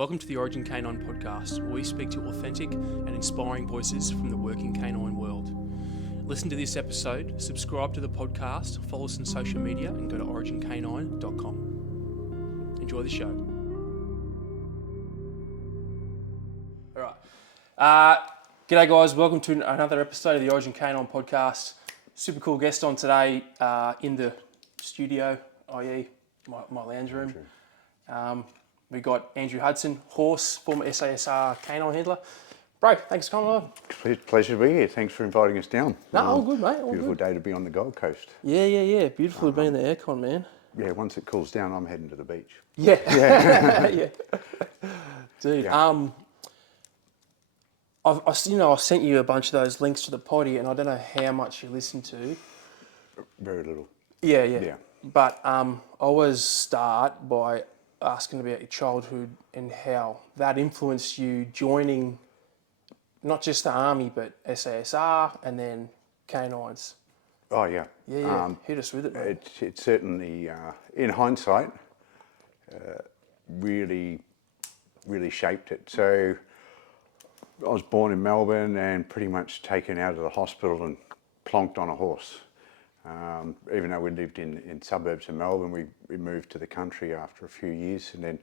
Welcome to the Origin K9 podcast, where we speak to authentic and inspiring voices from the working K9 world. Listen to this episode, subscribe to the podcast, follow us on social media, and go to origink9.com. Enjoy the show. All right. G'day, guys. Welcome to another episode of the Origin K9 podcast. Super cool guest on today in the studio, i.e. my lounge room. We got Andrew Hudson, horse, former SASR K9 handler. Bro, thanks for coming on. Pleasure to be here. Thanks for inviting us down. No, all good, mate. All beautiful good. day to be on the Gold Coast. Yeah. Beautiful to be in the aircon, man. Yeah, once it cools down, I'm heading to the beach. Yeah. Yeah. Dude, Yeah. I sent you a bunch of those links to the potty, and I don't know how much you listen to. Very little. Yeah. But I always start by asking about your childhood and how that influenced you joining not just the army, but SASR and then K9s. Oh, yeah. Yeah. Hit us with it, mate. It certainly, in hindsight, really shaped it. So I was born in Melbourne and pretty much taken out of the hospital and plonked on a horse. Even though we lived in suburbs of Melbourne, we moved to the country after a few years, and then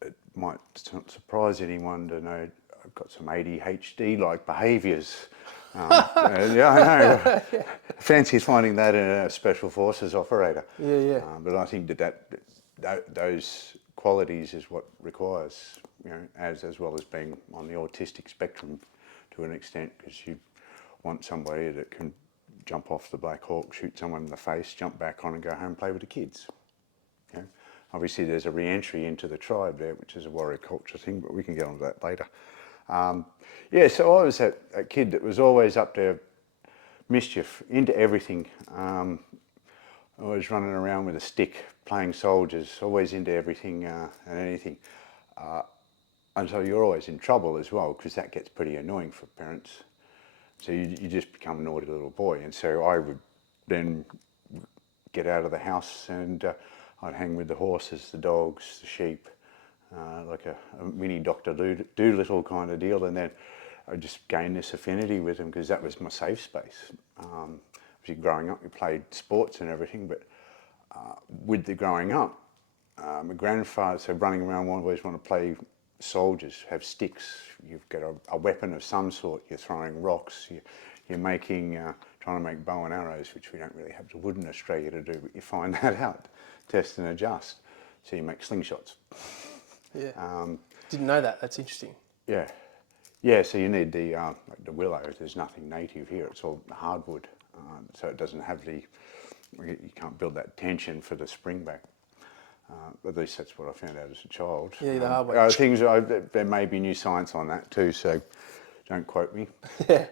it might not surprise anyone to know I've got some ADHD-like behaviours. Yeah, I know. Fancy finding that in a Special Forces operator. Yeah. But I think that those qualities is what requires, as well as being on the autistic spectrum to an extent, because you want somebody that can jump off the Black Hawk, shoot someone in the face, jump back on and go home and play with the kids. Obviously there's a re-entry into the tribe there, which is a warrior culture thing, but we can get onto that later. So I was a kid that was always up to mischief, into everything. Always running around with a stick, playing soldiers, always into everything and anything. And so you're always in trouble as well, because that gets pretty annoying for parents. So you just become a naughty little boy. And so I would then get out of the house and I'd hang with the horses, the dogs, the sheep, like a mini Dr. Doolittle kind of deal. And then I just gained this affinity with them because that was my safe space. Obviously growing up, we played sports and everything, but with the growing up, my grandfather, so running around, always want to play soldiers, have sticks, you've got a weapon of some sort, you're throwing rocks, you're making, trying to make bow and arrows, which we don't really have the wood in Australia to do, but you find that out, test and adjust. So you make slingshots. Yeah. Didn't know that, that's interesting. Yeah, so you need the willow, there's nothing native here, it's all hardwood, so it doesn't have you can't build that tension for the springback. At least that's what I found out as a child. Yeah, the hard way. There may be new science on that too, so don't quote me.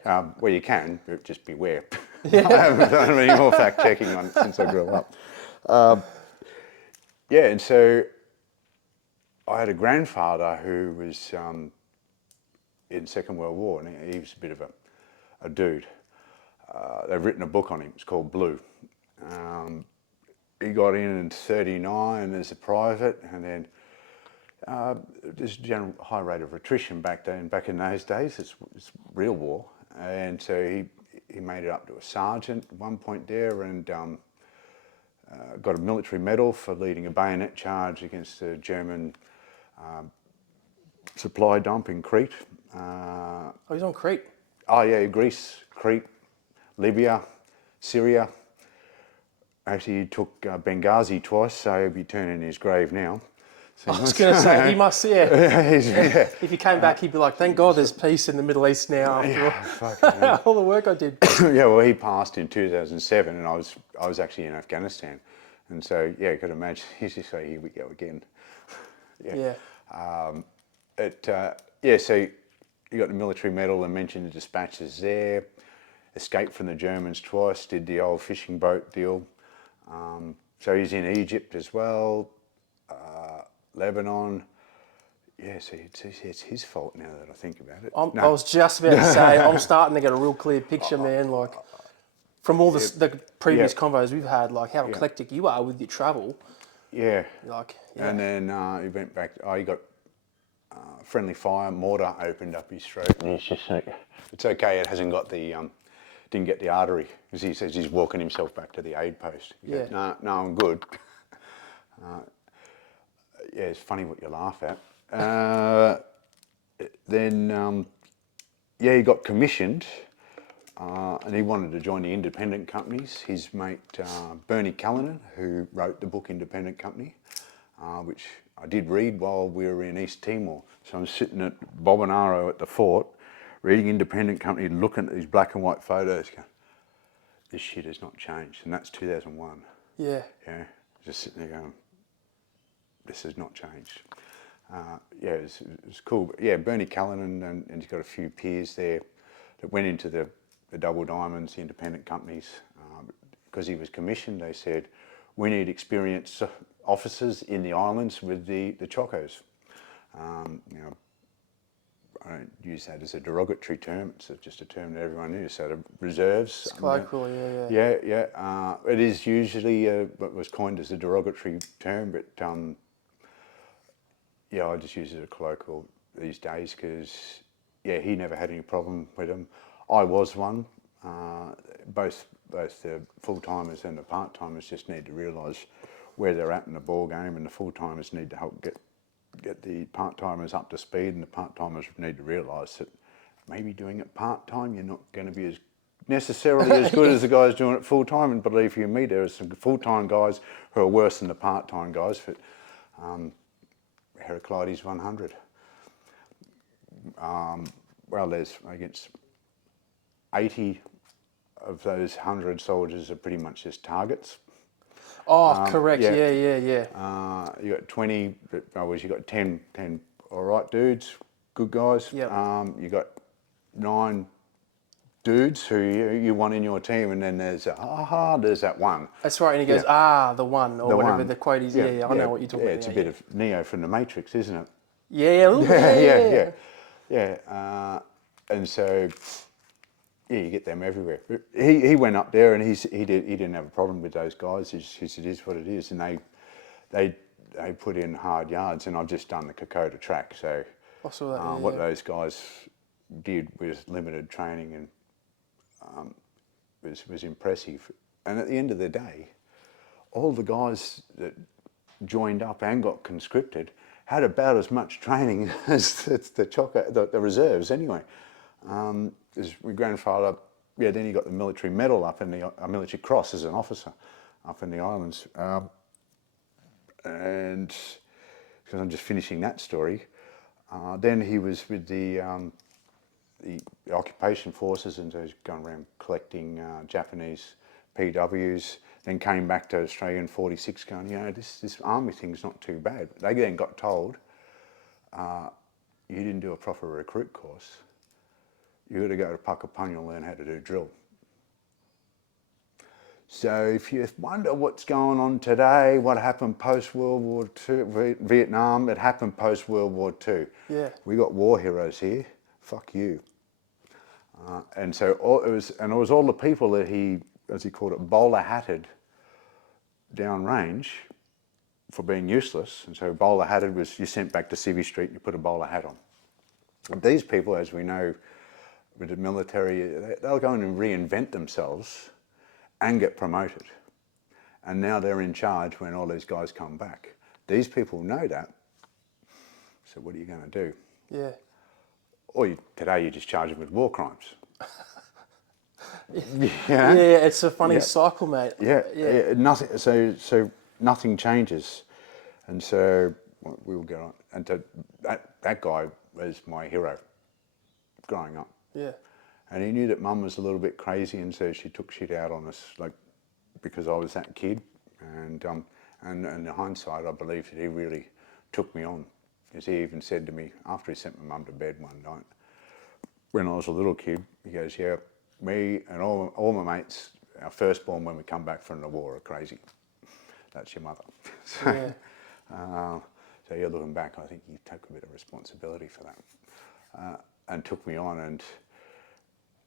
Well, you can, but just beware. I haven't done any more fact checking on it since I grew up. And so I had a grandfather who was in Second World War, and he was a bit of a dude. They've written a book on him, it's called Blue. He got in 39 as a private, and then there's a general high rate of attrition back in those days. It's real war, and so he made it up to a sergeant at one point there, and got a military medal for leading a bayonet charge against a German supply dump in Crete. He's on Crete. Oh yeah, Greece, Crete, Libya, Syria. Actually, he took Benghazi twice, so he'll be turning his grave now. So I was going to say, he must, If he came back, he'd be like, thank God there's peace in the Middle East now after all the work I did. He passed in 2007, and I was actually in Afghanistan. And so, you could imagine, he's just like, here we go again. So he got the military medal and mentioned the dispatches there, escaped from the Germans twice, did the old fishing boat deal. So he's in Egypt as well, Lebanon. So it's his fault now that I think about it. I was just about to say, I'm starting to get a real clear picture, man, like from all the previous convos we've had, like how eclectic you are with your travel. Yeah. Like, yeah. And then he went back. He got friendly fire mortar opened up his throat, and he's just like, it's okay. It hasn't got the didn't get the artery, because he says he's walking himself back to the aid post. He goes, no, I'm good. Yeah, it's funny what you laugh at. Then he got commissioned, and he wanted to join the independent companies. His mate Bernie Callanan, who wrote the book Independent Company, which I did read while we were in East Timor. So I'm sitting at Bobonaro at the fort, reading Independent Company, looking at these black and white photos, going, this shit has not changed. And that's 2001. Yeah. Yeah, just sitting there going, this has not changed. Yeah, it was cool. But yeah, Bernie Callanan, and he's got a few peers there that went into the Double Diamonds, the independent companies. Because he was commissioned, they said, we need experienced officers in the islands with the chocos. You know, I don't use that as a derogatory term, it's just a term that everyone uses. So the reserves. It's colloquial, Yeah. It is usually what was coined as a derogatory term, but yeah, I just use it as a colloquial these days because, yeah, he never had any problem with them. I was one. Both the full-timers and the part-timers just need to realise where they're at in the ball game, and the full-timers need to help get the part-timers up to speed, and the part-timers need to realise that maybe doing it part-time, you're not going to be as necessarily as good as the guys doing it full-time. And believe you me, there are some full-time guys who are worse than the part-time guys. But Heraclides 100. Well, there's against 80 of those 100 soldiers are pretty much just targets. Oh, correct. yeah. Yeah. You got 20, you got 10 all right dudes, good guys. Yep. You got 9 dudes who you want in your team, and then there's that one. That's right. And he goes, the one, or The whatever one. the quote is. Yeah. I know what you're talking about. It's a bit of Neo from the Matrix, isn't it? Yeah. Yeah. And so, yeah, you get them everywhere. But he went up there, and he didn't have a problem with those guys. He said, it is what it is, and they put in hard yards, and I've just done the Kokoda track. So I saw that. what those guys did with limited training and was impressive. And at the end of the day, all the guys that joined up and got conscripted had about as much training as the reserves anyway. As my grandfather, then he got the military medal up in a military cross as an officer up in the islands. And because I'm just finishing that story, then he was with the occupation forces, and so he's going around collecting Japanese PWs, then came back to Australia in 46 going, this army thing's not too bad. They then got told, you didn't do a proper recruit course. You got to go to Puckapunya and learn how to do drill. So if you wonder what's going on today, what happened post-World War II, Vietnam, it happened post-World War II. Yeah. We got war heroes here, fuck you. And so it was all the people that he, as he called it, bowler-hatted downrange for being useless. And so bowler-hatted was you sent back to Civvy Street and you put a bowler hat on. But these people, as we know, with the military, they'll go in and reinvent themselves and get promoted. And now they're in charge when all these guys come back. These people know that. So what are you going to do? Yeah. Or today you just charge them with war crimes. Yeah, it's a funny cycle, mate. Yeah. Nothing. So nothing changes, and so we will get on. And that guy was my hero growing up. Yeah. And he knew that Mum was a little bit crazy, and so she took shit out on us, like because I was that kid. And in hindsight, I believe that he really took me on, because he even said to me after he sent my mum to bed one night, when I was a little kid, he goes, "Yeah, me and all my mates, our firstborn when we come back from the war are crazy. That's your mother." So yeah, looking back, I think he took a bit of responsibility for that, and took me on. And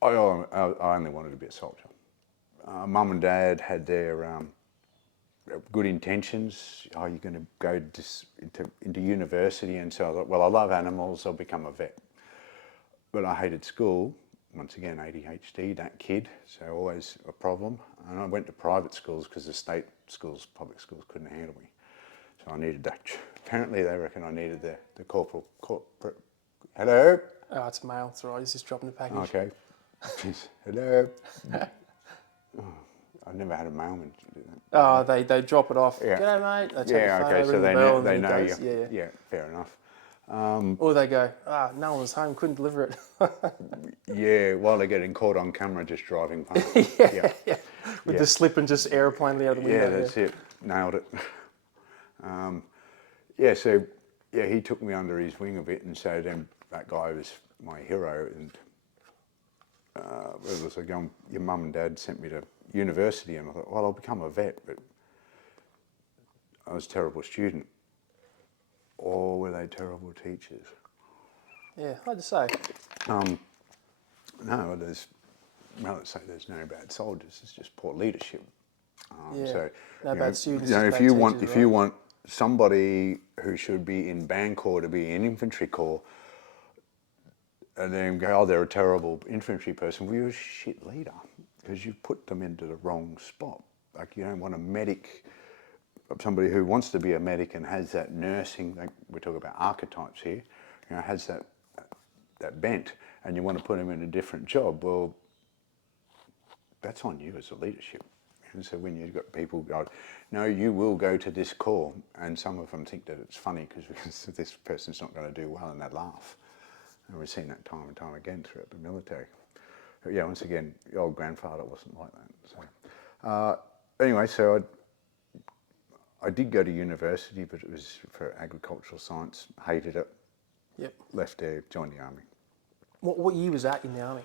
I only wanted to be a soldier. Mum and Dad had their good intentions. Oh, you're going to go into university, and so I thought, well, I love animals. I'll become a vet. But I hated school. Once again, ADHD, that kid, so always a problem. And I went to private schools because the state schools, public schools, couldn't handle me. So I needed that. Apparently, they reckon I needed the corporate. Hello. Oh, it's mail. It's all right. He's just dropping the package. Okay. Jeez. Hello. Oh, I've never had a mailman do that. Oh, they drop it off. Yeah. G'day, mate. They take Yeah. the phone, Okay. So ring the they bell, know, and they then know it you. goes. Yeah. Yeah. Fair enough. Or they go, no one was home, couldn't deliver it. Yeah. While they're getting caught on camera just driving past. Yeah. With the slip and just aeroplane out the window. Yeah, that's it. Nailed it. Yeah, so yeah, he took me under his wing a bit, and so then that guy was my hero. And it was like, your mum and dad sent me to university, and I thought, well, I'll become a vet, but I was a terrible student. Or were they terrible teachers? Yeah, hard to say. No, let's say there's no bad soldiers. It's just poor leadership. Yeah, So, no bad students, You know, just if bad you want, teachers, if you right? want somebody who should be in band corps to be in infantry corps, and then go, oh, they're a terrible infantry person. Well, you're a shit leader because you've put them into the wrong spot. Like, you don't want a medic, somebody who wants to be a medic and has that nursing. Like we're talking about archetypes here. You know, has that bent, and you want to put them in a different job. Well, that's on you as a leadership. And so when you've got people go, no, you will go to this corps, and some of them think that it's funny because this person's not going to do well, and they laugh. And we've seen that time and time again throughout the military. But yeah, once again, the old grandfather wasn't like that. So anyway, so I did go to university, but it was for agricultural science. Hated it. Yep. Left there, joined the army. What year was that in the army?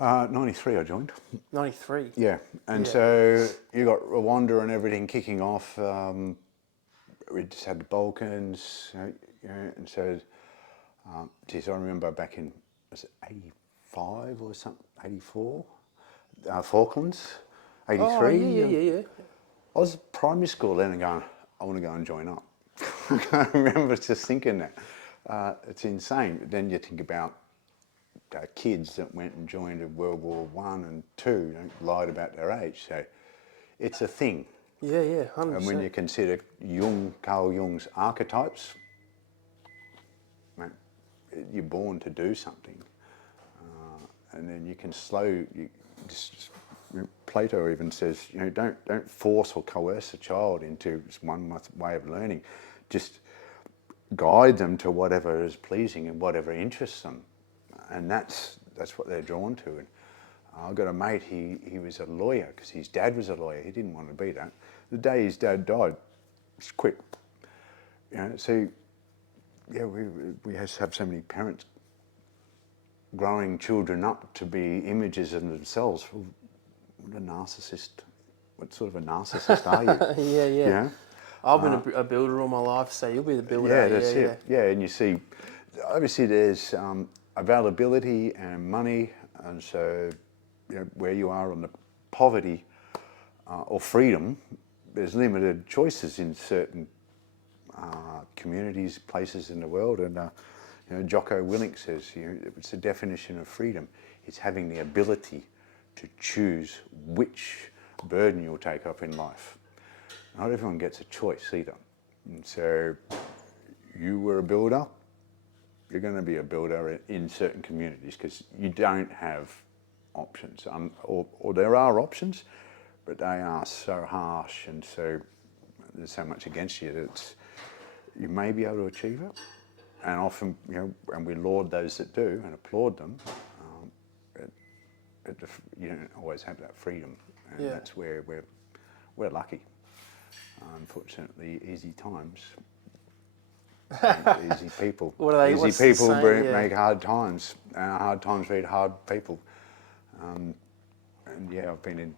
93 I joined. 93. Yeah, and Yeah. so you got Rwanda and everything kicking off. We just had the Balkans, and so, geez, I remember back in, was it 85 or something, 84? Falklands, 83. Oh, yeah. I was at primary school then and going, I want to go and join up. I remember just thinking that. It's insane. But then you think about kids that went and joined in World War I and II, lied about their age. So it's a thing. Yeah, 100%. And when you consider Carl Jung's archetypes, mate, you're born to do something. And then you can Plato even says, don't force or coerce a child into one way of learning. Just guide them to whatever is pleasing and whatever interests them. And that's what they're drawn to. And I've got a mate, he was a lawyer because his dad was a lawyer. He didn't want to be that. The day his dad died, it's quick. So yeah, we have so many parents growing children up to be images of themselves. Well, what a narcissist. What sort of a narcissist are you? Yeah. I've been a builder all my life, so you'll be the builder. Yeah, that's it. Yeah, and you see, obviously there's availability and money, and so where you are on the poverty or freedom, there's limited choices in certain communities, places in the world. And Jocko Willink says, it's the definition of freedom. It's having the ability to choose which burden you'll take up in life. Not everyone gets a choice either. And so you were a builder, you're going to be a builder in certain communities because you don't have options. Or there are options, but they are so harsh and so there's so much against you that you may be able to achieve it. And often, and we laud those that do and applaud them, you don't always have that freedom. And that's where we're lucky. Unfortunately, easy times, easy people. Easy people make hard times, and hard times breed hard people. And yeah, I've been in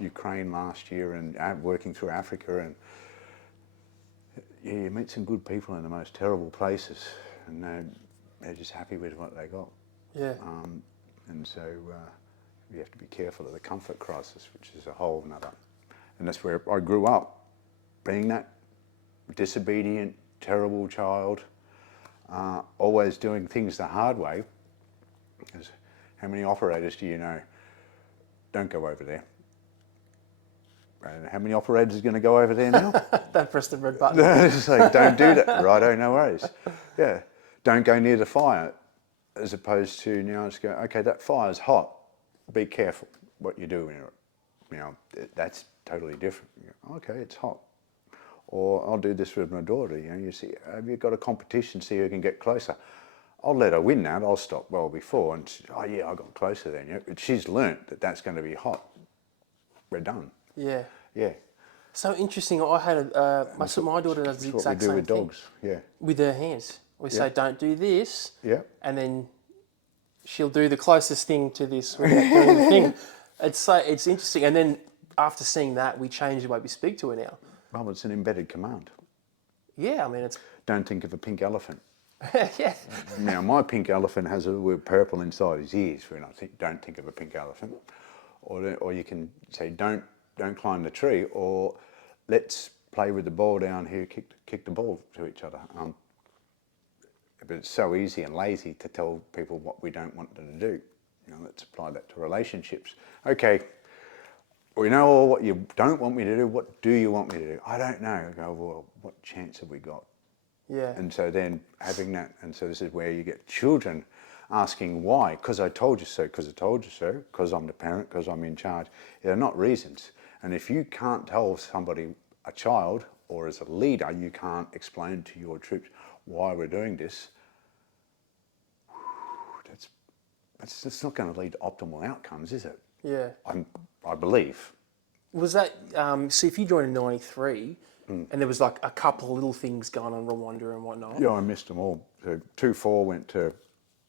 Ukraine last year and working through Africa, and yeah, you meet some good people in the most terrible places, and they're just happy with what they got. Yeah. And so you have to be careful of the comfort crisis, which is a whole nother. And that's where I grew up. being that disobedient, terrible child, always doing things the hard way. Because how many operators do you know? Don't go over there. And how many operators are going to go over there now? Don't press the red button. It's like, don't do that. Righto, no worries. Yeah. Don't go near the fire. As opposed to now it's going, okay, that fire's hot. Be careful what you do. You know, that's totally different. You go, okay, it's hot. Or I'll do this with my daughter. You know, you see, have you got a competition? See who can get closer. I'll let her win that. I'll stop well before. And she, oh yeah, I got closer then. You know, but she's learnt that that's going to be hot. We're done. Yeah. Yeah. So interesting. I had my daughter does the exact same thing. What we do with dogs. Yeah. With her hands. We say, don't do this. Yeah. And then she'll do the closest thing to this without doing the thing. It's interesting. And then after seeing that, we change the way we speak to her now. Well, it's an embedded command. Yeah, I mean, it's... Don't think of a pink elephant. Yeah. Now, my pink elephant has a word purple inside his ears when I don't think of a pink elephant. Or you can say, don't climb the tree, or let's play with the ball down here, kick the ball to each other. But it's so easy and lazy to tell people what we don't want them to do. You know, let's apply that to relationships. Okay, we know all what you don't want me to do. What do you want me to do? I don't know. I go, well, what chance have we got? Yeah. And so then having that, and so this is where you get children asking why. Because I told you so, because I told you so, because I'm the parent, because I'm in charge. They're not reasons. And if you can't tell somebody, a child, or as a leader, you can't explain to your troops why we're doing this, that's not going to lead to optimal outcomes, is it? Yeah. I believe. Was that, so if you joined in 93, and there was like a couple of little things going on Rwanda and whatnot. Yeah, I missed them all. So 2-4 went to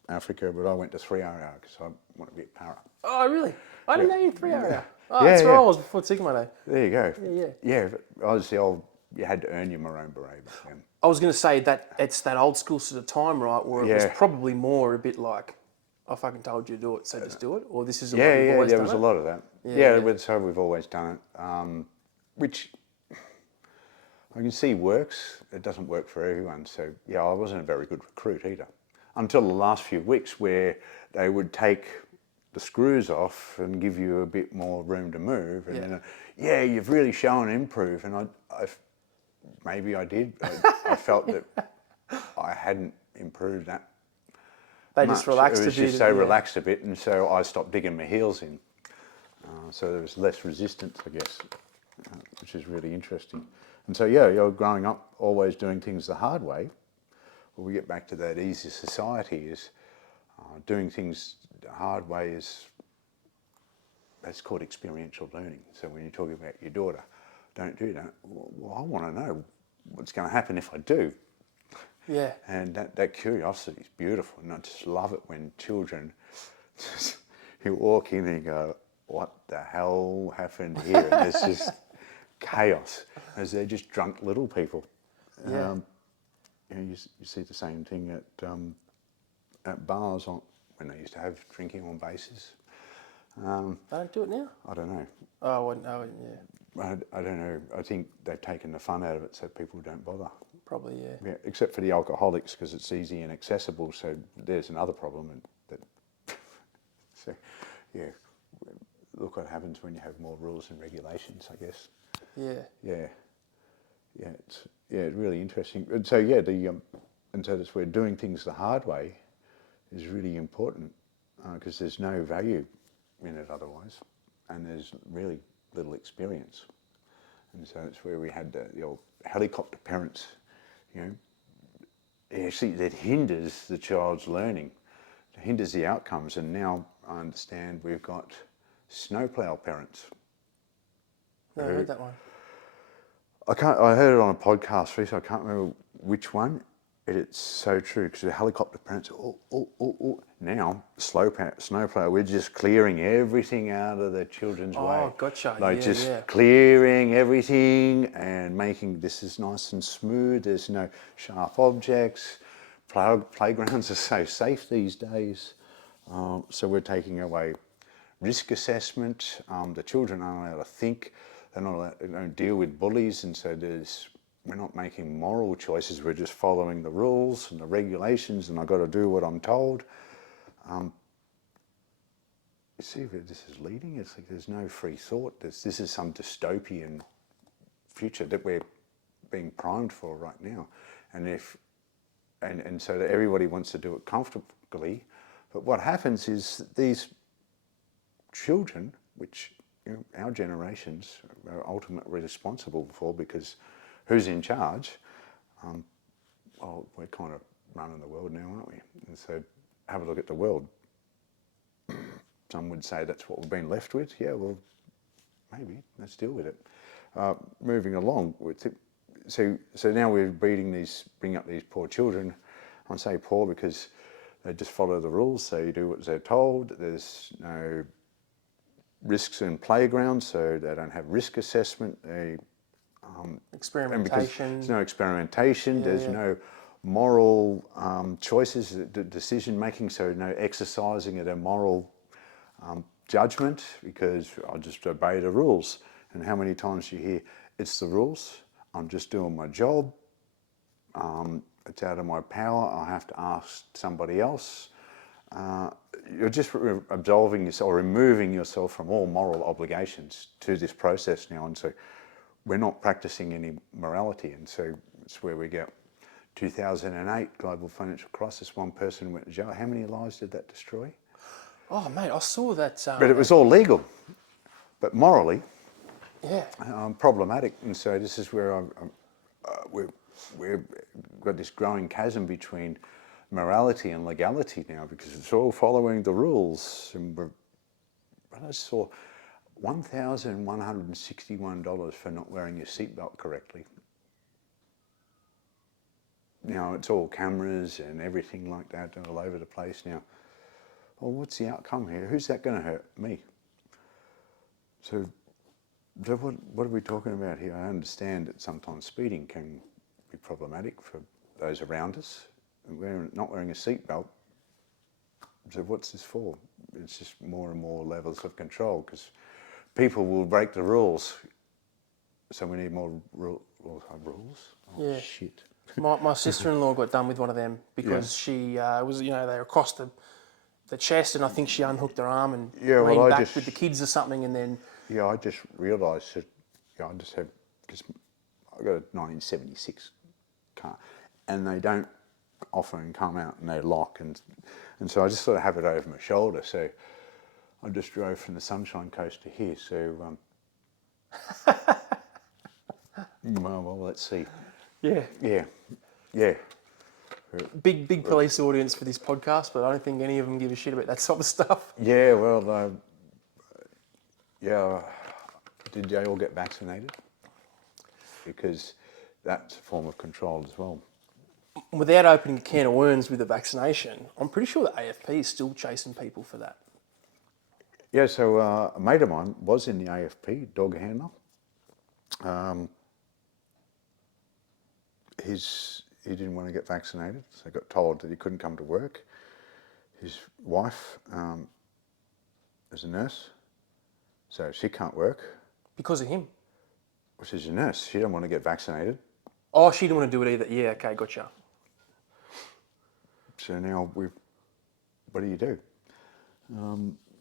Africa, but I went to 3RR because I want to be a para. Oh, really? I didn't know you 3 hour. Oh, Yeah, that's where yeah. I was before Sigma Day. There you go. Yeah. Yeah, obviously you had to earn your maroon beret back then. I was going to say that it's that old school sort of time, right, where it was Yeah. probably more a bit like, I fucking told you to do it, so just do it, or this is the way Yeah, we've yeah, always there done was it. a lot of that. Yeah. That's how we've always done it, which I can see works. It doesn't work for everyone. So yeah, I wasn't a very good recruit either until the last few weeks where they would take the screws off and give you a bit more room to move. And then, yeah, you've really shown improve. And maybe I did. I felt that I hadn't improved that. They just relaxed a bit. It was just so relaxed a bit, and so I stopped digging my heels in. So there was less resistance, I guess, which is really interesting. And so, yeah, you're growing up always doing things the hard way. Well, we get back to that easy society is doing things the hard way that's called experiential learning. So when you're talking about your daughter, don't do that. Well, I want to know what's going to happen if I do. Yeah. And that curiosity is beautiful. And I just love it when children, you walk in and go, what the hell happened here? And there's just chaos as they're just drunk little people. Yeah. You see the same thing at bars when they used to have drinking on bases. They don't do it now? I don't know. Oh, yeah. I don't know. I think they've taken the fun out of it so people don't bother. Probably, yeah. Yeah, except for the alcoholics because it's easy and accessible. So there's another problem. So, yeah, look what happens when you have more rules and regulations, I guess. Yeah. Yeah, it's really interesting. And so yeah, and so that's where doing things the hard way is really important because there's no value in it otherwise, and there's really little experience. And so that's where we had the old helicopter parents. You know, actually that hinders the child's learning, it hinders the outcomes. And now I understand we've got snowplow parents. No, I heard that one. I heard it on a podcast recently. I can't remember which one. It's so true because the helicopter parents. Now snowplow. We're just clearing everything out of the children's way. Oh, gotcha. Like clearing everything and making this is nice and smooth. There's no sharp objects. Playgrounds are so safe these days. So we're taking away risk assessment. The children aren't allowed to think. they're not allowed, they don't deal with bullies, and so we're not making moral choices. We're just following the rules and the regulations, and I've got to do what I'm told. You see where this is leading? It's like there's no free thought. This is some dystopian future that we're being primed for right now, and so that everybody wants to do it comfortably. But what happens is that these children, which our generations are ultimately responsible for, because who's in charge? Well, we're kind of running the world now, aren't we? And so have a look at the world. Some would say that's what we've been left with. Yeah, well, maybe. Let's deal with it. Moving along with it. So now we're bringing up these poor children. I say poor because they just follow the rules. They do what they're told. There's no risks in playgrounds, so they don't have risk assessment. Experimentation. There's no experimentation. There's no moral choices, decision making. So no exercising of their moral judgment, because I'll just obey the rules. And how many times you hear, it's the rules, I'm just doing my job, it's out of my power, I have to ask somebody else. You're just absolving yourself or removing yourself from all moral obligations to this process now. And so we're not practicing any morality. And so it's where we get 2008 global financial crisis, one person went to jail. How many lives did that destroy? Oh, mate, I saw that. But it was all legal, but morally Yeah. problematic. And so this is where we've got this growing chasm between morality and legality now, because it's all following the rules. And I saw $1,161 for not wearing your seatbelt correctly. Now it's all cameras and everything like that all over the place now. Well, what's the outcome here? Who's that going to hurt? Me. So what are we talking about here? I understand that sometimes speeding can be problematic for those around us. Not wearing a seatbelt. So what's this for? It's just more and more levels of control, because people will break the rules. So we need more rules. Oh, Yeah. shit. My sister-in-law got done with one of them because she was, they were across the chest, and I think she unhooked her arm and leaned back with the kids or something, and then... Yeah, I just realised that I just have, because I got a 1976 car, and they don't often come out and they lock, and so I just sort of have it over my shoulder. So I just drove from the Sunshine Coast to here. So well, let's see. Yeah. Big police audience for this podcast, but I don't think any of them give a shit about that sort of stuff. Yeah, well, did they all get vaccinated? Because that's a form of control as well. Without opening a can of worms with a vaccination, I'm pretty sure the AFP is still chasing people for that. Yeah, so a mate of mine was in the AFP, dog handler. He didn't want to get vaccinated, so he got told that he couldn't come to work. His wife is a nurse, so she can't work. Because of him? Well, she's a nurse. She didn't want to get vaccinated. Oh, she didn't want to do it either. Yeah, okay, gotcha. So now what do you do?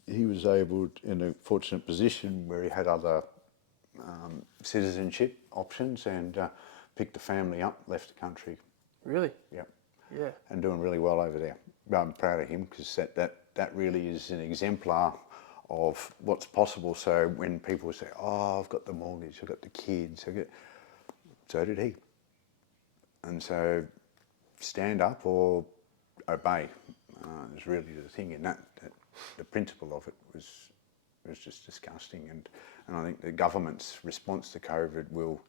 He was able, in a fortunate position where he had other citizenship options, and picked the family up, left the country. Really? Yep. Yeah. And doing really well over there. I'm proud of him, because that really is an exemplar of what's possible. So when people say, oh, I've got the mortgage, I've got the kids, so did he. And so stand up or obey is really the thing. And that the principle of it was just disgusting. And I think the government's response to COVID will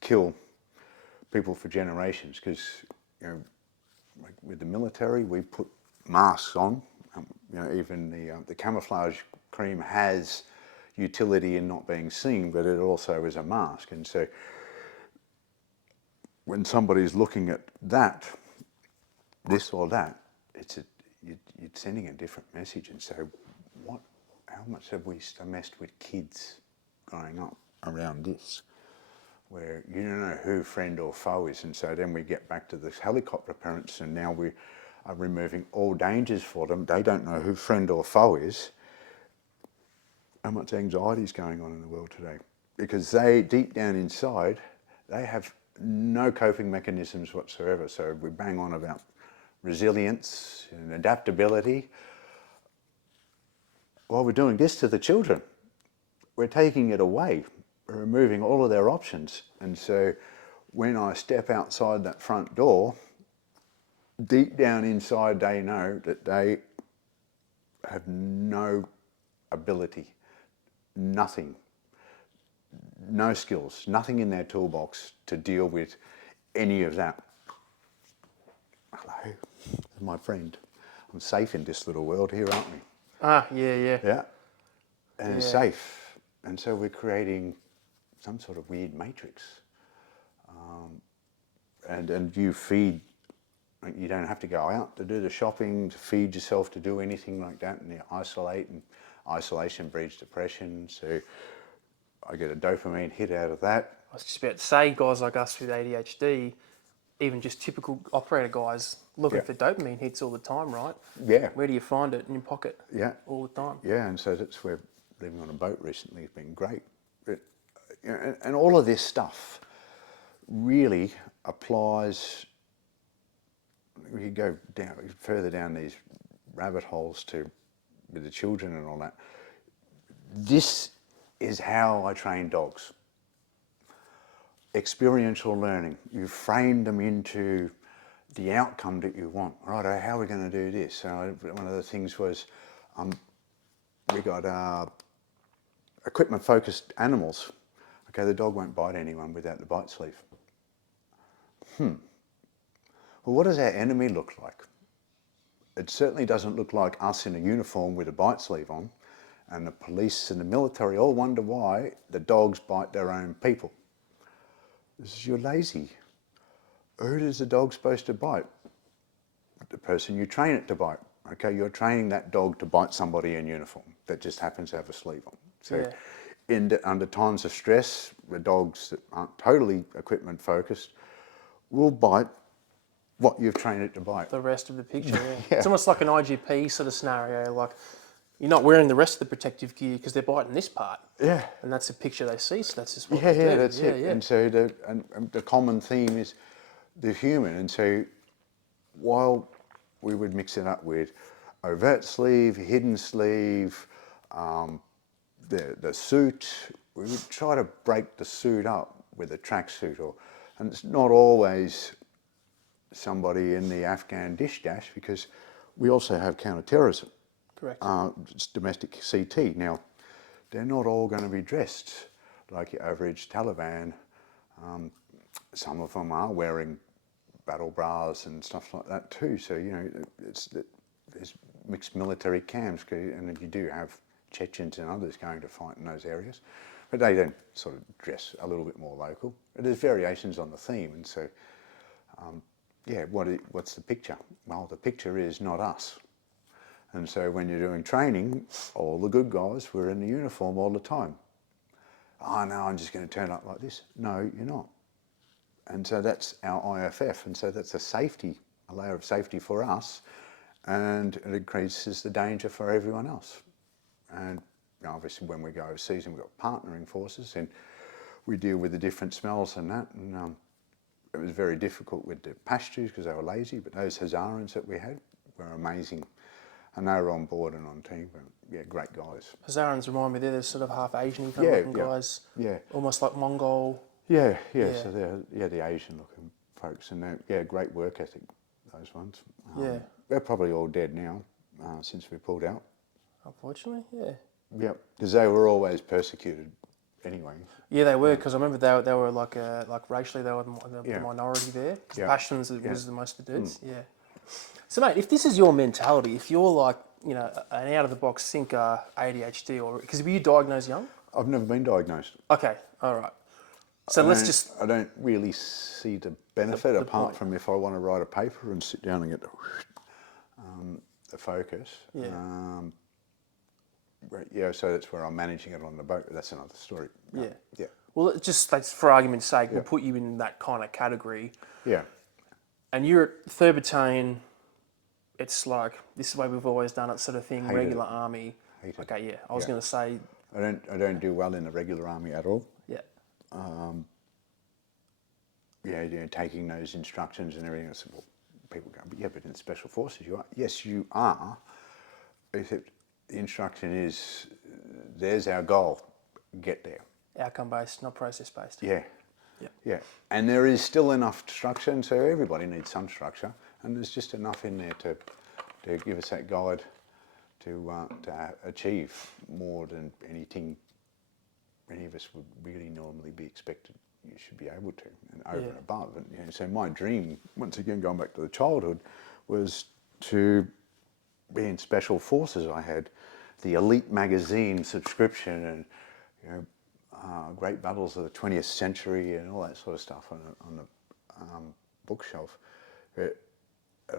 kill people for generations, because like with the military, we put masks on. Even the camouflage cream has utility in not being seen, but it also is a mask. And so when somebody's looking at that, this or that, you're sending a different message. And so how much have we messed with kids growing up? around this, where you don't know who friend or foe is. And so then we get back to this helicopter parents, and now we are removing all dangers for them. They don't know who friend or foe is. How much anxiety is going on in the world today? Because they, deep down inside, they have no coping mechanisms whatsoever. So we bang on about resilience and adaptability. While we're doing this to the children, we're taking it away. We're removing all of their options. And so when I step outside that front door, deep down inside they know that they have no ability, nothing, no skills, nothing in their toolbox to deal with any of that. Hello, my friend. I'm safe in this little world here, aren't we? Ah, yeah. Yeah. And it's safe. And so we're creating some sort of weird matrix. And you feed, you don't have to go out to do the shopping, to feed yourself, to do anything like that, and you isolate, and isolation breeds depression. So I get a dopamine hit out of that. I was just about to say, guys like us with ADHD, even just typical operator guys looking for dopamine hits all the time, right? Yeah. Where do you find it? In your pocket? Yeah. All the time. Yeah, and so that's where living on a boat recently has been great. And all of this stuff really applies. We could go down further down these rabbit holes with the children and all that. This is how I train dogs. Experiential learning. You frame them into the outcome that you want. Right, how are we going to do this? So one of the things was we got equipment-focused animals. Okay, the dog won't bite anyone without the bite sleeve. Well, what does our enemy look like? It certainly doesn't look like us in a uniform with a bite sleeve on, and the police and the military all wonder why the dogs bite their own people. This is, you're lazy. Who is the dog supposed to bite? The person you train it to bite. Okay, you're training that dog to bite somebody in uniform that just happens to have a sleeve on. So under times of stress, the dogs that aren't totally equipment focused will bite what you've trained it to bite. The rest of the picture, It's almost like an IGP sort of scenario, like you're not wearing the rest of the protective gear because they're biting this part. Yeah. And that's the picture they see, so that's just what they do. That's it. And so the common theme is the human. And so while we would mix it up with overt sleeve, hidden sleeve, the suit, we would try to break the suit up with a tracksuit, and it's not always somebody in the Afghan dish dash, because we also have counter-terrorism. Correct. It's domestic CT. Now, they're not all going to be dressed like your average Taliban. Some of them are wearing battle bras and stuff like that too. So, you know, there's mixed military camps, and you do have Chechens and others going to fight in those areas. But they then sort of dress a little bit more local. But there's variations on the theme, and so, what's the picture? Well, the picture is not us. And so when you're doing training, all the good guys were in the uniform all the time. Oh no, I'm just going to turn up like this. No, you're not. And so that's our IFF, and so that's a layer of safety for us, and it increases the danger for everyone else. And obviously when we go overseas and we've got partnering forces, and we deal with the different smells and that, and it was very difficult with the Pashtus because they were lazy, but those Hazarans that we had were amazing. And they were on board and on team, but yeah, great guys. Hazarans remind me, they're sort of half Asian kind of looking guys. Yeah. Almost like Mongol. Yeah. So they're the Asian looking folks, and they're great work ethic, those ones. They're probably all dead now, since we pulled out. Unfortunately, yeah. Yeah, because they were always persecuted anyway. Yeah, they were, because I remember they were like racially they were the minority there. The Pashtuns was the most of the dudes. Yeah. So mate, if this is your mentality, if you're like, you know, an out of the box thinker, ADHD, or because were you diagnosed young? I've never been diagnosed. Okay, all right. So I don't really see the benefit apart from if I want to write a paper and sit down and get the focus. Yeah. Yeah, so that's where I'm managing it on the boat. That's another story. Yeah. Yeah. Well, it just that's for argument's sake, Yeah. we'll put you in that kind of category. Yeah. And you're at 3rd Battalion. It's like this is the way we've always done it, sort of thing. Hated regular it. army. Hated it. Okay, yeah. I was Yeah. going to say, I don't do well in the regular army at all. yeah, Taking those instructions and everything. I said, well, people go, but yeah, but in special forces you are. Yes, you are. Except the instruction is, there's our goal. Get there. outcome based, not process based. Yeah. Yeah. Yeah. And there is still enough structure, and so everybody needs some structure, and there's just enough in there to give us that guide to achieve more than anything any of us would really normally be expected. You should be able to, and over and above. And so my dream, once again going back to the childhood, was to be in special forces. I had the Elite magazine subscription, and great battles of the 20th century and all that sort of stuff on the bookshelf. And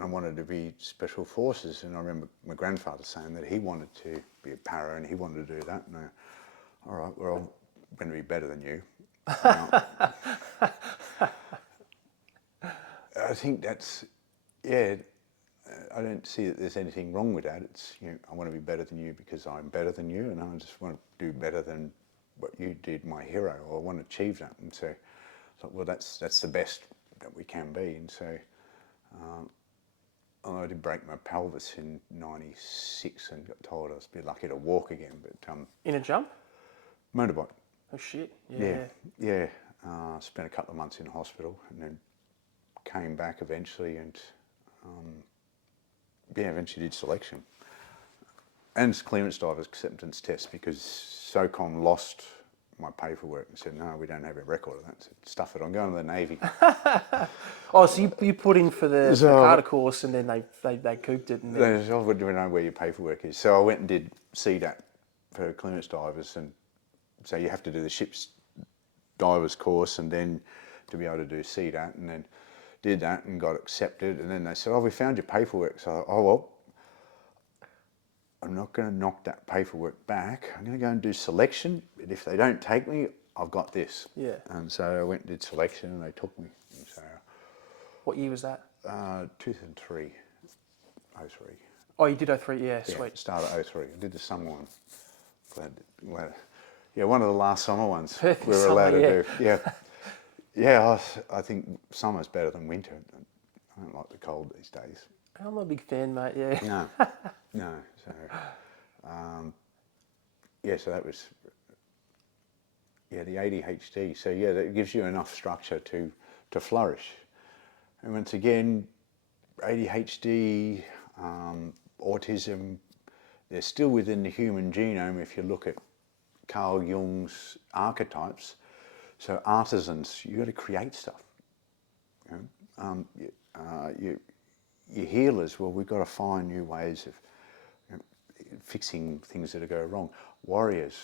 I wanted to be special forces, and I remember my grandfather saying that he wanted to be a para and he wanted to do that. And all right, well, I'm going to be better than you. I think that's, I don't see that there's anything wrong with that. It's, I want to be better than you because I'm better than you, and I just want to do better than what you did, my hero, or I want to achieve that. And so I thought, well, that's the best that we can be. And so I did break my pelvis in '96 and got told I was a bit lucky to walk again. But In a jump? motorbike. Oh shit! Yeah. Yeah. Spent a couple of months in hospital and then came back eventually, and eventually did selection and clearance divers acceptance test, because SOCOM lost my paperwork and said, no, we don't have a record of that. I said, stuff it, I'm going to the Navy. Oh, so you put in for the Carter course, and then they cooped it. And then... I wouldn't even know where your paperwork is. So I went and did CDAT for clearance divers, and so you have to do the ship's divers course and then to be able to do CDAT, and then did that and got accepted, and then they said, oh, we found your paperwork. So I thought, oh, well, I'm not going to knock that paperwork back. I'm going to go and do selection, and if they don't take me, I've got this. Yeah. And so I went and did selection, and they took me. And so, What year was that? 2003, 03. Oh, you did 03, yeah, sweet. Yeah, start at 03. I did the summer one. Glad. Yeah, one of the last summer ones Perfect we were allowed summer, to do. Yeah. Yeah, I think summer's better than winter. I don't like the cold these days. I'm a big fan, mate, yeah. No. So, so that was, the ADHD. So yeah, that gives you enough structure to flourish. And once again, ADHD, autism, they're still within the human genome if you look at Carl Jung's archetypes. So artisans, you got to create stuff. Your healers, well, we've got to find new ways of fixing things that go wrong. Warriors,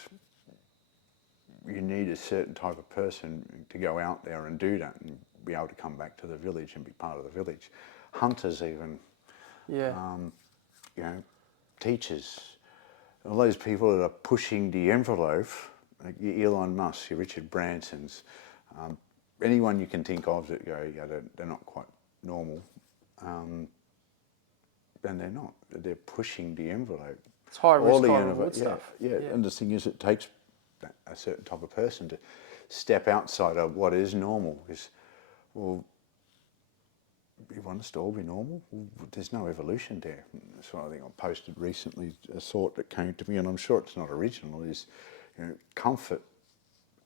you need a certain type of person to go out there and do that and be able to come back to the village and be part of the village. Hunters even, teachers, all those people that are pushing the envelope, like your Elon Musk, your Richard Bransons, anyone you can think of that go, they're not quite normal, and they're not. They're pushing the envelope. It's high risk, high reward stuff. Yeah, and the thing is, it takes a certain type of person to step outside of what is normal. Because, well, you want us to all be normal? Well, there's no evolution there. That's what I think I posted recently, a thought that came to me, and I'm sure it's not original, is comfort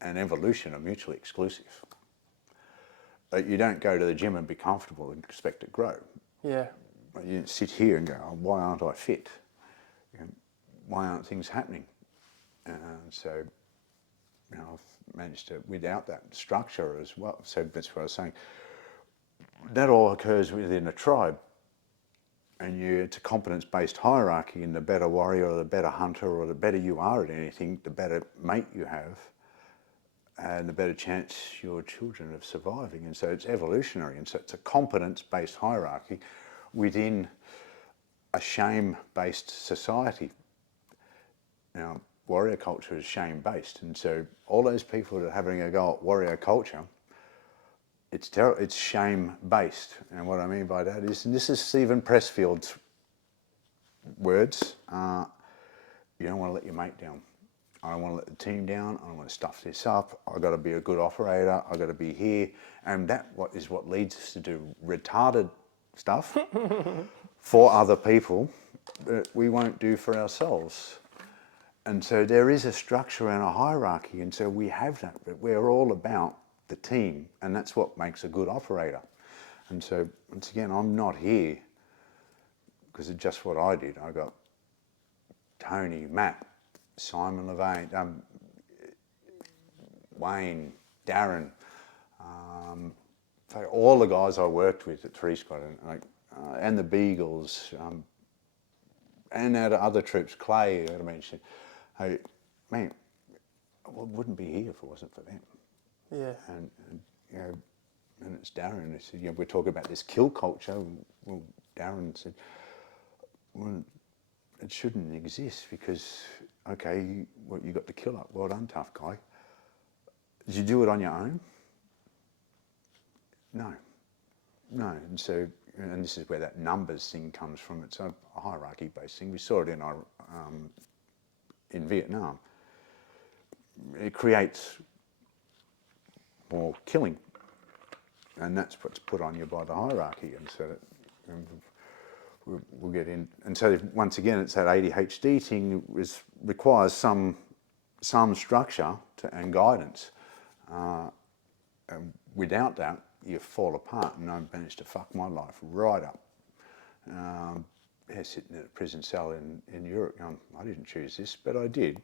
and evolution are mutually exclusive. You don't go to the gym and be comfortable and expect to grow. Yeah. You sit here and go, oh, why aren't I fit? Why aren't things happening? So, I've managed to, without that structure as well, so that's what I was saying, that all occurs within a tribe. And it's a competence-based hierarchy, and the better warrior or the better hunter or the better you are at anything, the better mate you have, and the better chance your children of surviving. And so it's evolutionary, and so it's a competence-based hierarchy within a shame-based society. Now, warrior culture is shame-based, and so all those people that are having a go at warrior culture, it's shame-based. And what I mean by that is, and this is Stephen Pressfield's words, you don't want to let your mate down. I don't want to let the team down. I don't want to stuff this up. I've got to be a good operator. I've got to be here. And that is what leads us to do retarded stuff for other people that we won't do for ourselves. And so there is a structure and a hierarchy, and so we have that, but we're all about the team, and that's what makes a good operator. And so, once again, I'm not here because it's just what I did. I got Tony, Matt, Simon Levain, Wayne, Darren, all the guys I worked with at 3 Squadron, and the Beagles, and out of other troops, Clay, I mentioned. Hey, man, I wouldn't be here if it wasn't for them. Yeah. And you know, and it's Darren. He said, we're talking about this kill culture. Well, Darren said, well, it shouldn't exist because, okay, you got the kill up. Well done, tough guy. Did you do it on your own? No. And so, and this is where that numbers thing comes from. It's a hierarchy-based thing. We saw it in Vietnam. It creates more killing, and that's what's put on you by the hierarchy. And so we'll get in. And so once again, it's that ADHD thing requires some structure and guidance. And without that, you fall apart. And I managed to fuck my life right up. Sitting in a prison cell in Europe, I didn't choose this, but I did.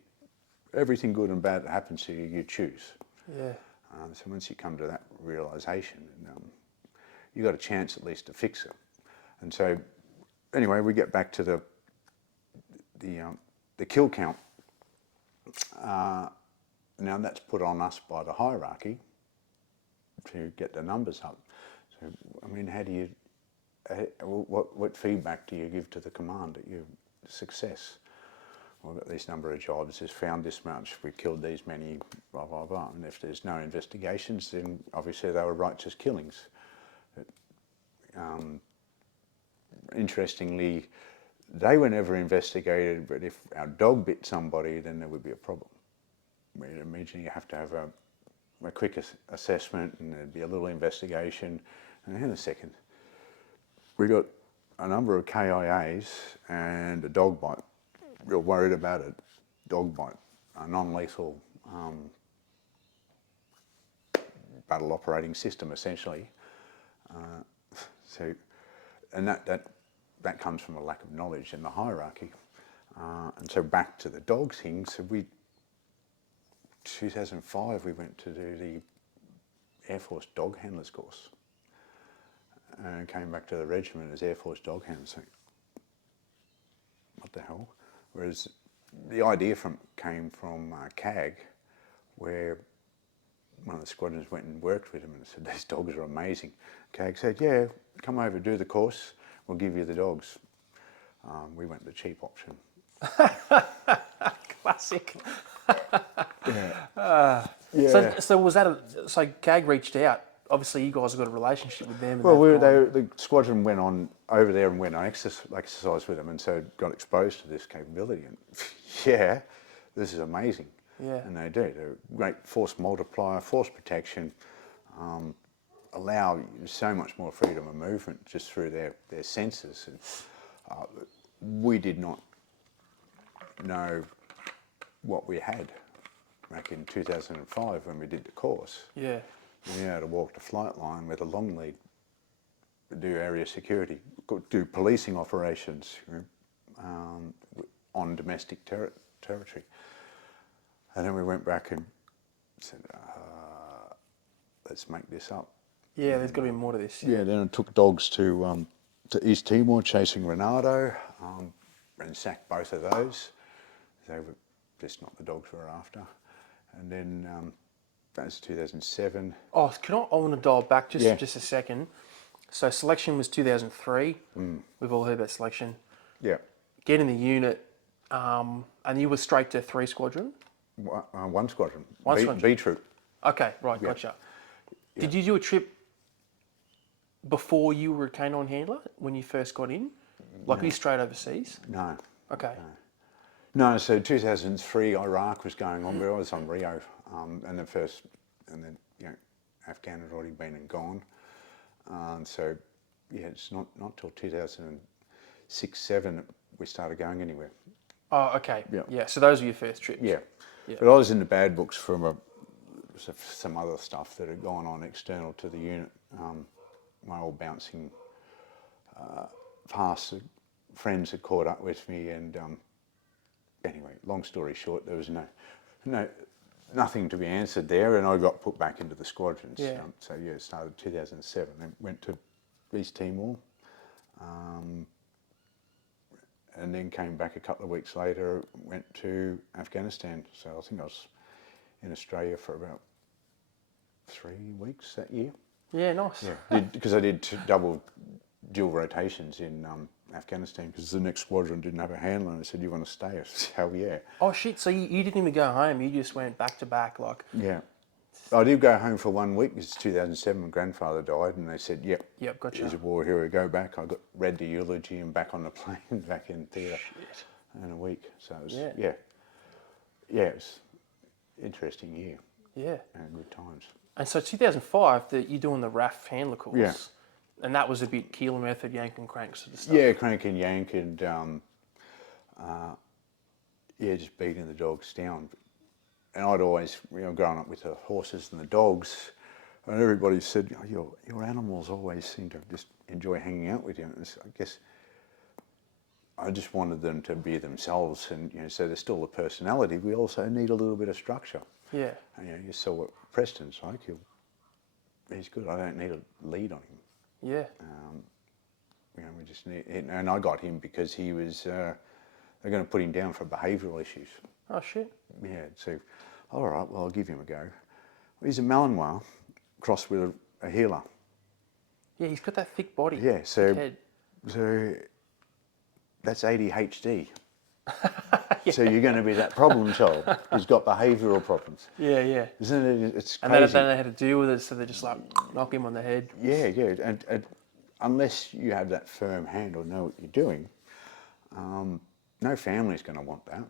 Everything good and bad that happens to you, you choose. Yeah. So once you come to that realisation, you got a chance at least to fix it. And so, anyway, we get back to the kill count. Now that's put on us by the hierarchy to get the numbers up. So, I mean, how do you? What feedback do you give to the command at your success? We've got this number of jobs, has found this much, we killed these many, blah, blah, blah. And if there's no investigations, then obviously they were righteous killings. Interestingly, they were never investigated, but if our dog bit somebody, then there would be a problem. Imagine you have to have a quick assessment and there'd be a little investigation. And in a second, we got a number of KIAs and a dog bite. Real worried about a dog bite, a non-lethal battle operating system, essentially. And that comes from a lack of knowledge in the hierarchy. And so back to the dog thing. So 2005, we went to do the Air Force dog handlers course. And came back to the regiment as Air Force dog handlers. What the hell? Whereas the idea came from CAG, where one of the squadrons went and worked with him and said, these dogs are amazing. CAG said, yeah, come over, do the course, we'll give you the dogs. We went the cheap option. Classic. Yeah. So was that so CAG reached out? Obviously, you guys have got a relationship with them. Well, the squadron went on over there and went on exercise with them, and so got exposed to this capability. And yeah, this is amazing. Yeah. And they do. They're a great force multiplier, force protection, allow you so much more freedom of movement just through their senses. And, we did not know what we had back in 2005 when we did the course. Yeah. We knew how to walk the flight line with a long lead, do area security, do policing operations on domestic territory. And then we went back and said, let's make this up. Yeah, there's got to be more to this. Yeah, then I took dogs to East Timor chasing Renato and sacked both of those. They were just not the dogs we were after. And then that was 2007. Oh, I want to dial back just a second. So selection was 2003. We've all heard about selection. Yeah. Get in the unit. and you were straight to 3 Squadron? One squadron. One B, squadron. B troop. Okay, right, gotcha. Did you do a trip before you were a K9 handler when you first got in? Like, were you straight overseas? No. Okay. No, so 2003 Iraq was going on, but I was on Rio, and then Afghan had already been and gone, so yeah, it's not till 2006, 7 that we started going anywhere. Oh, okay. Yeah. Yeah. So those were your first trips. Yeah, Yeah. but I was in the bad books from some other stuff that had gone on external to the unit. My old bouncing past friends had caught up with me, and anyway, long story short, there was nothing to be answered there, and I got put back into the squadrons. Yeah. So yeah, it started 2007. Then went to East Timor, and then came back a couple of weeks later. Went to Afghanistan. So I think I was in Australia for about 3 weeks that year. Yeah, nice. Yeah, because I did dual rotations in Afghanistan, because the next squadron didn't have a handler, and I said, "You want to stay?" I said, "Hell yeah." Oh shit! So you didn't even go home. You just went back to back, like. Yeah. I did go home for 1 week. It's 2007 when grandfather died, and they said, "Yep, Gotcha. here's a war hero, go back." I read the eulogy and back on the plane, back in theatre in a week. So it was, it was an interesting year. Yeah. And good times. And so 2005, you're doing the RAF handler course. Yeah. And that was a bit keel method, yank and crank sort of stuff. Yeah, crank and yank, and just beating the dogs down. And I'd always, grown up with the horses and the dogs, and everybody said, your animals always seem to just enjoy hanging out with you. And I guess I just wanted them to be themselves, and so there's still a personality. We also need a little bit of structure. Yeah. And you saw what Preston's like. He's good. I don't need a lead on him. Yeah. We just need, and I got him because he was. They're going to put him down for behavioural issues. Oh shit. Yeah. So, all right. Well, I'll give him a go. He's a Malinois crossed with a heeler. Yeah, he's got that thick body. Yeah. So, thick head. so that's ADHD. So you're going to be that problem child who's got behavioural problems. Yeah, yeah. Isn't it? It's crazy. And they don't know how to deal with it, so they just like knock him on the head. Yeah, yeah. And unless you have that firm hand or know what you're doing, no family's going to want that.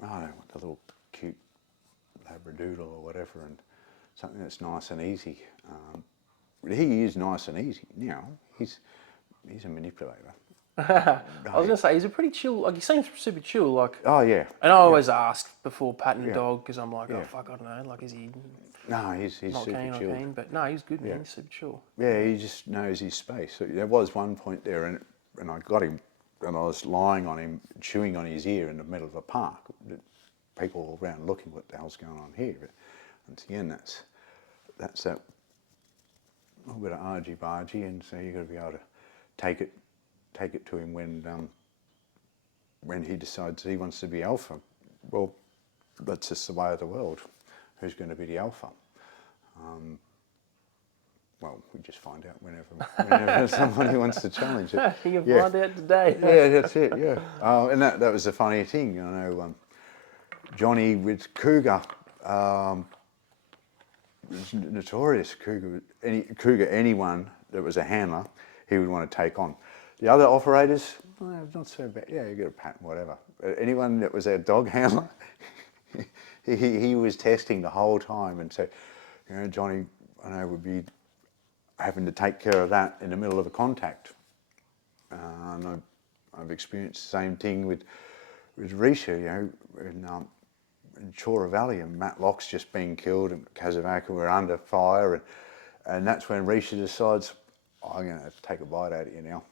Oh, I want the little cute Labradoodle or whatever, and something that's nice and easy. He is nice and easy now. He's a manipulator. I was gonna say he's a pretty chill. Like he seems super chill. Like. Oh yeah. And I always ask before patting a dog because I'm like, Yeah. oh fuck, I don't know. Like, is he? No, he's Not super keen, chill. not keen, but no, he's good, man. He's super chill. Yeah, he just knows his space. So there was one point there, and I got him, and I was lying on him, chewing on his ear in the middle of a park. People all around looking, what the hell's going on here? But once again, that's that little bit of argy-bargy, and so you've got to be able to take it to him when he decides he wants to be alpha. Well, that's just the way of the world. Who's going to be the alpha? Well, we just find out whenever somebody wants to challenge it. You can find out today. Yeah, that's it. Yeah, and that was the funny thing. Johnny with Cougar, was notorious Cougar. Anyone that was a handler, he would want to take on. The other operators, not so bad. Yeah, you get a pat and whatever. But anyone that was a dog handler, he was testing the whole time, and so Johnny, I know, would be having to take care of that in the middle of a contact. And I've experienced the same thing with Richa, in Chora Valley, and Matt Locke's just been killed, and Kazavaka were under fire, and that's when Richa decides, I'm going to have to take a bite out of you now.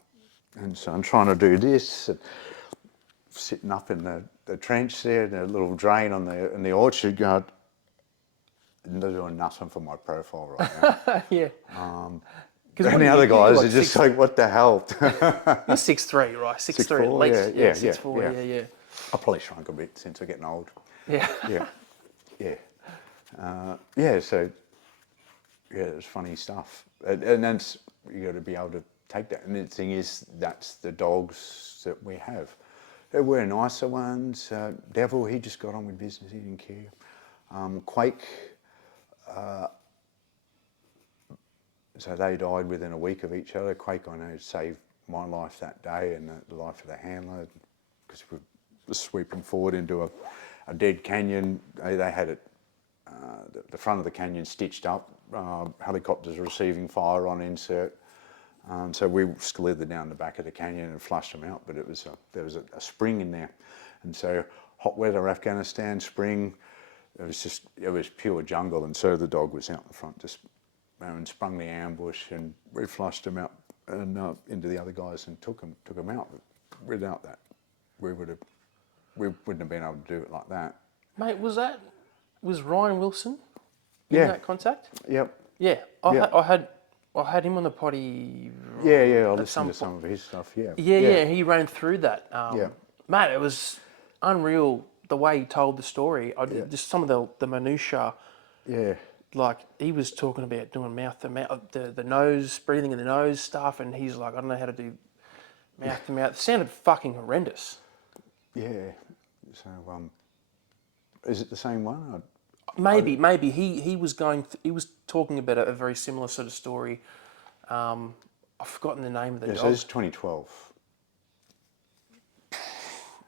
And so I'm trying to do this, and sitting up in the trench there, the little drain in the orchard, going, they're doing nothing for my profile right now. Yeah. And the other guys are just like, what the hell? You're 6'3", right? 6'3" at least. Yeah, 6'4", yeah. I probably shrunk a bit since I'm getting old. Yeah. So it's funny stuff. And that's, you got to be able to take that. And the thing is, that's the dogs that we have. There were nicer ones. Devil, he just got on with business, he didn't care. Quake, so they died within a week of each other. Quake, I know, saved my life that day and the life of the handler, because we were sweeping forward into a dead canyon. They had it, the front of the canyon stitched up, helicopters receiving fire on insert. So we slithered down the back of the canyon and flushed them out, but there was a spring in there. And so hot weather Afghanistan spring, it was pure jungle, and so the dog was out in front, just and sprung the ambush, and we flushed him out and into the other guys and took him out. Without that, we wouldn't have been able to do it like that. Mate, was Ryan Wilson in that contact? Yep. Yeah, I had him on the potty. Yeah, I listened to some of his stuff. Yeah, he ran through that. Yeah. Mate, it was unreal the way he told the story. Just some of the minutiae. Yeah. Like, he was talking about doing mouth to mouth, the nose, breathing in the nose stuff, and he's like, I don't know how to do mouth to mouth. It sounded fucking horrendous. Yeah. So, is it the same one? Maybe he was talking about a very similar sort of story. I've forgotten the name of the dog. So this is 2012.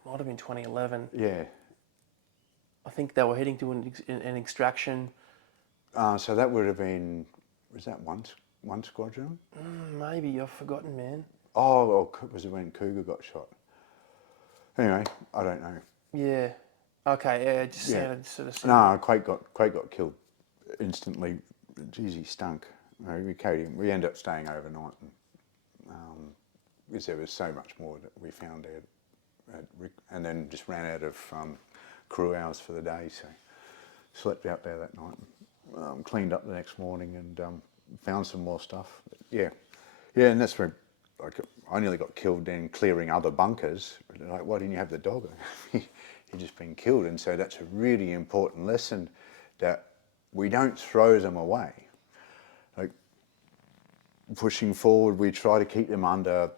Might have been 2011. Yeah. I think they were heading to an extraction. So that would have been, was that one squadron? Maybe, I've forgotten, man. Oh, was it when Cougar got shot? Anyway, I don't know. Yeah. Okay, yeah, it just sounded sort of similar. No, Quake got killed instantly. Jeez, he stunk. We carried him. We ended up staying overnight, because there was so much more that we found out, and then just ran out of crew hours for the day. So slept out there that night, cleaned up the next morning, and found some more stuff. But yeah, and that's where I nearly got killed then clearing other bunkers. Like, why didn't you have the dog? He'd just been killed, and so that's a really important lesson, that we don't throw them away. Like, pushing forward, we try to keep them under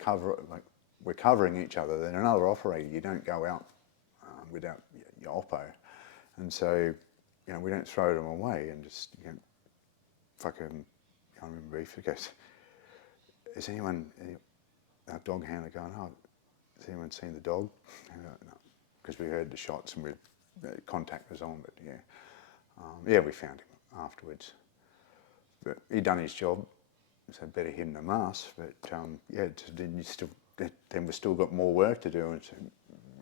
cover. Like, we're covering each other. Then another operator, you don't go out without your oppo, and so we don't throw them away and just fucking. I remember he goes, "Has anyone, our dog handler, going? Oh, has anyone seen the dog?" No, because we heard the shots and contact was on. But we found him afterwards. But he'd done his job, so better him than us. But then we've still got more work to do, and so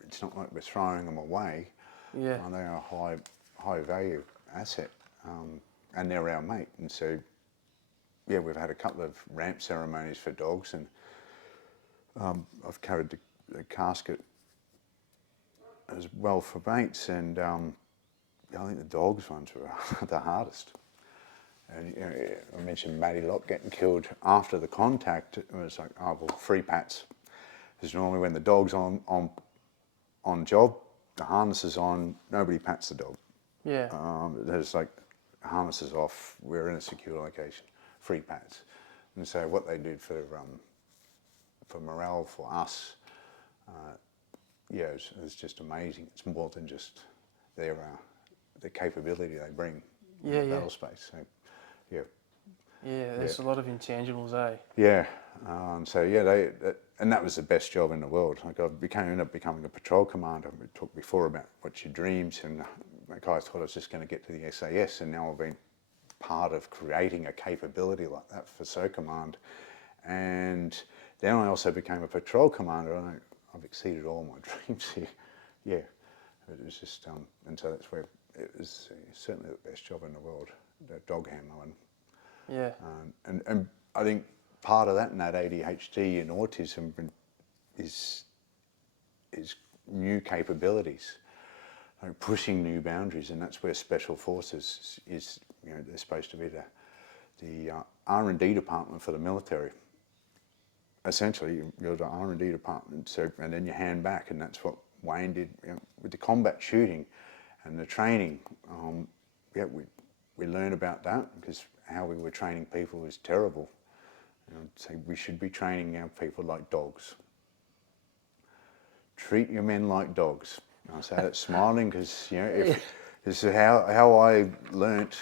it's not like we're throwing them away. Yeah, they are a high value asset, and they're our mate. And so we've had a couple of ramp ceremonies for dogs, and I've carried the casket as well for mates, and I think the dogs ones were the hardest. And I mentioned Matty Locke getting killed after the contact. It was like, oh well, free pats. Because normally when the dog's on job, the harness is on, nobody pats the dog. Yeah. There's like harnesses off. We're in a secure location, free pats. And so what they did for morale for us. It's just amazing. It's more than just their capability they bring in the battle space. So, there's a lot of intangibles, eh? Yeah, and that was the best job in the world. Like, I ended up becoming a patrol commander. We talked before about what's your dreams, and the guys thought I was just going to get to the SAS, and now I've been part of creating a capability like that for SOCOMMAND. And then I also became a patrol commander, and I've exceeded all my dreams here. Yeah, it was just, and so that's where it was certainly the best job in the world, the dog handler. Yeah. And I think part of that in that ADHD and autism is new capabilities, like pushing new boundaries, and that's where special forces is. They're supposed to be the R&D department for the military. Essentially, you're the R&D department, so, and then you hand back, and that's what Wayne did with the combat shooting and the training. We learned about that, because how we were training people was terrible. So we should be training our people like dogs. treat your men like dogs. And I say that smiling because, this is how I learnt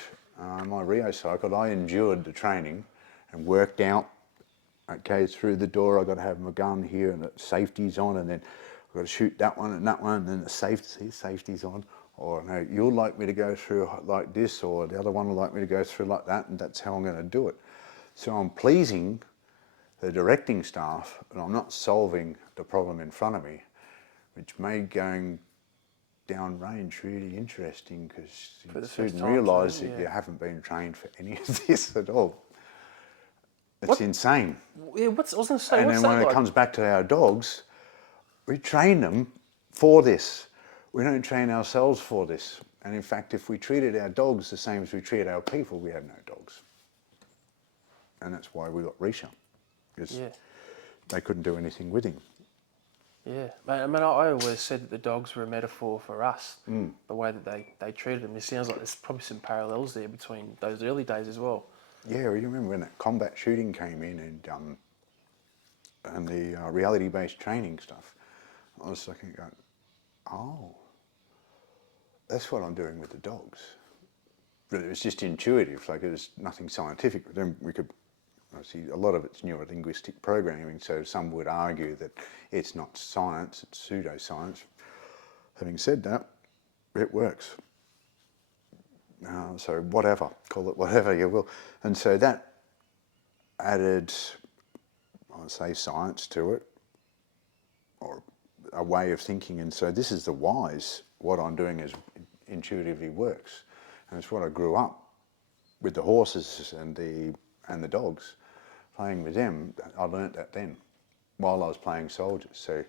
my Rio cycle. I endured the training and worked out, okay, through the door I've got to have my gun here and the safety's on, and then I've got to shoot that one, and then the safety's on. Or no, you'll like me to go through like this, or the other one will like me to go through like that, and that's how I'm going to do it. So I'm pleasing the directing staff, and I'm not solving the problem in front of me, which made going down range really interesting, because you soon realise that you haven't been trained for any of this at all. It's insane. Yeah, I was going to say, and what's then when that it like? comes back to our dogs, we train them for this. We don't train ourselves for this. And in fact, if we treated our dogs the same as we treat our people, we have no dogs. And that's why we got Richa, because they couldn't do anything with him. Yeah, I mean, I always said that the dogs were a metaphor for us, the way that they treated them. It sounds like there's probably some parallels there between those early days as well. Yeah, you remember when that combat shooting came in, and the reality-based training stuff. I was looking going, oh, that's what I'm doing with the dogs. But it was just intuitive, like it was nothing scientific. But then we could, obviously, a lot of it's neurolinguistic programming, so some would argue that it's not science, it's pseudoscience. Having said that, it works. So whatever, call it whatever you will. And so that added, I would say, science to it, or a way of thinking. And so this is the whys. What I'm doing is intuitively works. And it's what I grew up with, the horses and the dogs, playing with them. I learnt that then, while I was playing soldiers. So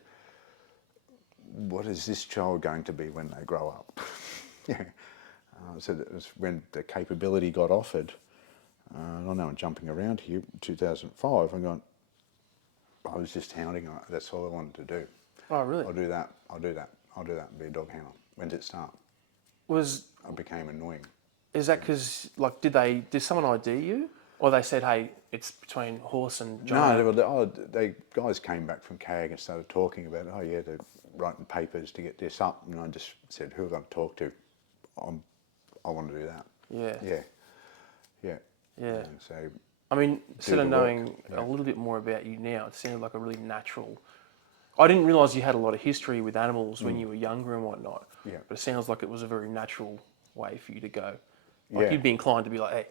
what is this child going to be when they grow up? So that was when the capability got offered. I know I'm jumping around here. 2005, I was just hounding. That's all I wanted to do. Oh, really? I'll do that and be a dog handler. When did it start? I became annoying. Is that because, like, did someone ID you? Or they said, hey, it's between horse and giant? No, they guys came back from CAG and started talking about, they're writing papers to get this up. And I just said, who am I going to talk to? I want to do that. Yeah. And so, I mean, instead of knowing a little bit more about you now, it sounded like a really natural... I didn't realise you had a lot of history with animals when you were younger and whatnot. Yeah. But it sounds like it was a very natural way for you to go. Like you'd be inclined to be like, hey,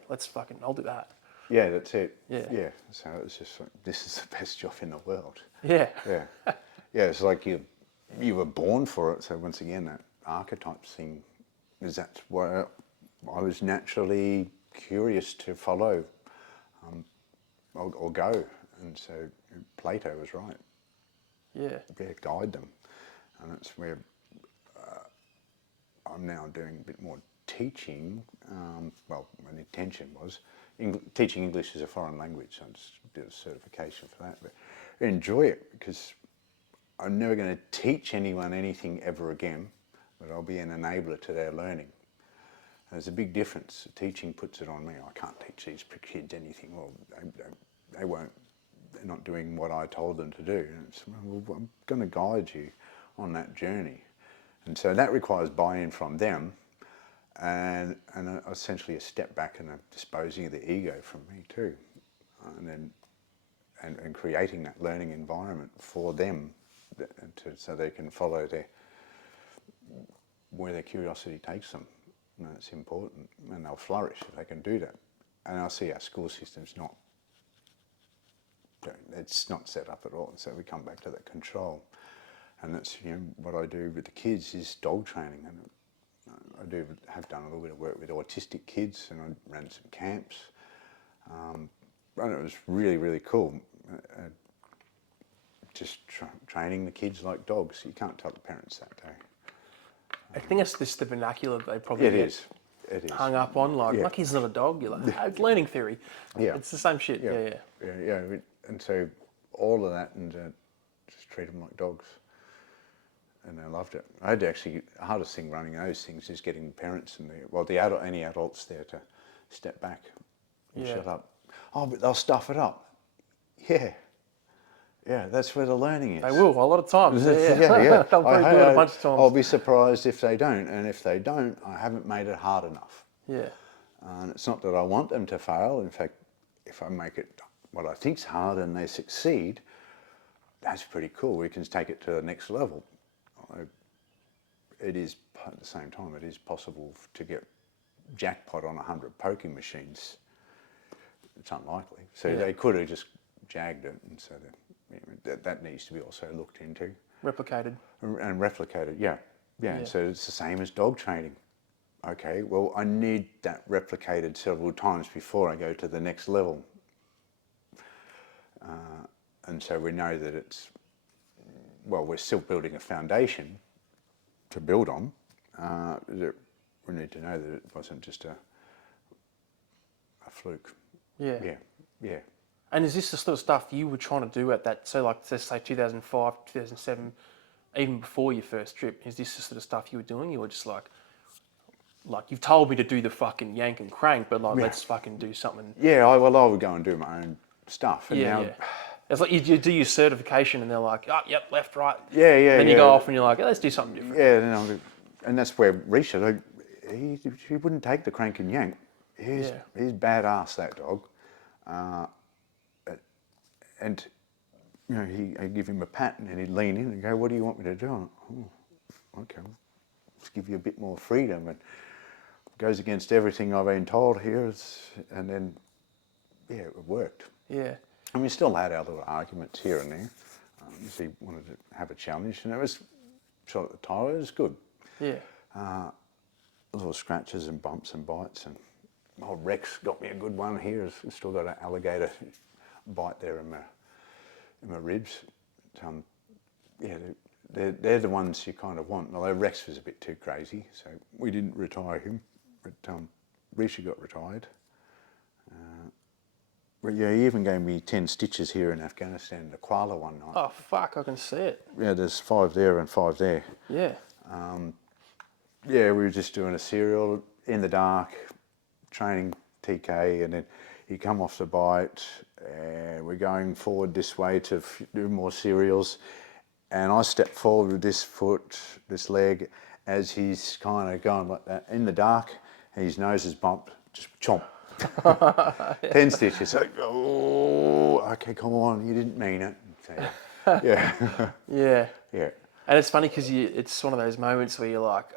I'll do that. Yeah, that's it. Yeah. So it was just like, this is the best job in the world. Yeah. It's like you were born for it. So once again, that archetype thing, that's why I was naturally curious to follow or go. And so Plato was right. Yeah. Guide them. And that's where I'm now doing a bit more teaching. My intention was teaching English as a foreign language, so I just did a certification for that. But I enjoy it because I'm never going to teach anyone anything ever again, but I'll be an enabler to their learning. And there's a big difference. Teaching puts it on me. I can't teach these kids anything. Well, they won't. They're not doing what I told them to do. And it's, well, I'm going to guide you on that journey. And so that requires buy-in from them, and essentially a step back and a disposing of the ego from me too, and creating that learning environment for them, so they can follow where their curiosity takes them. And that's important, and they'll flourish if they can do that. And I see our school system's it's not set up at all. So we come back to that control. And that's what I do with the kids is dog training, and I have done a little bit of work with autistic kids, and I ran some camps, and it was really, really cool. Just training the kids like dogs. You can't tell the parents that, though. I think it's just the vernacular they probably It is hung up on. Like, my kid's not a dog. You're like, it's learning theory. Yeah, it's the same shit. Yeah. And so all of that, and just treat them like dogs. And I loved it. I had to actually, the hardest thing running those things is getting the parents and any adults there to step back and shut up. Oh, but they'll stuff it up. Yeah. Yeah, that's where the learning is. They will, a lot of times. Yeah. Yeah. They'll probably do it a bunch of times. I'll be surprised if they don't, and if they don't, I haven't made it hard enough. Yeah. And it's not that I want them to fail. In fact, if I make it what I think's hard and they succeed, that's pretty cool. We can take it to the next level. It is, at the same time, it is possible to get jackpot on 100 poking machines. It's unlikely. So they could have just jagged it, and so that needs to be also looked into. Replicated. And replicated, yeah. So it's the same as dog training. Okay, well, I need that replicated several times before I go to the next level. And so we know that it's, well, we're still building a foundation to build on. We need to know that it wasn't just a fluke. Yeah. Yeah. And is this the sort of stuff you were trying to do at that, so like, let's say 2005, 2007, even before your first trip, is this the sort of stuff you were doing? You were just like you've told me to do the fucking yank and crank, but let's fucking do something. Yeah, I would go and do my own stuff. And now, It's like you do your certification and they're like, oh, yep, left, right. Yeah. Then you go off and you're like, let's do something different. Yeah, and that's where Richa, he wouldn't take the crank and yank. He's badass, that dog. And I'd give him a pat and he'd lean in and go, what do you want me to do? Okay, let's give you a bit more freedom. And it goes against everything I've been told here. And then, it worked. Yeah. And we still had our little arguments here and there. He wanted to have a challenge, and it was shot at the time. It was good. Yeah. Little scratches and bumps and bites, and old Rex got me a good one here. I've still got an alligator bite there in my ribs. They're the ones you kind of want. Although Rex was a bit too crazy, so we didn't retire him. But Richa got retired. He even gave me 10 stitches here in Afghanistan, the koala one night. Oh, fuck, I can see it. Yeah, there's 5 there and 5 there. Yeah. We were just doing a serial in the dark, training TK, and then he come off the bite, and we're going forward this way to do more serials, and I step forward with this foot, this leg, as he's kind of going like that in the dark, and his nose is bumped, just chomp. 10 stitches. So, okay, come on, you didn't mean it. So, Yeah. And it's funny because it's one of those moments where you're like,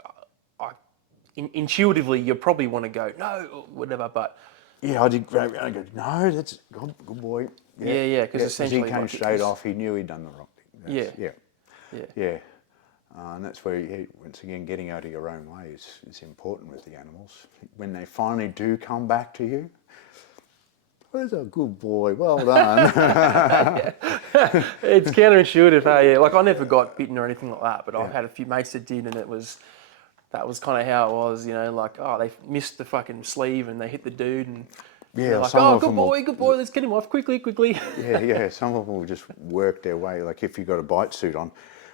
intuitively, you probably want to go, no, or whatever, but... Yeah, I did grab it and go, no, that's good boy. Yeah, because essentially... He came straight off, he knew he'd done the wrong thing. Yeah. And that's where, once again, getting out of your own way is important with the animals. When they finally do come back to you, where's a good boy? Well done. It's counterintuitive, hey? Yeah. Like, I never got bitten or anything like that, but I've had a few mates that did, and that was kind of how it was, they missed the fucking sleeve and they hit the dude, and they're like, good boy, let's get him off quickly. Yeah, some of them will just work their way, like if you've got a bite suit on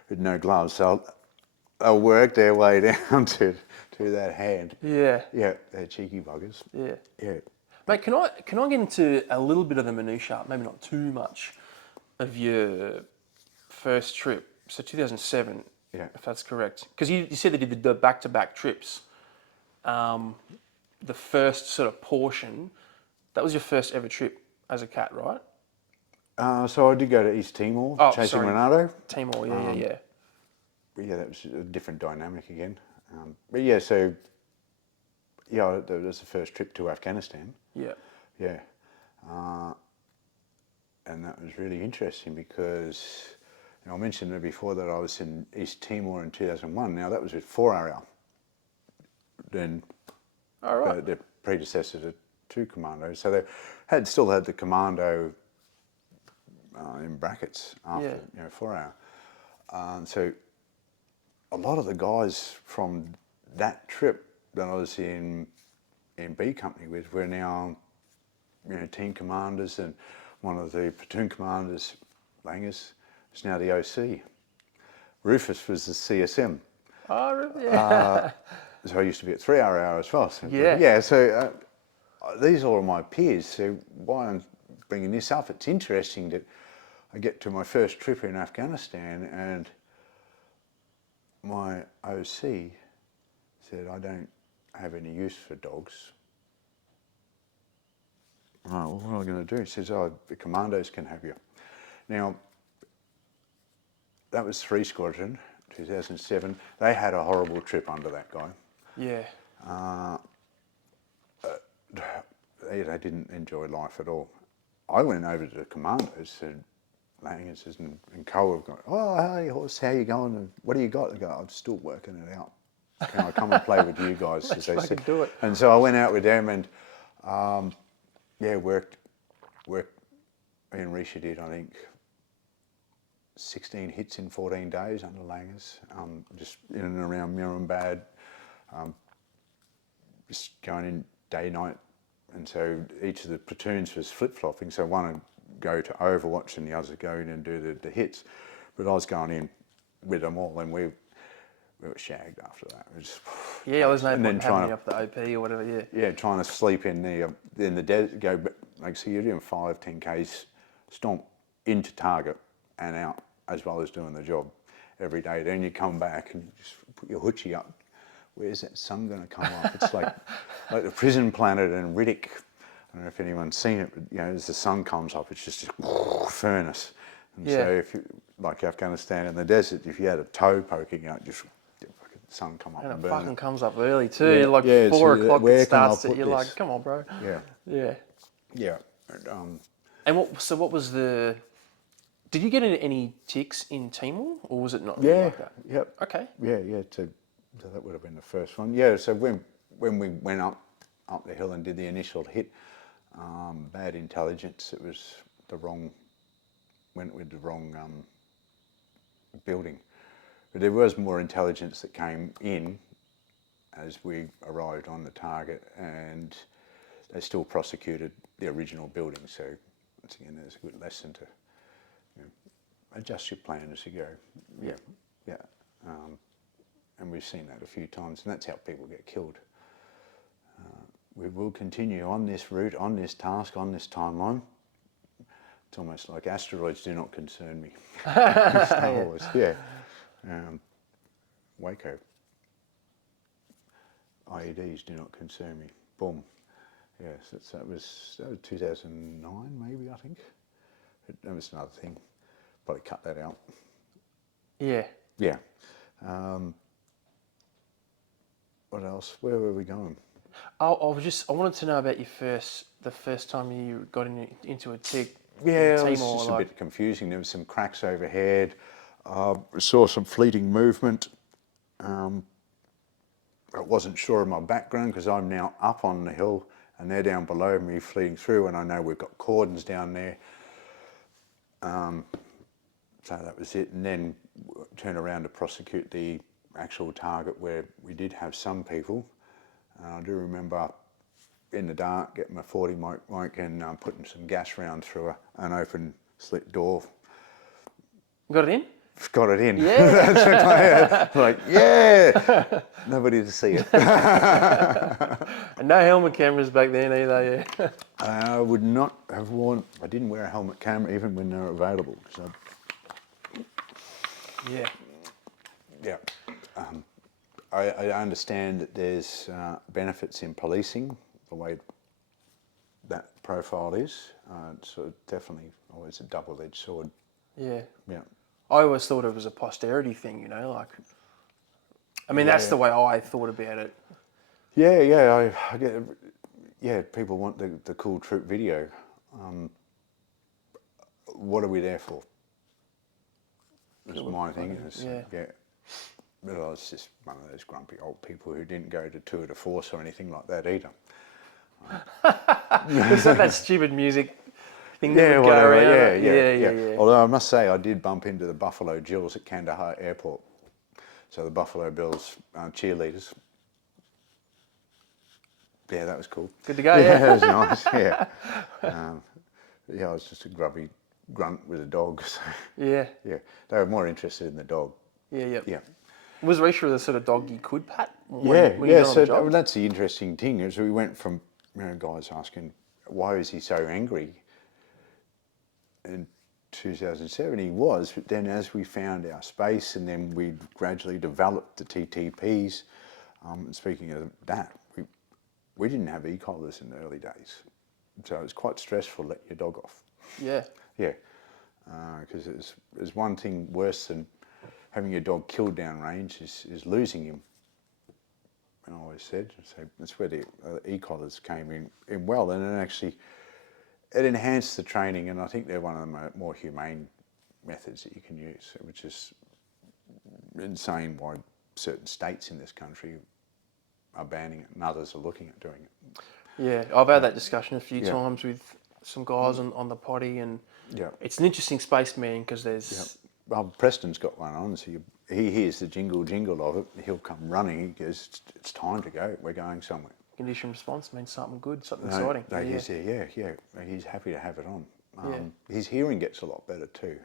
with no gloves, they'll work their way down to that hand. Yeah, they're cheeky buggers. Yeah. Mate, can I get into a little bit of the minutiae, maybe not too much, of your first trip? So 2007, if that's correct. Because you said they did the back-to-back trips. The first sort of portion, that was your first ever trip as a cat, right? So I did go to East Timor, chasing Renato. Timor, yeah. Yeah, that was a different dynamic again. That was the first trip to Afghanistan. Yeah. And that was really interesting because, I mentioned before that I was in East Timor in 2001. Now that was with 4RL. Then the predecessor to 2 commandos. So they still had the commando in brackets after 4RL. So a lot of the guys from that trip that I was in B Company with were now, team commanders, and one of the platoon commanders, Langers, is now the OC. Rufus was the CSM. Oh, yeah. So I used to be at 3RR as well. So, so these are all my peers. So why I'm bringing this up, it's interesting that I get to my first trip in Afghanistan, and my OC said, I don't have any use for dogs. Oh, well, what am I going to do? He says, oh, the commandos can have you. Now, that was 3 Squadron, 2007. They had a horrible trip under that guy. Yeah. They didn't enjoy life at all. I went over to the commandos, and Langers and Co have gone, oh, hey, horse, how you going? And what do you got? They go, I'm still working it out. Can I come and play with you guys? Let's fucking do it. And so I went out with them, and worked. Me and Richa did, I think, 16 hits in 14 days under Langers, just in and around Murrumbad, just going in day, night. And so each of the platoons was flip-flopping, so one would go to Overwatch and the others would go in and do the hits. But I was going in with them all, and we were shagged after that. It was, Yeah, there's no point having you up the OP or whatever, yeah. Yeah, trying to sleep in the desert, go, like, so you're doing 5, 10 Ks, stomp into target and out, as well as doing the job every day. Then you come back and you just put your hoochie up. Where's that sun going to come up? It's like the prison planet in Riddick. I don't know if anyone's seen it, but as the sun comes up, it's just a furnace. And so if you, like Afghanistan in the desert, if you had a toe poking out, just the sun come up and it burn fucking it. comes up early too. Yeah, like 4 o'clock it starts it. You're like, come on, bro. Yeah. Yeah. Yeah. And what was the... Did you get any ticks in Timor, or was it not really Yeah. like that? Yep. Okay. Yeah. So that would have been the first one. Yeah. So when we went up the hill and did the initial hit, bad intelligence. It was went with the wrong building. But there was more intelligence that came in as we arrived on the target, and they still prosecuted the original building. So once again, there's a good lesson to adjust your plan as you go. Yeah. And we've seen that a few times, and that's how people get killed. We will continue on this route, on this task, on this timeline. It's almost like asteroids do not concern me. Star Wars, yeah. Waco. IEDs do not concern me. Boom. Yes, that was 2009, maybe, I think. That was another thing. Probably cut that out. Yeah. Yeah. What else? Where were we going? I wanted to know about the first time you got into a tick. Yeah, it was Timor, just a bit confusing. There was some cracks overhead. We saw some fleeting movement. I wasn't sure of my background because I'm now up on the hill and they're down below me fleeing through, and I know we've got cordons down there. So that was it, and then turn around to prosecute the actual target where we did have some people. I do remember in the dark getting my 40 mic and putting some gas round through an open slit door. Got it in? Got it in. Yeah. Like, yeah. Nobody to see it. And no helmet cameras back then either, yeah. I would not have worn, I didn't wear a helmet camera even when they were available. So, yeah. Yeah. I understand that there's benefits in policing, the way that profile is. So definitely always a double-edged sword. Yeah. Yeah. I always thought it was a posterity thing, like... I mean, that's the way I thought about it. Yeah, I get... Yeah, people want the cool troop video. What are we there for? That's my thing. Yeah. But I was just one of those grumpy old people who didn't go to Tour de Force or anything like that either. It's like that stupid music thing Yeah, that would whatever. go around. Yeah. Although I must say, I did bump into the Buffalo Gills at Kandahar Airport. So the Buffalo Bills cheerleaders. Yeah, that was cool. Good to go, yeah. That was nice, yeah. I was just a grubby grunt with a dog. So, yeah. Yeah, they were more interested in the dog. Yeah. Was Richa the sort of dog you could pat? So that's the interesting thing, is we went from guys asking, why is he so angry? And 2007 he was, but then as we found our space and then we gradually developed the TTPs, speaking of that, we didn't have e-collars in the early days. So it was quite stressful to let your dog off. Yeah. Yeah, because there's one thing worse than having your dog killed downrange is losing him. And I always said, so that's where the e-collars came in well, and it enhanced the training, and I think they're one of the more humane methods that you can use, which is insane why certain states in this country are banning it and others are looking at doing it. Yeah, I've had that discussion a few times with some guys on the potty, and it's an interesting space, man, because there's... Well, Preston's got one on, so he hears the jingle of it, he'll come running, he goes, it's time to go, we're going somewhere. Condition response means something good, something exciting. He's happy to have it on. His hearing gets a lot better too.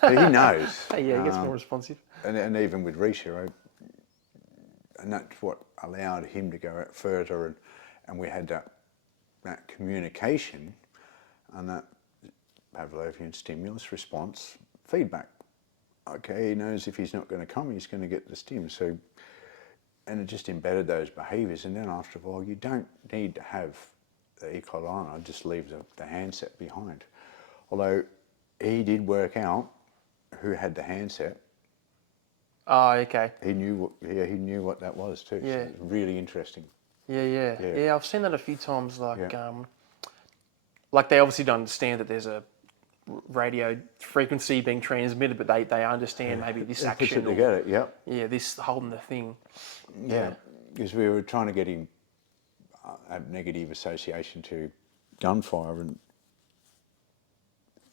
But he knows. He gets more responsive. And even with Richa, and that's what allowed him to go out further, and we had that communication and that Pavlovian stimulus response feedback. Okay, he knows if he's not going to come, he's going to get the stim. So, and it just embedded those behaviours, and then after a while you don't need to have the e-collar on, I just leave the handset behind. Although he did work out who had the handset. Oh, okay. He knew what that was too. Yeah. So it was really interesting. Yeah, I've seen that a few times, like they obviously don't understand that there's a radio frequency being transmitted, but they understand maybe this action. Puts it together, Yeah, this holding the thing. Yeah, because we were trying to get him a negative association to gunfire, and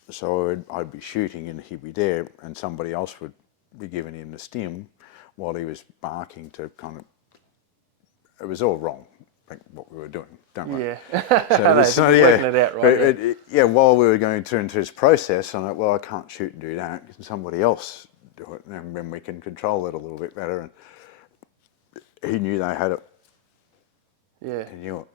so I'd be shooting and he'd be there, and somebody else would be giving him the stim while he was barking to kind of. It was all wrong, what we were doing. Don't worry. Yeah. Working it out, right? While we were going through into this process, I'm like, well, I can't shoot and do that. Can somebody else do it? And then we can control it a little bit better. And he knew they had it. Yeah. He knew it.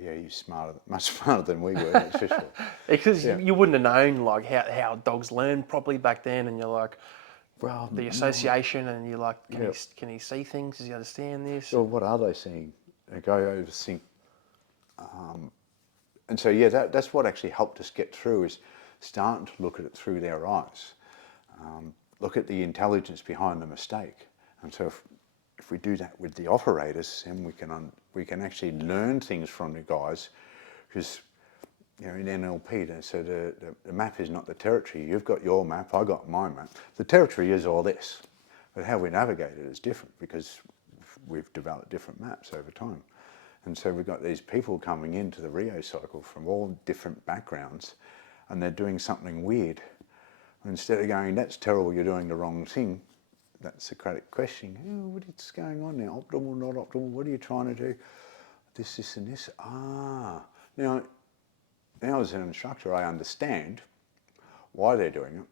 He's much smarter than we were, that's for sure. Because you wouldn't have known like how dogs learn properly back then, and you're like, well, the association, and you're like, can he see things? Does he understand this? Well, what are they seeing? They go over sync. And so, that's what actually helped us get through, is starting to look at it through their eyes. Look at the intelligence behind the mistake. And so if we do that with the operators, then we can actually learn things from the guys, because in NLP, they said the map is not the territory. You've got your map, I got my map. The territory is all this, but how we navigate it is different, because we've developed different maps over time. And so we've got these people coming into the Rio cycle from all different backgrounds, and they're doing something weird. Instead of going, that's terrible, you're doing the wrong thing, that Socratic question, what is going on now? Optimal, not optimal, what are you trying to do? This and this. Now as an instructor, I understand why they're doing it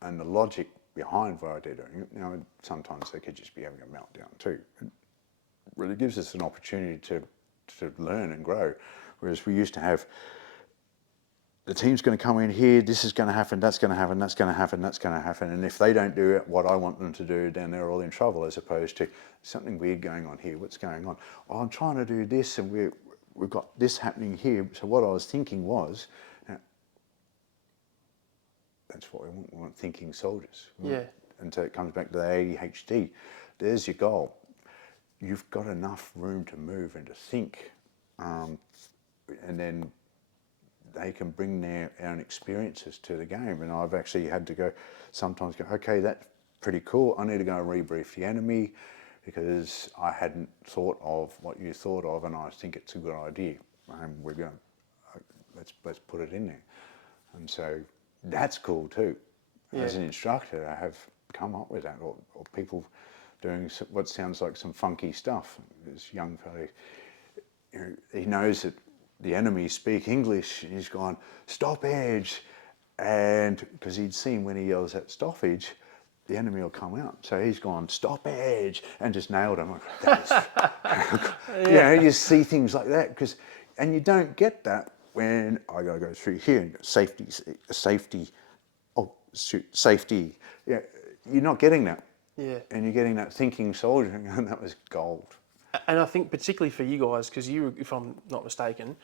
and the logic behind why they're doing it. Now, sometimes they could just be having a meltdown too. It really gives us an opportunity to learn and grow. Whereas we used to have, the team's going to come in here, this is going to happen, that's going to happen, that's going to happen, that's going to happen. And if they don't do it, what I want them to do, then they're all in trouble, as opposed to something weird going on here, what's going on? Oh, I'm trying to do this, and we've got this happening here. So what I was thinking was, that's what we want thinking soldiers. And so it comes back to the ADHD. There's your goal. You've got enough room to move and to think. And then they can bring their own experiences to the game. And I've actually had to sometimes go, okay, that's pretty cool. I need to go and rebrief the enemy, because I hadn't thought of what you thought of, and I think it's a good idea. And we're going, let's put it in there. And so that's cool too. As an instructor, I have come up with that, or people doing what sounds like some funky stuff. This young fellow, he knows that the enemy speak English, and he's gone, stoppage. And because he'd seen when he yells at stoppage, the enemy will come out. So he's gone, stoppage, and just nailed him. You see things like that, and you don't get that when I got to go through here, and safety, oh, shoot, safety. Yeah, you're not getting that. Yeah. And you're getting that thinking soldier, and that was gold. And I think particularly for you guys, because you, if I'm not mistaken,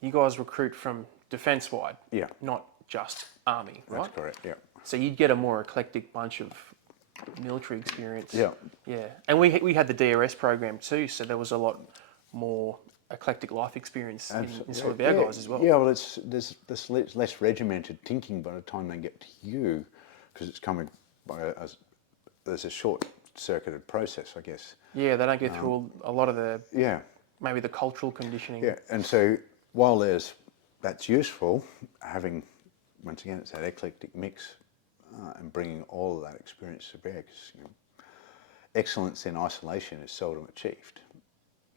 you guys recruit from defence-wide, Yeah. not just army, right? That's correct, yeah. So you'd get a more eclectic bunch of military experience. Yeah. Yeah. And we had the DRS program too, so there was a lot more eclectic life experience in sort of our guys as well. Yeah, well, there's less regimented thinking by the time they get to you, because it's coming by there's a short-circuited process, I guess. Yeah, they don't go through a lot of the Yeah. maybe the cultural conditioning. Yeah, and so while that's useful, having, once again, it's that eclectic mix and bringing all of that experience to bear, because excellence in isolation is seldom achieved.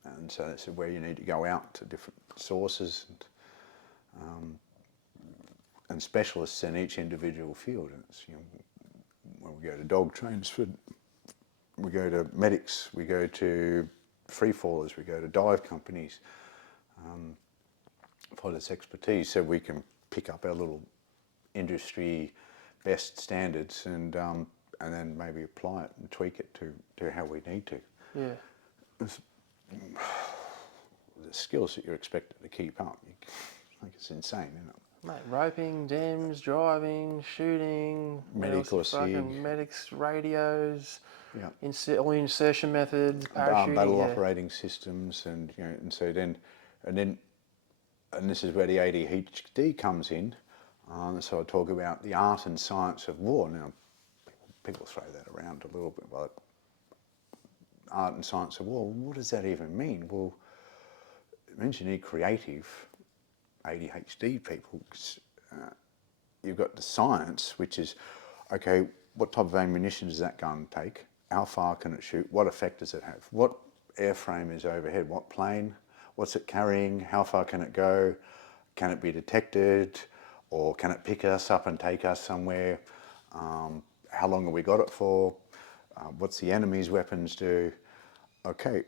And so that's where you need to go out to different sources and specialists in each individual field. And it's, when we go to dog trains, we go to medics, we go to free fallers, we go to dive companies for this expertise, so we can pick up our little industry best standards and then maybe apply it and tweak it to how we need to. Yeah. The skills that you're expected to keep up, like it's insane, isn't it? Mate, roping, DEMS, driving, shooting, Medic or fucking medics, radios, Yeah. all insertion methods, parachuting. Battle operating systems, and so then this is where the ADHD comes in. So I talk about the art and science of war. Now, people throw that around a little bit, but art and science of war, what does that even mean? Well, it means you need creative ADHD people. You've got the science, which is, okay, what type of ammunition does that gun take? How far can it shoot? What effect does it have? What airframe is overhead? What plane? What's it carrying? How far can it go? Can it be detected? Or can it pick us up and take us somewhere? How long have we got it for? What's the enemy's weapons do? Okay,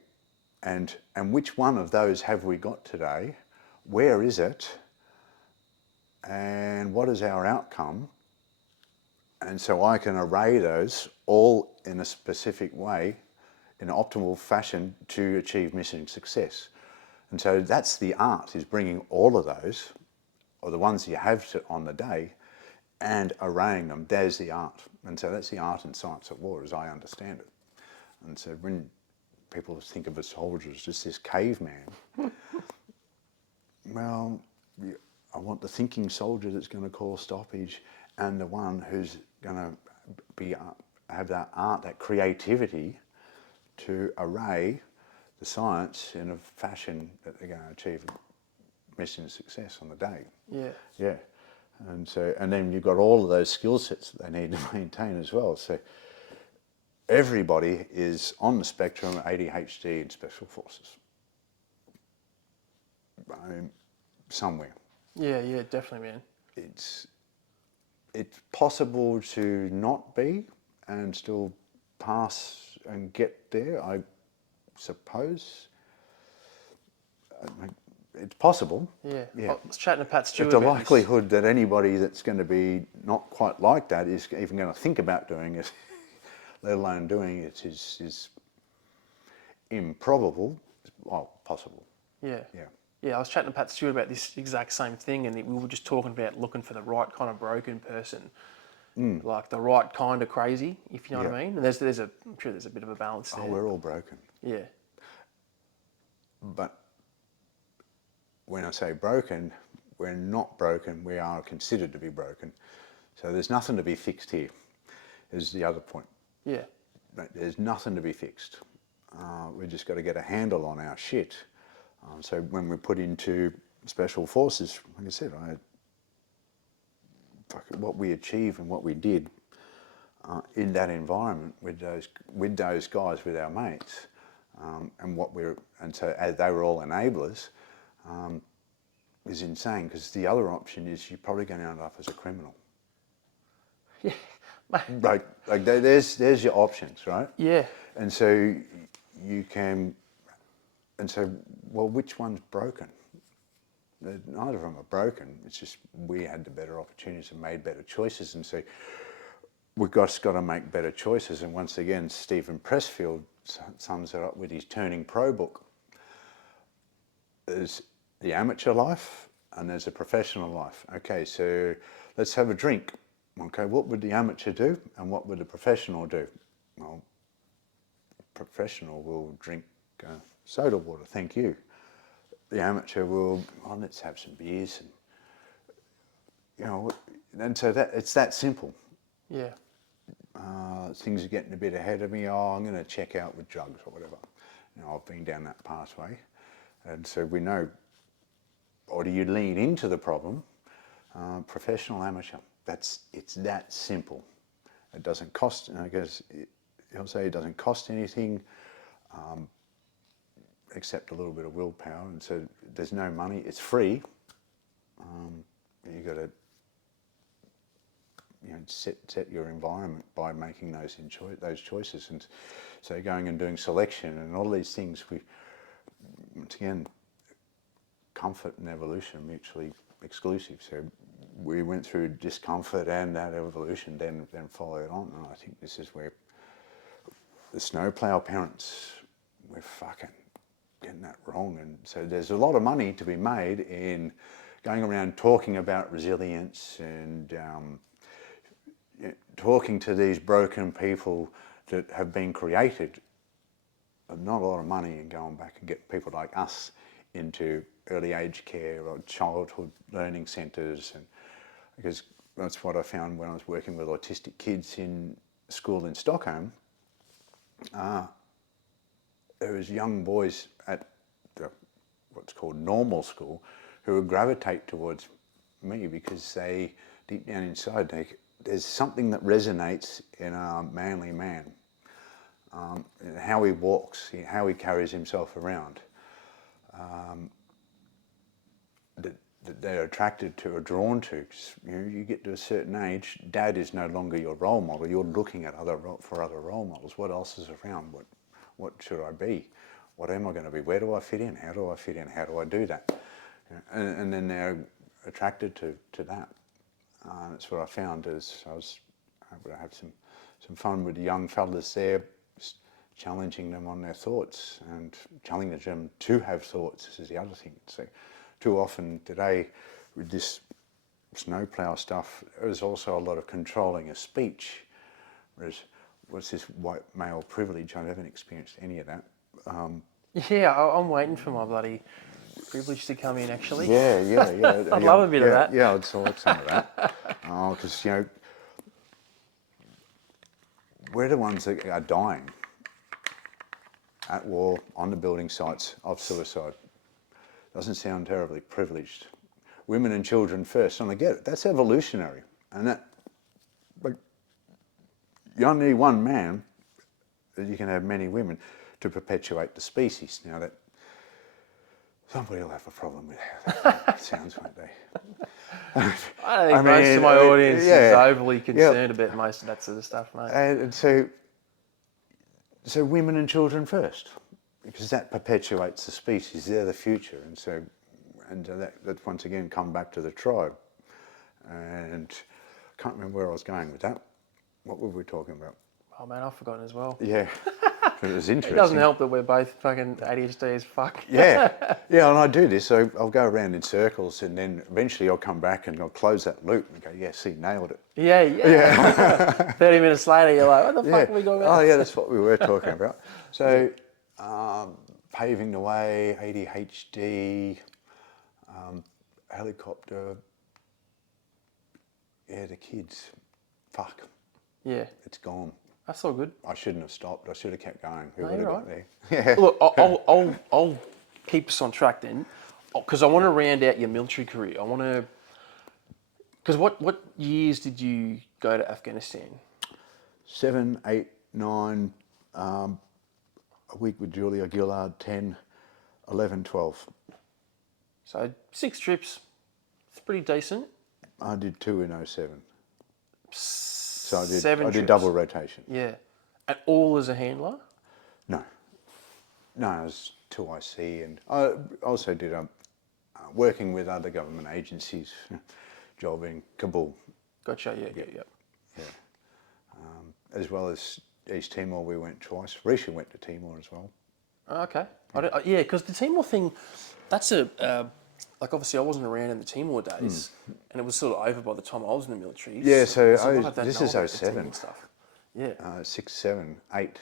and which one of those have we got today? Where is it? And what is our outcome? And so I can array those all in a specific way, in an optimal fashion to achieve mission success. And so that's the art, is bringing all of those, or the ones you have on the day, and arraying them. There's the art. And so that's the art and science of war, as I understand it. And so when people think of a soldier as just this caveman, well, I want the thinking soldier that's going to call stoppage, and the one who's going to have that art, that creativity to array the science in a fashion that they're going to achieve mission success on the day. Yeah. Yeah. And then you've got all of those skill sets that they need to maintain as well. So everybody is on the spectrum of ADHD and special forces. I mean, somewhere. Yeah, definitely, man. It's possible to not be and still pass and get there, I suppose. It's possible. Yeah. Yeah. I was chatting to Pat Stewart But the about likelihood that anybody that's going to be not quite like that is even going to think about doing it, let alone doing it, is improbable. Well, possible. Yeah. Yeah. Yeah, I was chatting to Pat Stewart about this exact same thing, and we were just talking about looking for the right kind of broken person, like the right kind of crazy, if you know what I mean. And I'm sure there's a bit of a balance there. Oh, we're all broken. Yeah. But when I say broken, we're not broken. We are considered to be broken. So there's nothing to be fixed here, is the other point. Yeah. There's nothing to be fixed. We just got to get a handle on our shit. So when we're put into special forces, like I said, what we achieved and what we did in that environment with those guys, with our mates, and so as they were all enablers, is insane, because the other option is you're probably going to end up as a criminal. Yeah. Like there's your options, right? Yeah. And so you can, well, which one's broken? Neither of them are broken. It's just we had the better opportunities and made better choices. And so we've just got to make better choices. And once again, Stephen Pressfield sums it up with his Turning Pro book. There's the amateur life and there's a professional life. Okay, so let's have a drink. Okay, what would the amateur do and what would the professional do? Well, professional will drink soda water, thank you. The amateur will, oh, let's have some beers, and and so it's that simple. Yeah. Things are getting a bit ahead of me. Oh, I'm going to check out with drugs or whatever. I've been down that pathway, and so we know. Or do you lean into the problem? Professional, amateur. It's that simple. It doesn't cost. I guess I'll say it doesn't cost anything. Except a little bit of willpower, and so there's no money. It's free. You got to set your environment by making those choices, and so going and doing selection and all these things. Once again, comfort and evolution are mutually exclusive. So we went through discomfort and that evolution, then followed on. And I think this is where the snowplow parents, we're fucking getting that wrong. And so there's a lot of money to be made in going around talking about resilience and talking to these broken people that have been created. But not a lot of money in going back and get people like us into early age care or childhood learning centres, and because that's what I found when I was working with autistic kids in school in Stockholm. There was young boys at what's called normal school who would gravitate towards me because they, deep down inside, there's something that resonates in a manly man, how he walks, how he carries himself around, that they're attracted to or drawn to. You get to a certain age, dad is no longer your role model. You're looking at for other role models. What else is around? What should I be? What am I going to be? Where do I fit in? How do I fit in? How do I do that? And then they're attracted to that. That's what I found as I was able to have some fun with the young fellas there, just challenging them on their thoughts and challenging them to have thoughts. This is the other thing. So too often today with this snowplow stuff, there's also a lot of controlling of speech, whereas what's this white male privilege? I haven't experienced any of that. Yeah, I'm waiting for my bloody privilege to come in, actually. Yeah. I'd love a bit of that. Yeah, I'd like some of that. Because, we're the ones that are dying at war, on the building sites, of suicide. Doesn't sound terribly privileged. Women and children first, and I get it. That's evolutionary. And that, but you only need one man, that you can have many women to perpetuate the species. Now that somebody will have a problem with how that sounds, won't they? I don't think most of my audience is overly concerned about most of that sort of stuff, mate. And so women and children first, because that perpetuates the species. They're the future, and so that once again come back to the tribe. And I can't remember where I was going with that. What were we talking about? Oh man, I've forgotten as well. Yeah, it was interesting. It doesn't help that we're both fucking ADHD as fuck. Yeah, and I do this, so I'll go around in circles, and then eventually I'll come back and I'll close that loop and go, yeah, see, nailed it. Yeah. 30 minutes later, you're like, what the fuck are we going about? Oh yeah, that's what we were talking about. So, paving the way, ADHD, helicopter, the kids, fuck. Yeah. It's gone. That's all good. I shouldn't have stopped. I should have kept going. Who No, would have you're got right. there? Yeah. Look, I'll keep us on track then, because I want to round out your military career. I want to, because what years did you go to Afghanistan? 7, 8, 9, a week with Julia Gillard, 10, 11, 12. So 6 trips. It's pretty decent. I did 2 in 07. So I did trips. double rotation. Yeah. And all as a handler? No, I was 2IC, and I also did working with other government agencies, job in Kabul. Gotcha. Yeah. Yeah. As well as East Timor, we went twice. Richa went to Timor as well. Okay. Yeah, because the Timor thing, that's like obviously I wasn't around in the Timor days, and it was sort of over by the time I was in the military. Yeah, so there's a lot I don't this know is about the 07. Timor stuff. Yeah. 6, 7, 8,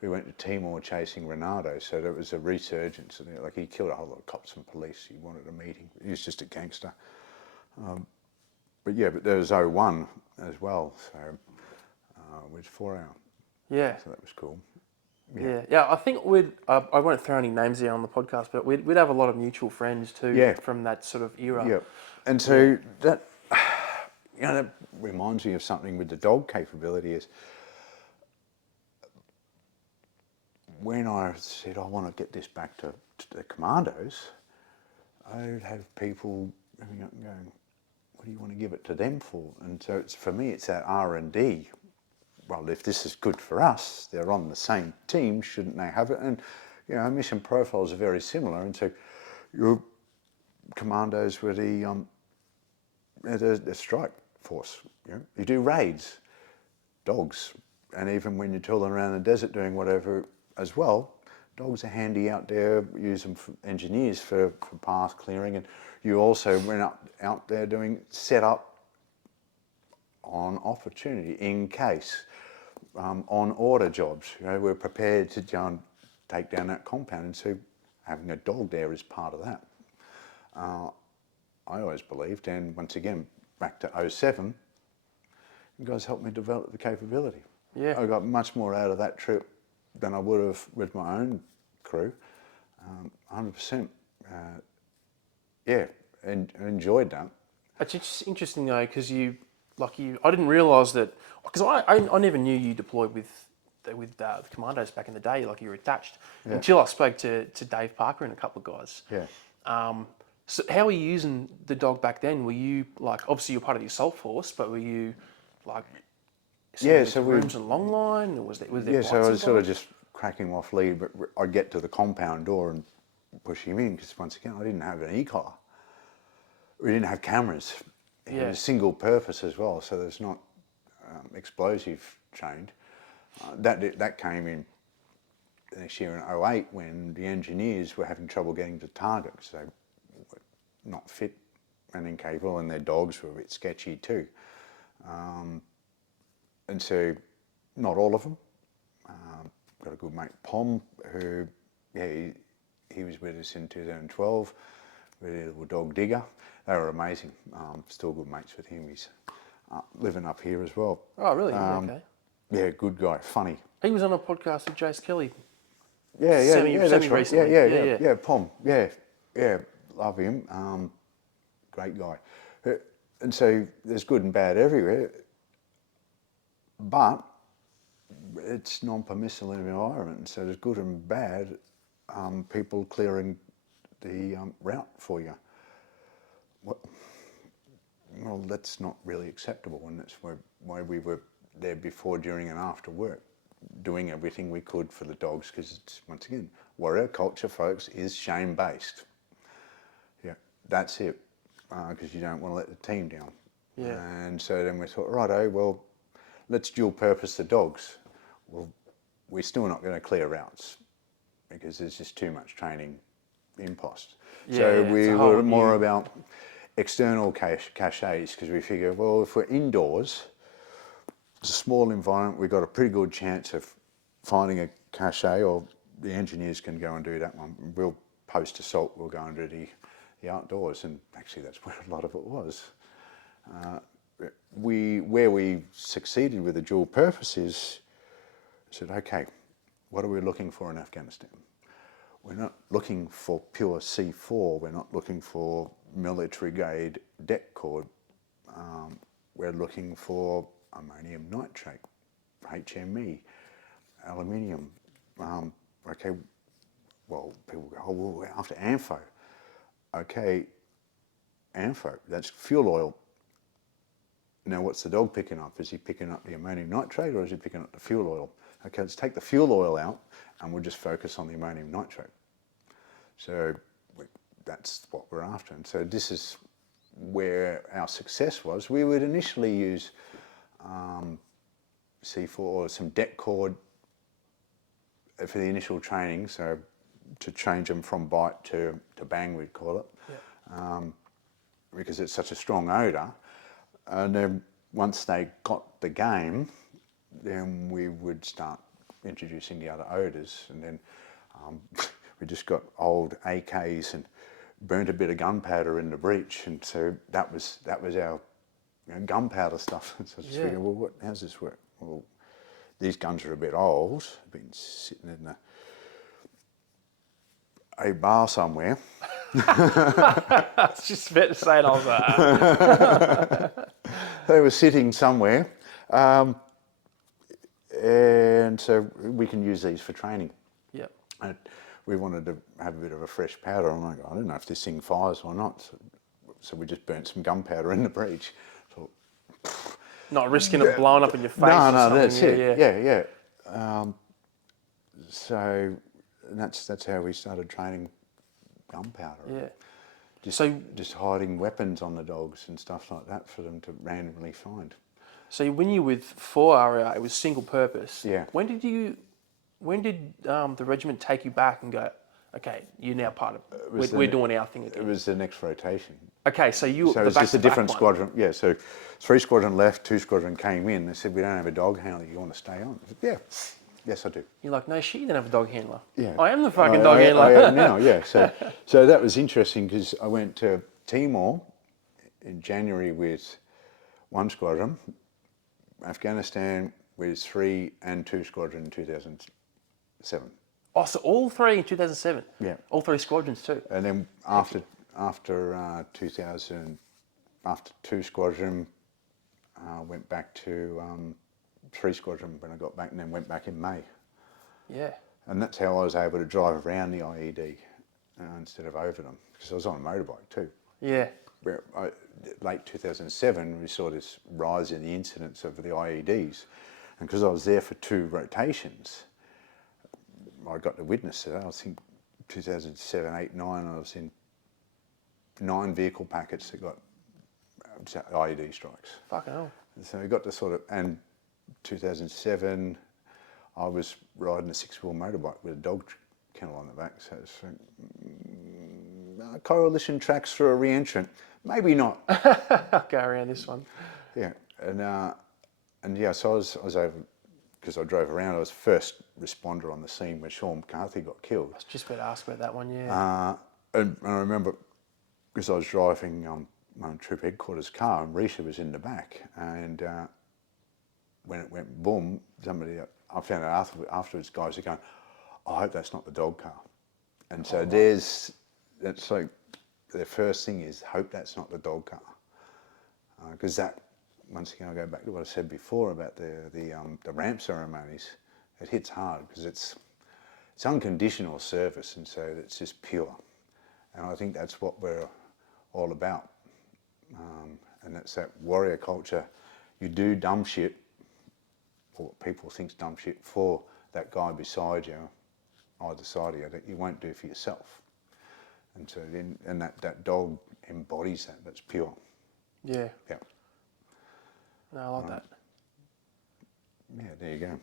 we went to Timor chasing Renato. So there was a resurgence. Like he killed a whole lot of cops and police. He wanted a meeting. He was just a gangster. But there was 01 as well. So it was 4 hours. Yeah. So that was cool. Yeah. I think I won't throw any names out on the podcast, but we'd have a lot of mutual friends too from that sort of era. Yeah. And so that, that reminds me of something with the dog capability is when I said I want to get this back to the commandos, I would have people going, what do you want to give it to them for? And so for me, it's that R&D. Well, if this is good for us, they're on the same team, shouldn't they have it? And, mission profiles are very similar. And so your commandos were the strike force. You do raids, dogs. And even when you're tooling around the desert doing whatever as well, dogs are handy out there, use them for engineers for path clearing. And you also went out there doing setup on opportunity in case. On order jobs, we're prepared to go and take down that compound, and so having a dog there is part of that. I always believed, and once again, back to 07, you guys helped me develop the capability. Yeah. I got much more out of that trip than I would have with my own crew. 100%. And enjoyed that. It's just interesting though, because I didn't realise that, because I never knew you deployed with the commandos back in the day, like you were attached, until I spoke to Dave Parker and a couple of guys. Yeah. So how were you using the dog back then? Were you obviously you're part of the assault force, but were you so rooms and long line, or was there so I was bites sort of involved? just cracking him off lead, but I'd get to the compound door and push him in, because once again, I didn't have an e-collar. We didn't have cameras. It was single purpose as well, so there's not explosive trained. That came in next year in 08 when the engineers were having trouble getting to target because they were not fit and incapable, and their dogs were a bit sketchy too. And so, not all of them. Got a good mate, Pom, who, he was with us in 2012, with a little dog Digger. They were amazing. Still good mates with him. He's living up here as well. Oh, really? Okay. Yeah, good guy, funny. He was on a podcast with Jace Kelly. Yeah, that's right. Recently. Yeah, Pom. Yeah, love him. Great guy. And so there's good and bad everywhere, but it's non-permissive environment. So there's good and bad. People clearing the route for you. Well, that's not really acceptable, and that's why we were there before, during, and after work, doing everything we could for the dogs, because it's, once again, warrior culture, folks, is shame-based. Yeah, that's it, because you don't want to let the team down. Yeah. And so then we thought, righto, well, let's dual purpose the dogs. Well, we're still not going to clear routes because there's just too much training impost. So we were more about external caches, because we figure, well, if we're indoors, it's a small environment, we've got a pretty good chance of finding a cache, or the engineers can go and do that one. We'll post assault, we'll go and do the outdoors, and actually that's where a lot of it was. Where we succeeded with the dual purpose is, I said, okay, what are we looking for in Afghanistan? We're not looking for pure C4, we're not looking for military grade det cord. We're looking for ammonium nitrate, HME, aluminium. Okay, well, people go, oh, well, we're after ANFO. Okay, ANFO, that's fuel oil. Now, what's the dog picking up? Is he picking up the ammonium nitrate, or is he picking up the fuel oil? Okay, let's take the fuel oil out and we'll just focus on the ammonium nitrate. So that's what we're after. And so this is where our success was. We would initially use C4 or some det cord for the initial training, so to change them from bite to bang, we'd call it, because it's such a strong odour. And then once they got the game, then we would start introducing the other odours, and then we just got old AKs and burnt a bit of gunpowder in the breech, and so that was our gunpowder stuff. So I was just thinking, well, how's this work? Well, these guns are a bit old, been sitting in a bar somewhere. I was just about to say it, I was like... They were sitting somewhere, and so we can use these for training. Yep. And we wanted to have a bit of a fresh powder. I'm like, I don't know if this thing fires or not. So we just burnt some gunpowder in the breech. Thought, not risking it blowing up in your face. No, or that's something. it. Yeah. So that's how we started training gunpowder. Yeah. Just hiding weapons on the dogs and stuff like that for them to randomly find. So when you were with 4RA, it was single purpose. Yeah. When did the regiment take you back and go, okay, you're now part of we're doing our thing again? It was the next rotation. Okay, so you. So it was just a different squadron. Yeah. So 3 squadron left, 2 squadron came in. They said, we don't have a dog handler. You want to stay on? I said, yeah. Yes, I do. You're like, no shit, you don't have a dog handler. Yeah. I am the fucking dog handler. I am now, yeah. So that was interesting because I went to Timor in January with 1 squadron, Afghanistan with 3 and 2 squadron in 2007. Oh, so all 3 in 2007? Yeah. All 3 squadrons too? And then after 2 squadron, went back to 3 squadron when I got back, and then went back in May. Yeah. And that's how I was able to drive around the IED instead of over them, because I was on a motorbike too. Yeah. Where late 2007, we saw this rise in the incidence of the IEDs, and because I was there for 2 rotations, I got to witness it. I think 2007, 8, 9, I was in 9 vehicle packets that got IED strikes. Fucking hell. So we got to sort of, and 2007, I was riding a 6-wheel motorbike with a dog kennel on the back. So it's coalition tracks for a re-entrant, maybe not. I'll go around this one. Yeah, and yeah, so I was over, because I drove around. I was first responder on the scene where Sean McCarthy got killed. I was just about to ask about that one, yeah. And I remember, because I was driving my troop headquarters car, and Richa was in the back, and when it went boom, I found out afterwards, guys are going, I hope that's not the dog car. And so that's like, their first thing is, hope that's not the dog car. Because that, once again, I go back to what I said before about the ramp ceremonies, it hits hard because it's unconditional service, and so it's just pure. And I think that's what we're all about. And that's that warrior culture. You do dumb shit, or what people think's dumb shit, for that guy beside you, either side of you, that you won't do for yourself. And so then, and that dog embodies that. That's pure. Yeah. Yeah. No, I like that. Yeah, there you go.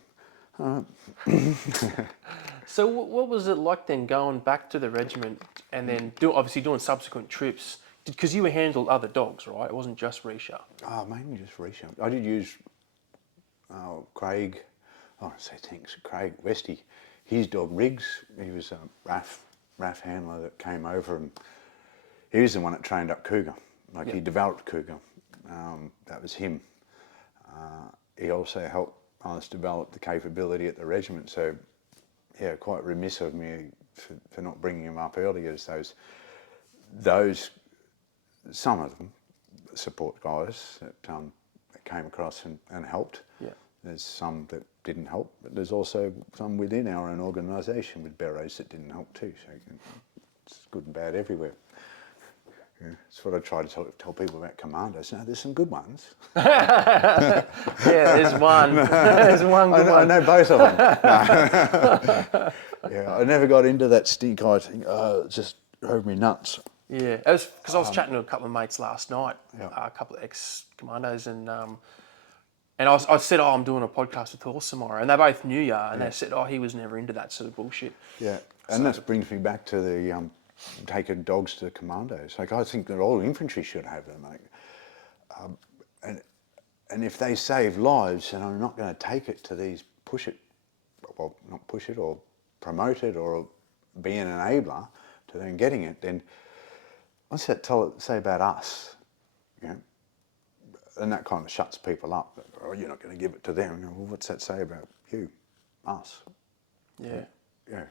So what was it like then going back to the regiment and then obviously doing subsequent trips? Because you handled other dogs, right? It wasn't just Richa. Oh, mainly just Richa. I did use Craig, Craig Westy. His dog Riggs, he was a RAF handler that came over, and he was the one that trained up Cougar. Like, he developed Cougar. That was him. He also helped us develop the capability at the regiment. So, yeah, quite remiss of me for not bringing him up earlier. As those, some of them, support guys that came across and helped. Yeah. There's some that didn't help, but there's also some within our own organisation with berets that didn't help too. So it's good and bad everywhere. Yeah, that's what I try to tell people about commandos. No, there's some good ones. Yeah, there's one. There's one good one. I know both of them. Yeah, I never got into that stink eye thing. drove me nuts. Yeah, it was because I was chatting to a couple of mates last night, Yeah. a couple of ex-commandos, and I said, "Oh, I'm doing a podcast with Horse tomorrow," and they both knew ya, and they said, "Oh, he was never into that sort of bullshit." Yeah, and that brings me back to the taking dogs to the commandos. Like, I think that all infantry should have them, mate. And if they save lives, and I'm not going to take it to these not push it or promote it or be an enabler to them getting it, then what's that say about us? You know, and that kind of shuts people up. Oh, you're not going to give it to them. Well, what's that say about you, us? Yeah. Yeah.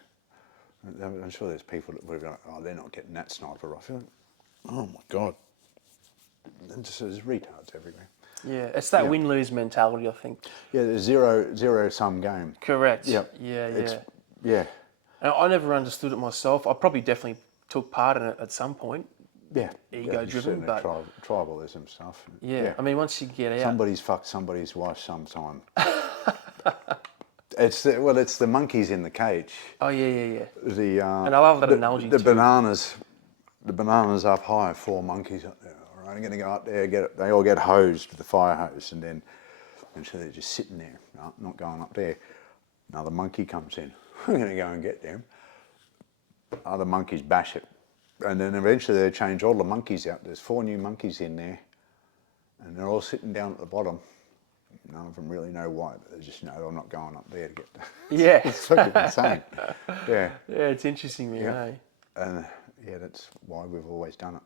I'm sure there's people that would have gone, oh, they're not getting that sniper rifle. Oh my God. And just, there's retards everywhere. Yeah, it's that win-lose mentality, I think. Yeah, the zero-sum game. Correct. Yep. Yeah. Yeah. And I never understood it myself. I probably definitely took part in it at some point. Yeah. Ego-driven, but tribalism stuff. yeah, I mean, once you get out, Somebody's fucked somebody's wife sometime. It's the monkeys in the cage. oh yeah. The And I love that analogy the too. bananas up high, 4 monkeys up there. All right, I'm going to go up there, they all get hosed with the fire hose, and then so they're just sitting there, no, not going up there. Another monkey comes in. I'm going to go and get them. Other monkeys bash it, and then eventually they change all the monkeys out. There's 4 new monkeys in there, and they're all sitting down at the bottom. None of them really know why, but they just know I'm not going up there to get them. Yeah. It's fucking insane. Yeah. Yeah, it's interesting, man. Yeah. Eh? And that's why we've always done it.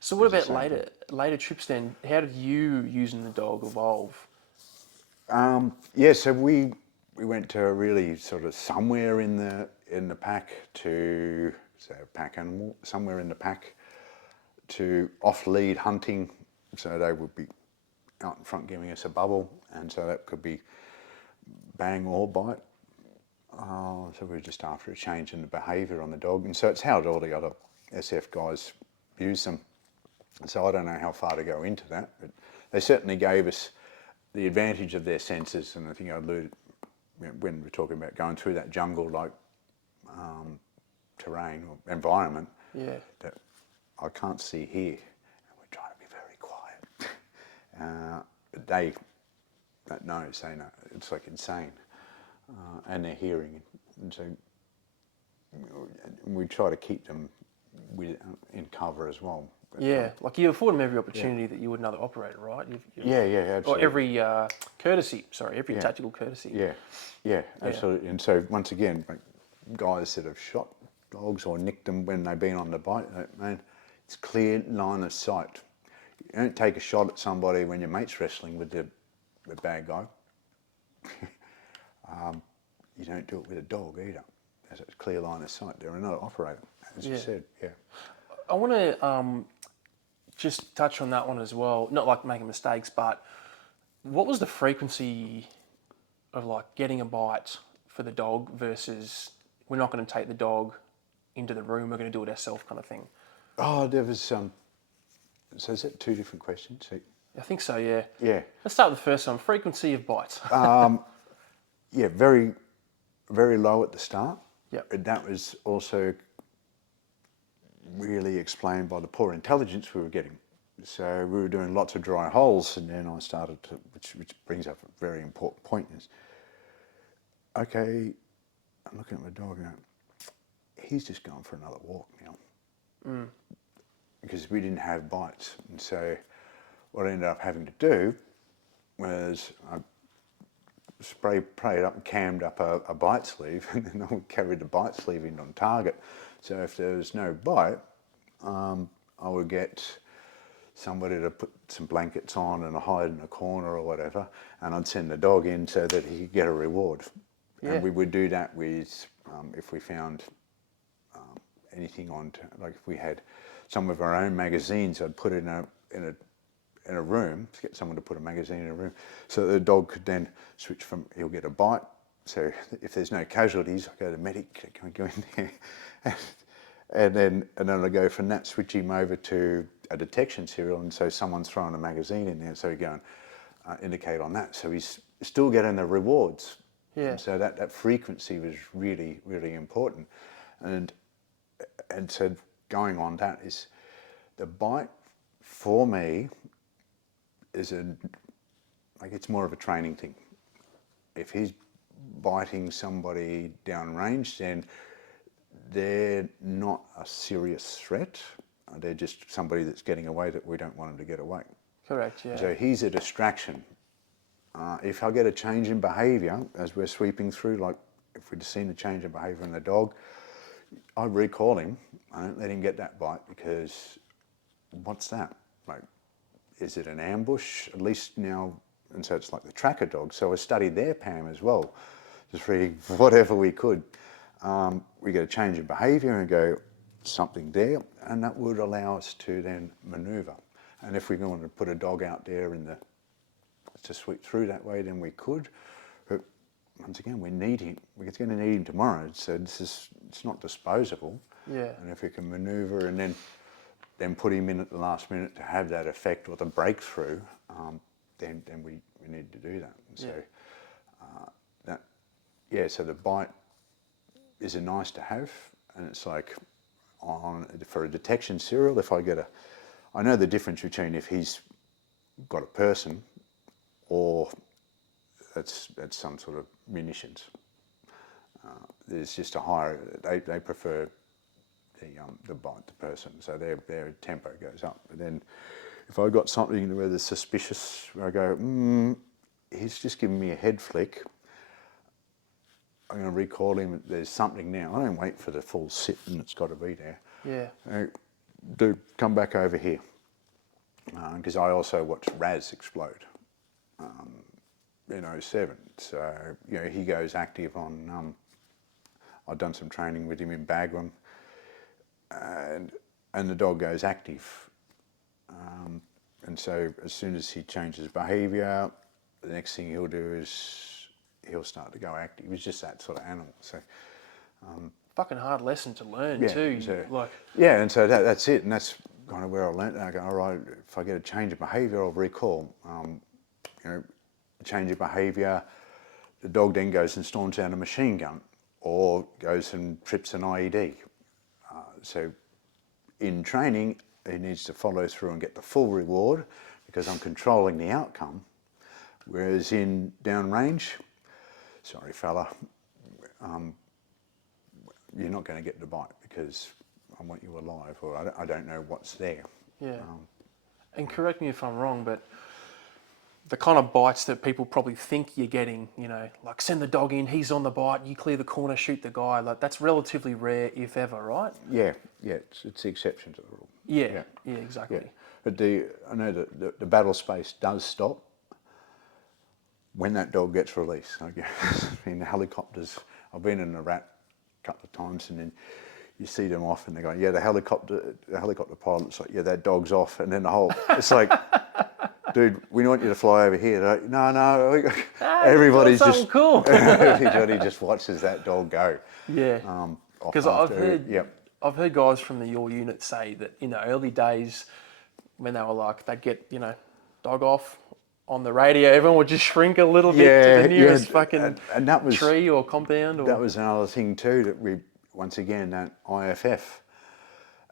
So what It's about the same later trips then? How did you using the dog evolve? So we went to really sort of somewhere in the pack to say a pack animal, somewhere in the pack to off lead hunting. So they would be out in front giving us a bubble, and so that could be bang or bite. So we were just after a change in the behaviour on the dog, and so it's how all the other SF guys use them. So I don't know how far to go into that, but they certainly gave us the advantage of their senses, and I think I alluded when we're talking about going through that jungle-like terrain or environment. Yeah. That I can't see here, and we're trying to be very quiet. They know, it's like insane, and they're hearing, and so we try to keep them in cover as well. But, Yeah, like you afford them every opportunity that you would another operator, right? Yeah, absolutely. Or every every tactical courtesy. Yeah, absolutely. And so once again, like guys that have shot dogs or nicked them when they've been on the bite, man, it's clear line of sight. You don't take a shot at somebody when your mate's wrestling with the bad guy. You don't do it with a dog either. There's a clear line of sight. They're another operator, as you said. Yeah. I want to just touch on that one as well. Not like making mistakes, but what was the frequency of like getting a bite for the dog versus we're not going to take the dog into the room, we're going to do it ourselves kind of thing? Oh, there was so is that 2 different questions? I think so, yeah. Yeah. Let's start with the first one, frequency of bites. Yeah, very, very low at the start. Yep. And that was also really explained by the poor intelligence we were getting. So we were doing lots of dry holes, and then I started to, which brings up a very important point, is, okay, I'm looking at my dog now, he's just going for another walk now. Because we didn't have bites. And so what I ended up having to do was I prayed up and cammed up a bite sleeve, and then I would carry the bite sleeve in on target. So if there was no bite, I would get somebody to put some blankets on and hide in a corner or whatever, and I'd send the dog in so that he could get a reward. Yeah. And we would do that with, if we found anything on, like if we had some of our own magazines, I'd put it in a room, get someone to put a magazine in a room, so that the dog could then switch from, he'll get a bite. So if there's no casualties, I go to medic, can we go in there? and then I go from that, switch him over to a detection serial, and so someone's throwing a magazine in there, so we go and indicate on that. So he's still getting the rewards. Yeah. And so that frequency was really, really important. And so going on that is the bite for me is it's more of a training thing. If he's biting somebody downrange, then they're not a serious threat. They're just somebody that's getting away that we don't want them to get away. Correct, yeah. So he's a distraction. If I get a change in behaviour as we're sweeping through, like if we'd seen a change in behaviour in the dog, I recall him. I don't let him get that bite because what's that? Like, is it an ambush? At least now, and so it's like the tracker dog. So I studied their PAM as well, just reading whatever we could. We get a change in behaviour and go, something there, and that would allow us to then manoeuvre. And if we wanted to put a dog out there to sweep through that way, then we could. But once again, we need him. We're going to need him tomorrow, so it's not disposable. Yeah. And if we can manoeuvre and then put him in at the last minute to have that effect or the breakthrough, then we need to do that. So so the bite is a nice to have, and it's like for a detection serial, if I get I know the difference between if he's got a person or it's some sort of munitions. There's just a higher, they prefer the bite, the person, so their tempo goes up. But then if I got something where there's suspicious, where I go, he's just giving me a head flick, I'm going to recall him, there's something now. I don't wait for the full sit and it's got to be there. Yeah. Do come back over here. Because I also watched Raz explode in 07. So, he goes active on, I've done some training with him in Bagram, and the dog goes active. And so as soon as he changes behaviour, the next thing he'll do is he'll start to go active. He's just that sort of animal. So fucking hard lesson to learn too. So, and so that's it, and that's kind of where I learnt. I go, all right, if I get a change of behaviour, I'll recall. A change of behaviour, the dog then goes and storms down a machine gun, or goes and trips an IED. So in training, he needs to follow through and get the full reward because I'm controlling the outcome. Whereas in downrange, sorry fella, you're not going to get the bite because I want you alive, or I don't know what's there. Yeah. And correct me if I'm wrong, but the kind of bites that people probably think you're getting, like send the dog in, he's on the bite, you clear the corner, shoot the guy, like that's relatively rare, if ever, right? Yeah, it's the exception to the rule. Yeah, exactly. Yeah. But I know that the battle space does stop when that dog gets released. I guess in the helicopters, I've been in a rat a couple of times, and then you see them off, and they go, "Yeah, the helicopter pilot's like, yeah, that dog's off," and then it's like, dude, we want you to fly over here. Like, no, everybody's just cool. Everybody just watches that dog go. Yeah, because I've heard guys from your unit say that in the early days when they were like, they'd get dog off on the radio, everyone would just shrink a little bit to the nearest fucking and that was, tree or compound. That was another thing too, that we, once again, that IFF.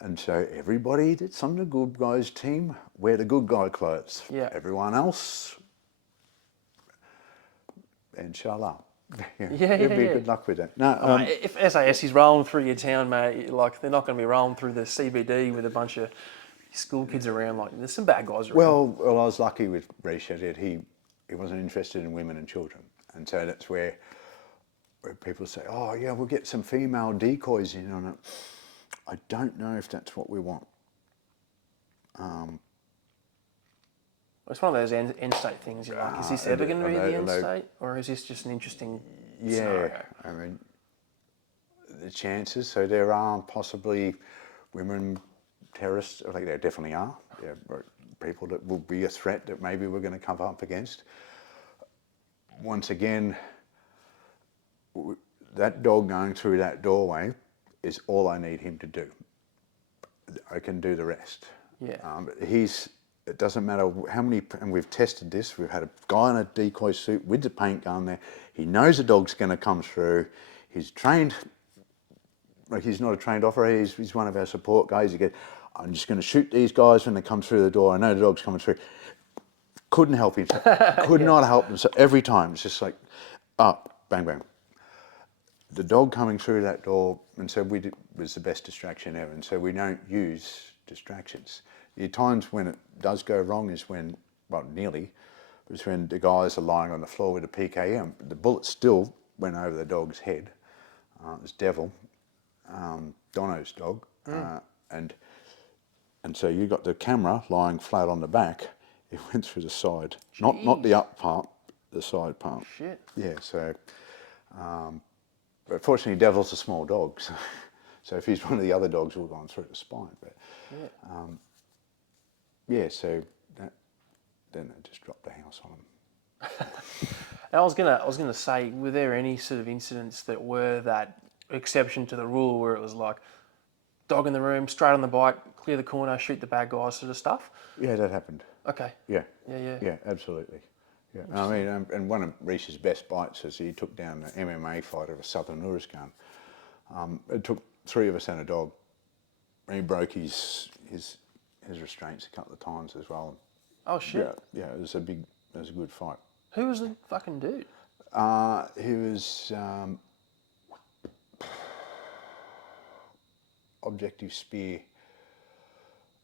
And so everybody that's on the good guys team wear the good guy clothes. Yeah. Everyone else, inshallah. Good luck with that. No, if SAS is rolling through your town, mate, like they're not going to be rolling through the CBD with a bunch of school kids around. Like there's some bad guys around. Well, I was lucky with Richa that he wasn't interested in women and children, and so that's where people say, "Oh yeah, we'll get some female decoys in on it." I don't know if that's what we want. It's one of those end state things. You're like, is this ever going to be the end state, or is this just an interesting scenario? I mean, the chances. So there are possibly women terrorists. I think there definitely are. Yeah, people that will be a threat that maybe we're going to come up against. Once again, that dog going through that doorway is all I need him to do. I can do the rest. Yeah. It doesn't matter how many, and we've tested this, we've had a guy in a decoy suit with the paint gun there, he knows the dog's going to come through, he's trained like he's not a trained operator. He's one of our support guys. You get, I'm just going to shoot these guys when they come through the door. I know the dog's coming through. Couldn't help himself. Could not help himself. Every time it's just like, up, bang, bang. The dog coming through that door, and so was the best distraction ever. And so we don't use distractions. The times when it does go wrong is when, well, nearly, was when the guys are lying on the floor with a PKM. The bullet still went over the dog's head. It was Devil, Dono's dog, and so you got the camera lying flat on the back. It went through the side, not the up part, the side part. Shit. Yeah. So, but fortunately, Devil's a small dog, so if he's one of the other dogs, we'll gone through the spine. But so then they just dropped the house on him. And I was gonna say, were there any sort of incidents that were that exception to the rule where it was like dog in the room, straight on the bike, clear the corner, shoot the bad guys, sort of stuff? Yeah, that happened. Okay. Yeah. Yeah. Yeah, absolutely. Yeah. I mean, and one of Richa's best bites is he took down an MMA fighter, a Southern Uruzgan. It took 3 of us and a dog. And he broke his restraints a couple of times as well. Oh shit. Yeah, it was a good fight. Who was the fucking dude? He was Objective Spear.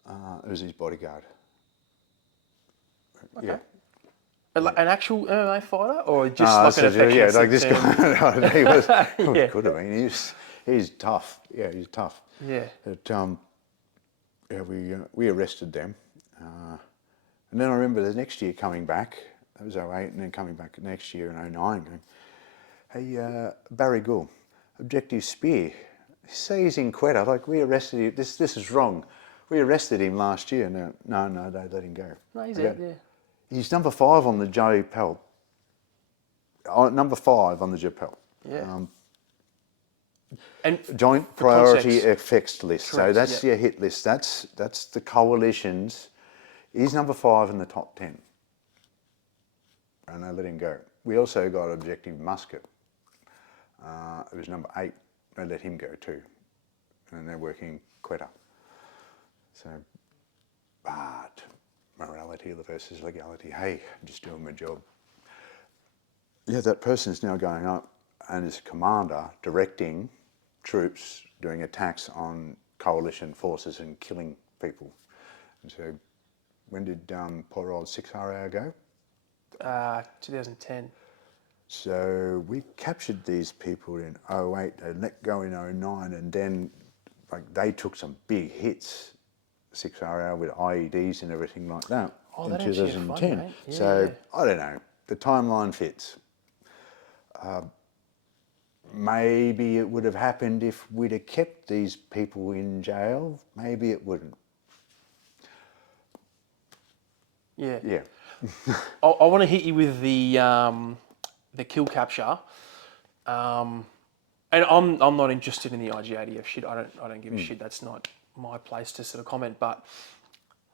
It was his bodyguard. Okay. Yeah. An actual MMA fighter, or just like an affectionate yeah, like this term? guy. He was. Yeah. Could have been. He's tough. Yeah, he's tough. Yeah. But we arrested them, and then I remember the next year coming back. That was 08, and then coming back next year in 09, going, hey, Barry Gould, Objective Spear. He says in Quetta, like, we arrested him. This is wrong. We arrested him last year. No, they let him go. No, he's out there. He's number 5 on the Joe Pell. Number 5 on the Joe Pell. Yeah. And Joint Priority context. Effects list. Correct, So that's your hit list. That's the coalition's. He's number 5 in the top 10. And they let him go. We also got Objective Musket. It was number 8. They let him go too. And they're working Quetta. So, but morality versus legality. Hey, I'm just doing my job. Yeah, that person's now going up and is a commander directing troops doing attacks on coalition forces and killing people. And so, when did poor old 6RA go? 2010. So we captured these people in 08, they let go in 09, and then like they took some big hits, 6RA with IEDs and everything like that in that actually is 2010. fun, mate. Yeah, So yeah. I don't know, the timeline fits. Maybe it would have happened if we'd have kept these people in jail. Maybe it wouldn't. Yeah. Yeah. I want to hit you with the kill capture, and I'm not interested in the IGADF shit. I don't give a shit. That's not my place to sort of comment. But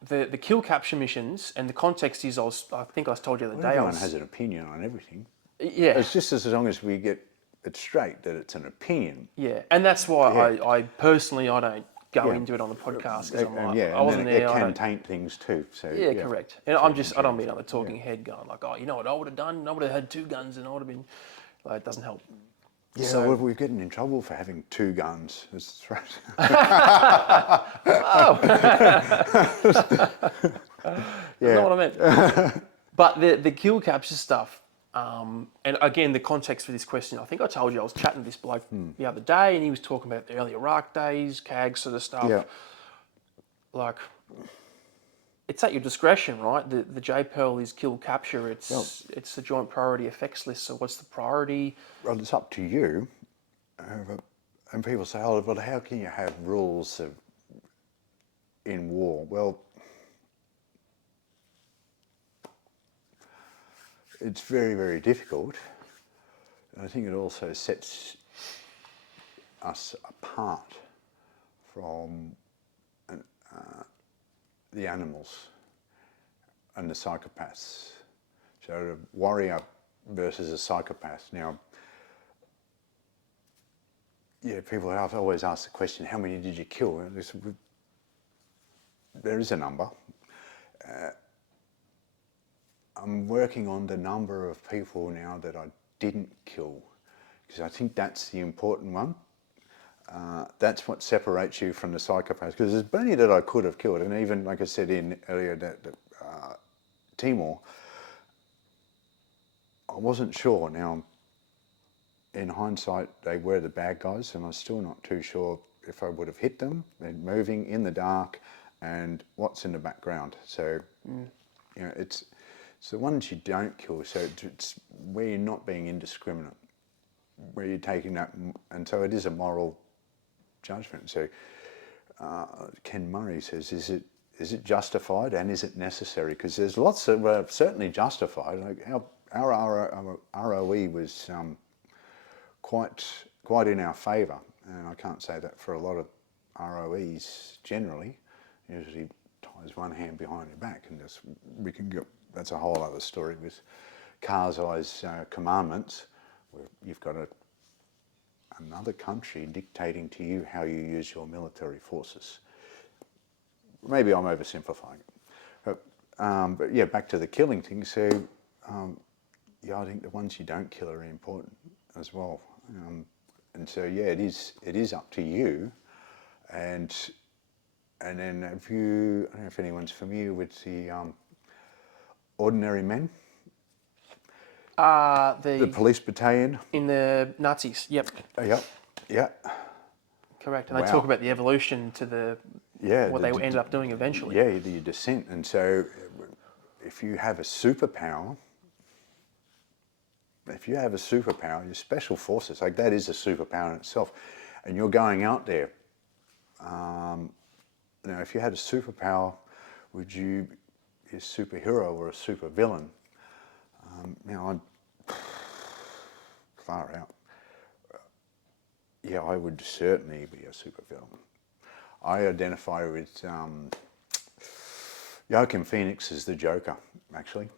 the kill capture missions, and the context is I think I told you the other day. Everyone has an opinion on everything. Yeah. It's just as long as we get it straight that it's an opinion. Yeah, and that's why Yeah. I personally don't go Yeah. into it on the podcast because I'm And like, yeah, I wasn't and there. it I can don't, taint things too. So yeah, correct. And So I don't mean I'm a talking head going like, oh, you know what I would have done? I would have had 2 guns and I would have been. Like, it doesn't help. Yeah, So- well, we're getting in trouble for having 2 guns. That's right. That's not what I meant. But the kill capture stuff, and again, the context for this question, I think I told you I was chatting to this bloke the other day and he was talking about the early Iraq days, CAG sort of stuff. Yeah. Like, it's at your discretion, right? The JPEL is kill capture. It's the joint priority effects list. So what's the priority? Well, it's up to you. And people say, oh, well, how can you have rules in war? Well, it's very, very difficult. And I think it also sets us apart from the animals and the psychopaths. So a warrior versus a psychopath. Now, yeah, people have always asked the question, how many did you kill? And there is a number. I'm working on the number of people now that I didn't kill, because I think that's the important one. That's what separates you from the psychopaths, because there's plenty that I could have killed, and even, like I said earlier, that Timor, I wasn't sure. Now, in hindsight, they were the bad guys, and I'm still not too sure if I would have hit them. They're moving in the dark, and what's in the background. So, you know, it's the ones you don't kill. So it's where you're not being indiscriminate, where you're taking that, and so it is a moral judgment. So Ken Murray says, is it justified and is it necessary? Because there's lots of certainly justified. Like our ROE was quite in our favour, and I can't say that for a lot of ROEs generally. Usually ties one hand behind your back, and we can go. That's a whole other story with Karzai's commandments, where you've got another country dictating to you how you use your military forces. Maybe I'm oversimplifying it. But yeah, back to the killing thing. So yeah, I think the ones you don't kill are important as well. And so yeah, it is up to you. And then I don't know if anyone's familiar with the ordinary men, the police battalion in the Nazis. Yep. Yeah. Correct. And they talk about the evolution to what they ended up doing eventually. Yeah, the descent. And so if you have a superpower, your special forces, like that is a superpower in itself, and you're going out there. Now, if you had a superpower, would you be a superhero or a supervillain? I'm far out. Yeah, I would certainly be a supervillain. I identify with Joaquin Phoenix as the Joker, actually.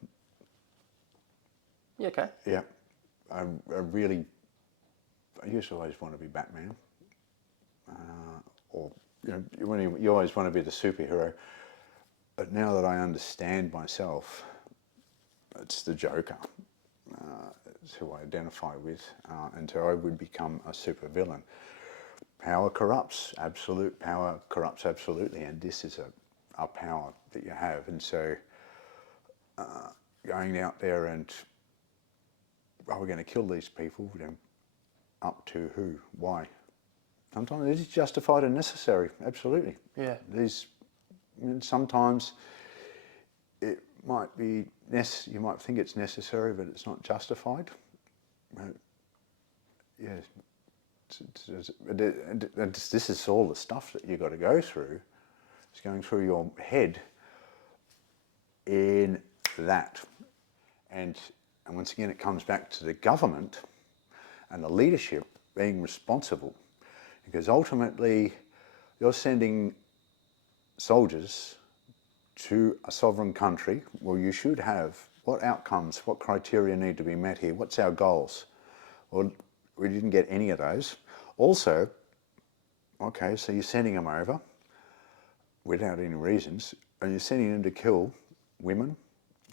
Yeah, okay. Yeah, I used to always want to be Batman, or you always want to be the superhero. But now that I understand myself, it's the Joker. It's who I identify with, and so I would become a supervillain. Power corrupts. Absolute power corrupts absolutely, and this is a power that you have. And so going out there and, we're going to kill these people, then up to who, why? Sometimes it is justified and necessary, absolutely. Yeah. Sometimes it might be, you might think it's necessary, but it's not justified. Yeah. This is all the stuff that you've got to go through. It's going through your head in that. And once again, it comes back to the government and the leadership being responsible. Because ultimately, you're sending soldiers to a sovereign country. Well, you should have what outcomes, what criteria need to be met here, what's our goals? Well, we didn't get any of those. Also, okay, so you're sending them over without any reasons, and you're sending them to kill women,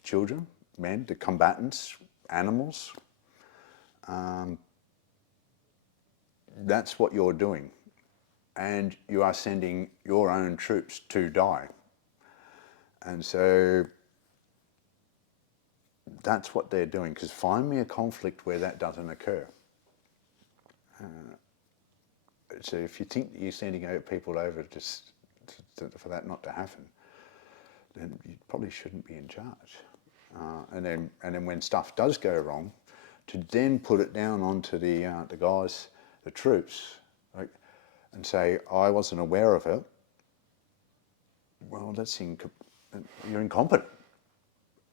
children, men, the combatants, animals. That's what you're doing. And you are sending your own troops to die. And so that's what they're doing, because find me a conflict where that doesn't occur. So if you think that you're sending people over just for that not to happen, then you probably shouldn't be in charge. And then when stuff does go wrong, to then put it down onto the guys, the troops, and say, I wasn't aware of it. Well, you're incompetent.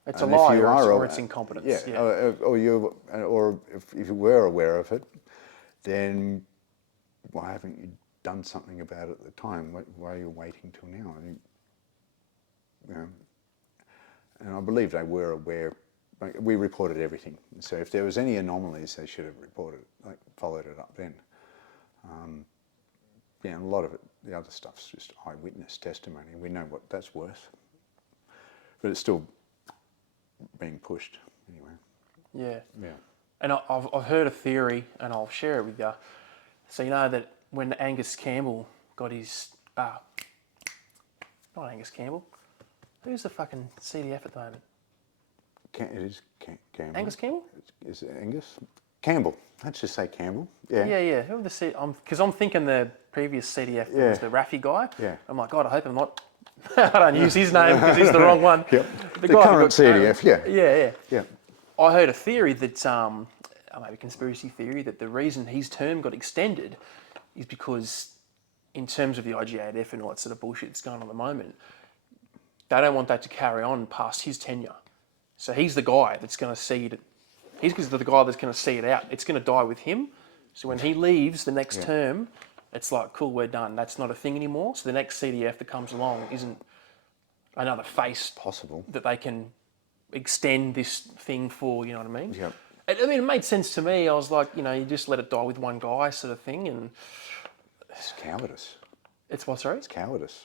It's a lie, or it's incompetence. Yeah. Or if you were aware of it, then why haven't you done something about it at the time? Why are you waiting till now? And I believe they were aware. We reported everything. So if there was any anomalies, they should have reported it, followed it up then. Yeah, and a lot of it, the other stuff's just eyewitness testimony. We know what that's worth, but it's still being pushed anyway. Yeah. Yeah. And I've heard a theory, and I'll share it with you. So you know that when Angus Campbell got his, not Angus Campbell, who's the fucking CDF at the moment? It is Campbell. Angus Campbell? Is it Angus? Campbell. Let's just say Campbell. Yeah. Yeah. Who the because I'm thinking the previous CDF was the Raffy guy. Yeah. I'm like, God, I hope I'm not. I don't use his name because he's the wrong one. Yep. The guy current CDF. Yeah. I heard a theory that, maybe conspiracy theory, that the reason his term got extended is because, in terms of the IGADF and all that sort of bullshit that's going on at the moment, they don't want that to carry on past his tenure. So he's the guy that's going to see it. He's the guy that's going to see it out. It's going to die with him. So when he leaves the next term, it's like, cool, we're done. That's not a thing anymore. So the next CDF that comes along isn't another face Possible. that they can extend this thing for, you know what I mean? Yep. I mean, it made sense to me. I was like, you just let it die with one guy sort of thing. And It's cowardice. it's what, sorry? It's cowardice.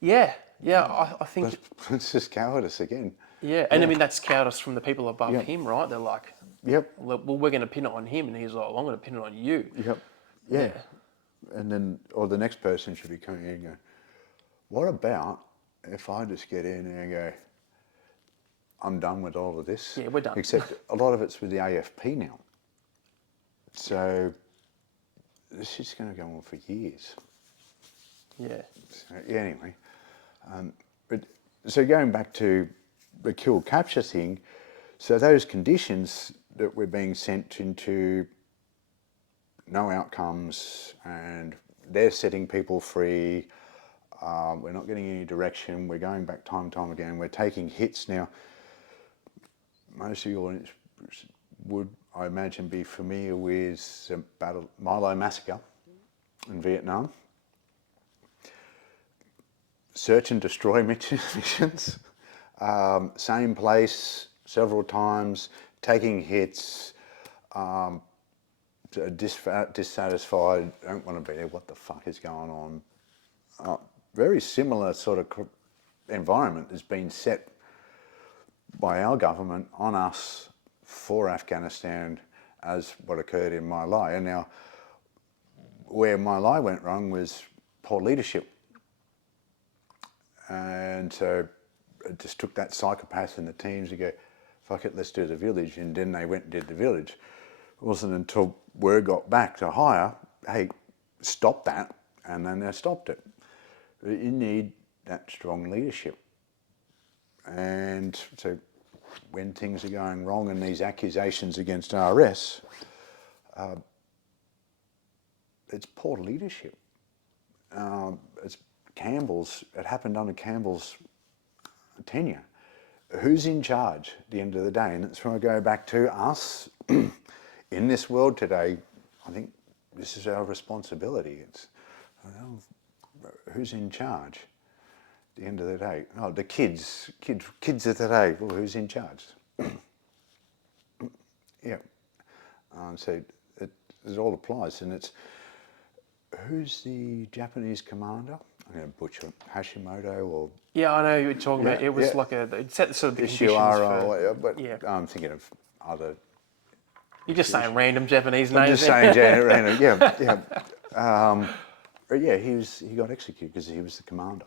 Yeah, I think... It's just cowardice again. Yeah, and I mean, that's cowardice from the people above him, right? They're like, Yep. well, we're going to pin it on him. And he's like, well, I'm going to pin it on you. Yep. Yeah. And then, or the next person should be coming in and go, what about if I just get in and go, I'm done with all of this? Yeah, we're done. Except a lot of it's with the AFP now. So this is going to go on for years. Yeah. So, anyway, but so going back to the kill capture thing, so those conditions that we're being sent into, no outcomes, and they're setting people free, we're not getting any direction, we're going back time and time again, we're taking hits now. Most of the audience would, I imagine, be familiar with the Milo massacre in Vietnam. Search and destroy missions, same place several times, taking hits, dissatisfied, don't want to be there, what the fuck is going on? Very similar sort of environment has been set by our government on us for Afghanistan as what occurred in My Lai. And now, where My Lai went wrong was poor leadership. And so it just took that psychopath and the teams to go, fuck it, let's do the village. And then they went and did the village. It wasn't until word got back to higher, hey, stop that, and then they stopped it. You need that strong leadership. And so when things are going wrong and these accusations against RS, it's poor leadership. It's Campbell's, it happened under Campbell's tenure. Who's in charge at the end of the day? And that's when I go back to us in this world today. I think this is our responsibility. It's who's in charge at the end of the day? Oh, the kids of today. Well, who's in charge? Yeah. So it all applies, and it's who's the Japanese commander? I'm going to butcher it. Hashimoto or... Yeah, I know you were talking about. It was like it set sort of the conditions for... but I'm thinking of other... You're just saying random Japanese names. I'm just saying random, yeah. He got executed because he was the commander.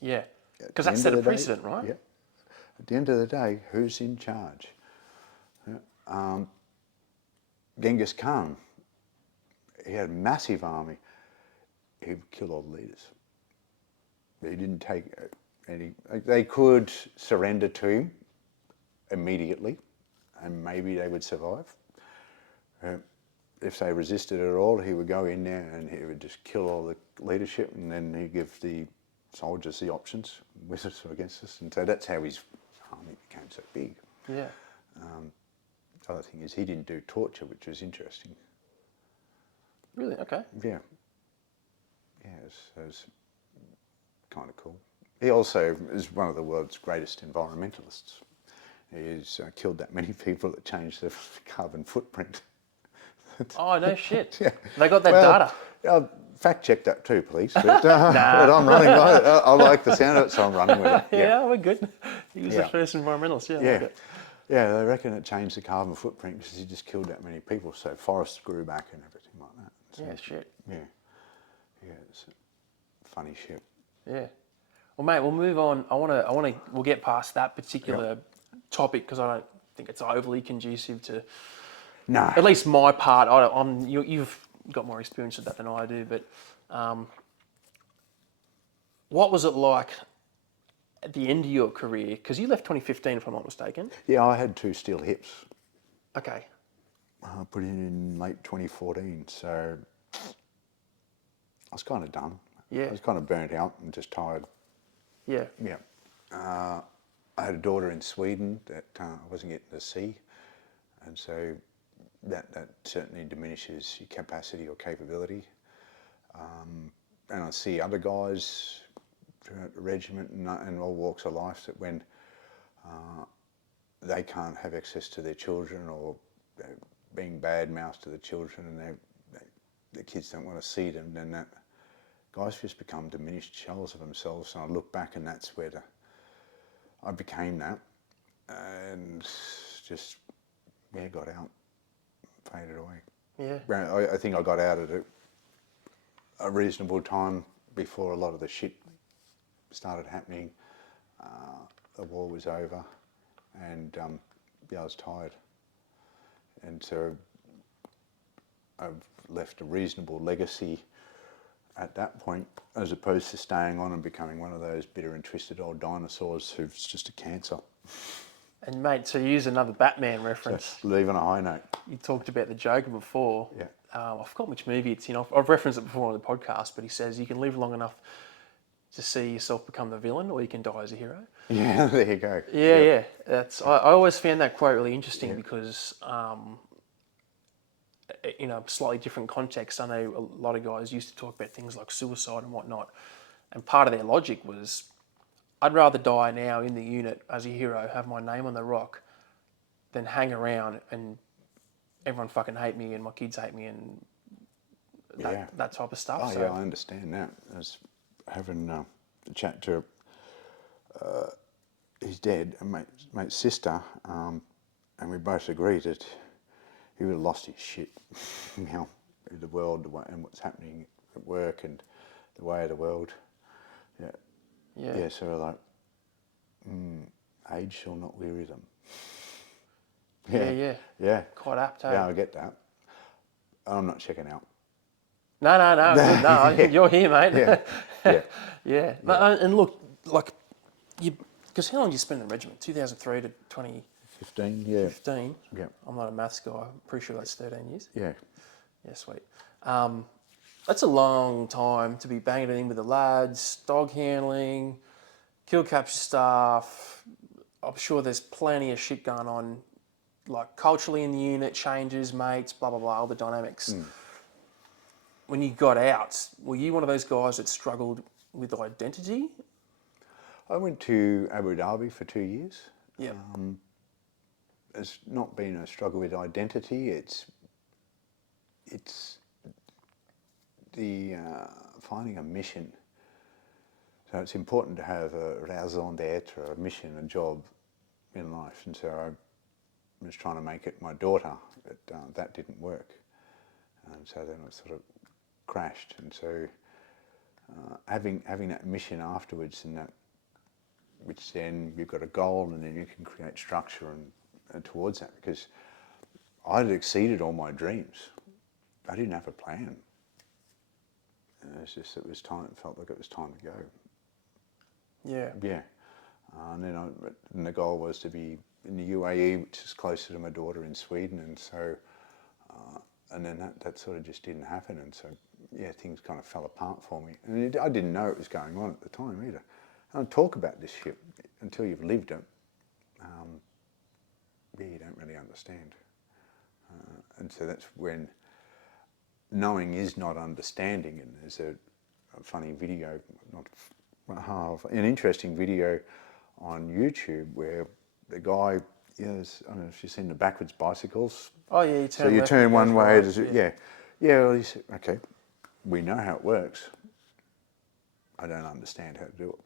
Yeah, because that set a precedent, right? Yeah. At the end of the day, who's in charge? Genghis Khan, he had a massive army. He killed all the leaders. He didn't take any... They could surrender to him immediately and maybe they would survive. If they resisted at all, he would go in there and he would just kill all the leadership, and then he'd give the soldiers the options, with us or against us. And so that's how his army became so big. Yeah. The other thing is he didn't do torture, which was interesting. Really? Okay. Yeah. Yeah, it was kind of cool. He also is one of the world's greatest environmentalists. He's killed that many people that changed the carbon footprint. Oh, no shit. Yeah. They got that Well, data. fact check that too, please. But, but I'm running with it. I like the sound of it, so I'm running with it. Yeah, we're good. He was the Yeah. first environmentalist. Yeah, I Yeah. like it. Yeah, they reckon it changed the carbon footprint because he just killed that many people, so forests grew back and everything like that. So, Yeah, shit. yeah. Yeah, it's funny shit. Yeah. Well, mate, we'll move on. We'll get past that particular topic because I don't think it's overly conducive to, No. at least my part. You've got more experience with that than I do, but what was it like at the end of your career? Because you left 2015, if I'm not mistaken. Yeah, I had 2 steel hips. Okay. I put in late 2014, so I was kind of done. Yeah. I was kind of burnt out and just tired. Yeah. Yeah. I had a daughter in Sweden that I wasn't getting to see, and so that certainly diminishes your capacity or capability. And I see other guys throughout the regiment and all walks of life that when they can't have access to their children or they're being bad-mouthed to the children and the kids don't want to see them, then that guys just become diminished shells of themselves. And I look back and that's where I became that and just, got out, faded away. Yeah. I think I got out at a reasonable time before a lot of the shit started happening. The war was over and I was tired. And so I've left a reasonable legacy at that point, as opposed to staying on and becoming one of those bitter and twisted old dinosaurs who's just a cancer. And mate, so you use another Batman reference. So leave on a high note. You talked about the Joker before. Yeah. I forgot which movie it's in. I've referenced it before on the podcast, but he says you can live long enough to see yourself become the villain, or you can die as a hero. Yeah, there you go. Yeah. I always found that quote really interesting because, in a slightly different context, I know a lot of guys used to talk about things like suicide and whatnot, and part of their logic was, I'd rather die now in the unit as a hero, have my name on the rock, than hang around and everyone fucking hate me and my kids hate me and that type of stuff. Oh, so, yeah, I understand that. I was having a chat to his dad and mate's sister, and we both agreed that he would have lost his shit now, the world and what's happening at work and the way of the world. Yeah, so we're like, age shall not weary them. Yeah. Quite apt, Yeah, I get that. I'm not checking out. No, you're here, mate. Yeah. And look, like, because how long did you spend in the regiment? 2003 to 2015? 15, yeah. I'm not a maths guy. I'm pretty sure that's 13 years. Yeah. Yeah, sweet. That's a long time to be banging it in with the lads, dog handling, kill capture staff. I'm sure there's plenty of shit going on, like culturally in the unit, changes, mates, blah, blah, blah, all the dynamics. When you got out, were you one of those guys that struggled with identity? I went to Abu Dhabi for 2 years. Yeah. It's not been a struggle with identity. It's the finding a mission. So it's important to have a raison d'être, a mission, a job in life. And so I was trying to make it my daughter, but that didn't work. And so then I sort of crashed. And so having that mission afterwards, and that, which then you've got a goal, and then you can create structure and towards that. Because I'd exceeded all my dreams. I didn't have a plan. And it was time. It felt like it was time to go. Yeah. Yeah. And then the goal was to be in the UAE, which is closer to my daughter in Sweden, and so and then that sort of just didn't happen, and so things kind of fell apart for me. And I didn't know it was going on at the time either. I don't talk about this shit until you've lived it. You don't really understand, and so that's when knowing is not understanding. And there's a funny video, an interesting video on YouTube where the guy I don't know if you've seen the backwards bicycles. Oh yeah, you turn So you left, turn it one goes way, right. well, you say, okay, we know how it works. I don't understand how to do it.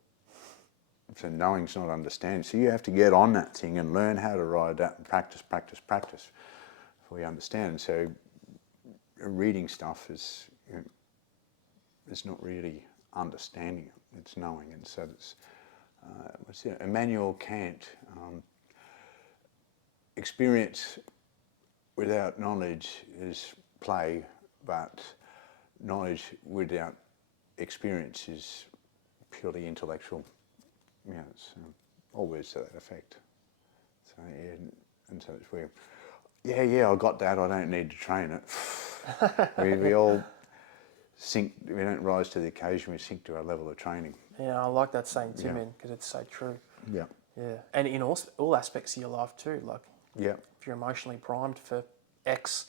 So knowing's not understanding. So you have to get on that thing and learn how to ride that and practice before you understand. So reading stuff is not really understanding it. It's knowing. And so it's Immanuel Kant. Experience without knowledge is play, but knowledge without experience is purely intellectual. Yeah, it's all words to that effect. So yeah, and so it's where, I got that. I don't need to train it. we all sink. We don't rise to the occasion. We sink to our level of training. Yeah, I like that saying too, Yeah. man, because it's so true. Yeah. Yeah, and in all aspects of your life too. Like, Yeah. if you're emotionally primed for X,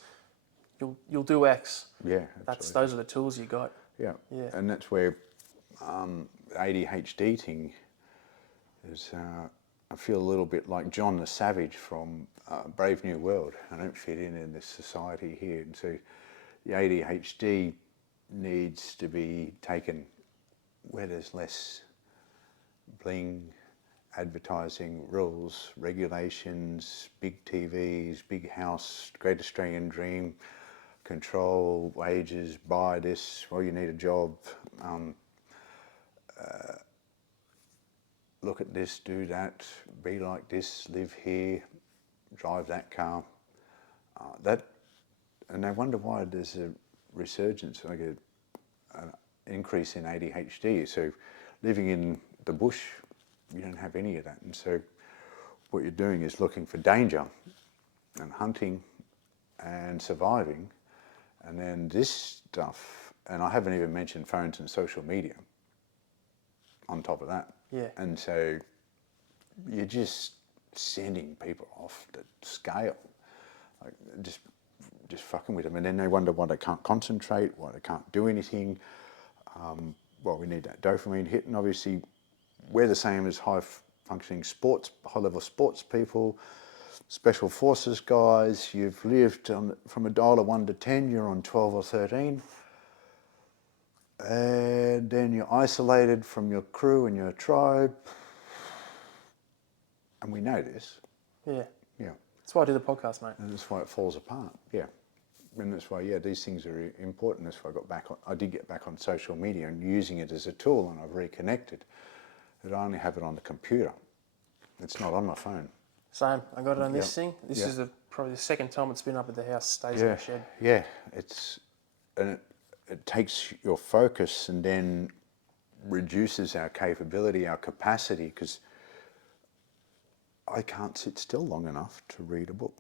you'll do X. Yeah. Those are the tools you got. Yeah. Yeah. And that's where the ADHD thing is. I feel a little bit like John the Savage from Brave New World. I don't fit in this society here, and so the ADHD needs to be taken where there's less bling, advertising, rules, regulations, big TVs, big house, Great Australian Dream, control, wages, buy this, well, you need a job, look at this, do that, be like this, live here, drive that car. And I wonder why there's a resurgence, like an increase in ADHD. So living in the bush, you don't have any of that. And so what you're doing is looking for danger and hunting and surviving. And then this stuff, and I haven't even mentioned phones and social media on top of that. Yeah. And so you're just sending people off the scale, like just fucking with them. And then they wonder why they can't concentrate, why they can't do anything. Well, we need that dopamine hit, and obviously we're the same as high-functioning high-level sports people, special forces guys. You've lived from a dial of 1 to 10, you're on 12 or 13. And then you're isolated from your crew and your tribe. And we know this. Yeah. Yeah. That's why I do the podcast, mate. And that's why it falls apart. Yeah. And that's why, these things are important. That's why I did get back on social media and using it as a tool, and I've reconnected. But I only have it on the computer. It's not on my phone. Same. I got it on this Yep. thing. This Yep. is probably the second time it's been up at the house. Stays in the shed. Yeah. It takes your focus and then reduces our capability, our capacity, because I can't sit still long enough to read a book.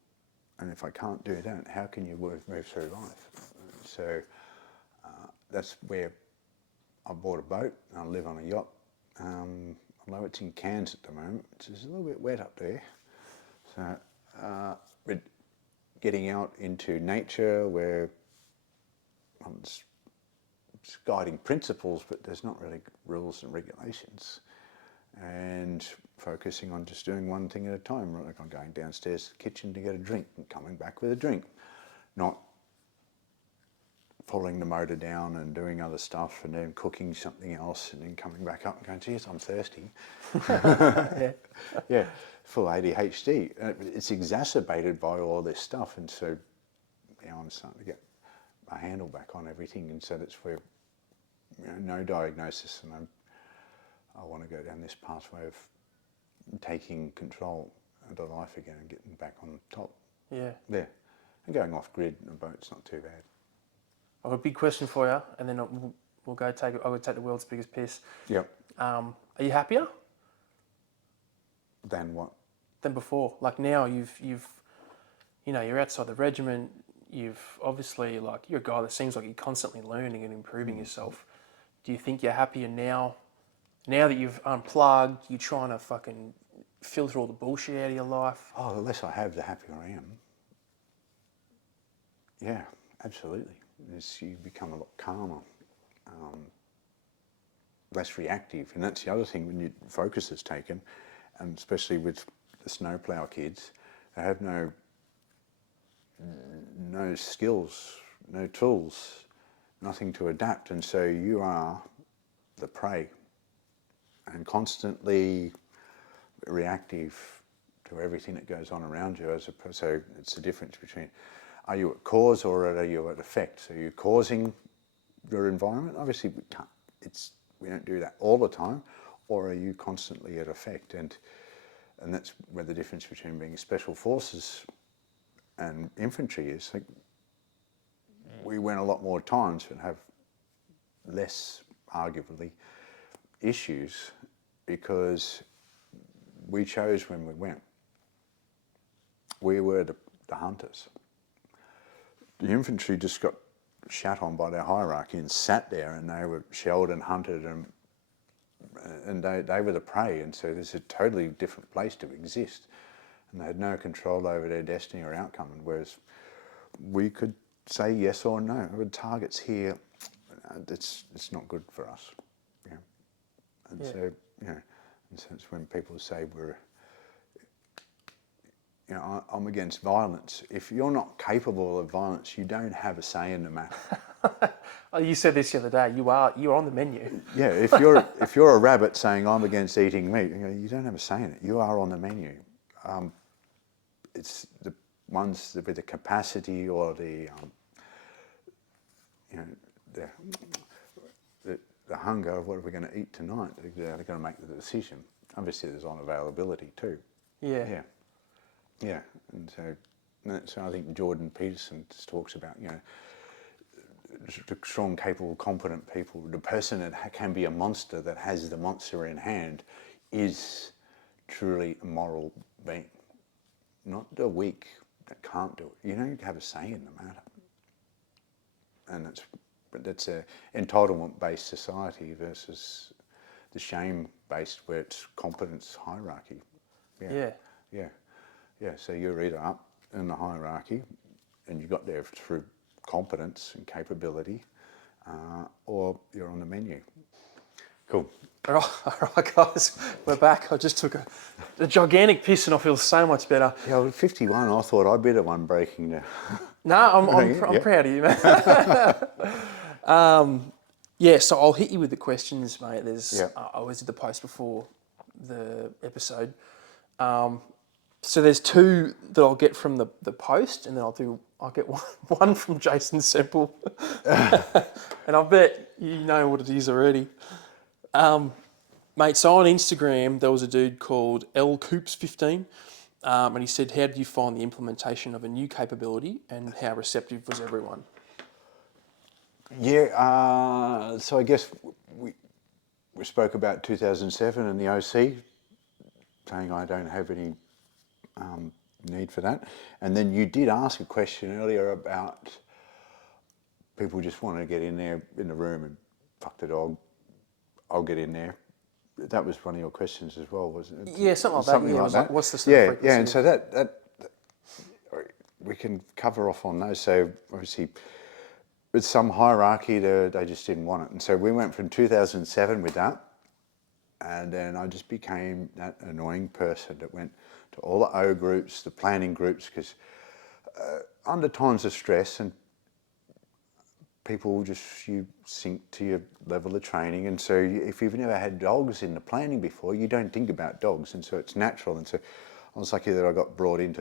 And if I can't do that, how can you move through life? So that's where I bought a boat and I live on a yacht. Although it's in Cairns at the moment, it's just a little bit wet up there. So we're getting out into nature where it's guiding principles, but there's not really rules and regulations. And focusing on just doing one thing at a time. Like I'm going downstairs to the kitchen to get a drink and coming back with a drink. Not following the motor down and doing other stuff and then cooking something else and then coming back up and going, geez, I'm thirsty. Yeah, full ADHD. It's exacerbated by all this stuff, and so now I'm starting to get a handle back on everything, and so that's where no diagnosis, and I want to go down this pathway of taking control of the life again and getting back on top. Yeah. Yeah. And going off grid in a boat's not too bad. I've got a big question for you, and then I'll go take the world's biggest piss. Yep. Are you happier Than what? than before? Like now you've you're outside the regiment. You've obviously, like, you're a guy that seems like you're constantly learning and improving yourself. Do you think you're happier now that you've unplugged? You're trying to fucking filter all the bullshit out of your life? Oh, the less I have, the happier I am. Yeah, absolutely. You become a lot calmer, less reactive. And that's the other thing, when your focus is taken, and especially with the snowplow kids, They have no skills, no tools, nothing to adapt, and so you are the prey and constantly reactive to everything that goes on around you. So it's the difference between, are you at cause or are you at effect? So you're causing your environment. Obviously, we don't do that all the time. Or are you constantly at effect? And that's where the difference between being special forces and infantry is. Like, we went a lot more times and have less, arguably, issues because we chose when we went. We were the hunters. The infantry just got shat on by their hierarchy and sat there, and they were shelled and hunted, and they were the prey. And so there's a totally different place to exist, and they had no control over their destiny or outcome. And whereas we could say yes or no, the target's here, it's not good for us. Yeah. And Yeah. so, and so it's when people say I'm against violence. If you're not capable of violence, you don't have a say in the matter. Oh, you said this the other day. You're on the menu. Yeah, if you're a rabbit saying I'm against eating meat, you don't have a say in it. You are on the menu. It's the ones with the capacity or the hunger of what are we going to eat tonight. They're going to make the decision. Obviously, there's unavailability too. Yeah. Yeah, and so I think Jordan Peterson talks about, the strong, capable, competent people. The person that can be a monster, that has the monster in hand, is truly a moral being. Not the weak that can't do it. You don't have a say in the matter. And that's a entitlement-based society versus the shame-based, where it's competence hierarchy. Yeah, so you're either up in the hierarchy and you got there through competence and capability, or you're on the menu. Cool. All right, guys, we're back. I just took a gigantic piss and I feel so much better. Yeah, well, 51, I thought I'd be the one breaking the... No, I'm proud of you, man. So I'll hit you with the questions, mate. I was at the post before the episode. So there's two that I'll get from the post, and then I'll get one from Jason Semple. And I bet you know what it is already. Mate, so on Instagram, there was a dude called LCoops15, and he said, how did you find the implementation of a new capability, and how receptive was everyone? Yeah, so I guess we spoke about 2007 and the OC, saying I don't have any need for that. And then you did ask a question earlier about people just wanting to get in there in the room and fuck the dog, I'll get in there. That was one of your questions as well, wasn't it? Yeah, something like that. Like, what's the sort of frequency? Yeah, and so that we can cover off on those. So obviously, with some hierarchy, they just didn't want it. And so we went from 2007 with that, and then I just became that annoying person that went to all the O groups, the planning groups, because under times of stress and people you sink to your level of training, and so if you've never had dogs in the planning before, you don't think about dogs, and so it's natural. And so I was lucky that I got brought in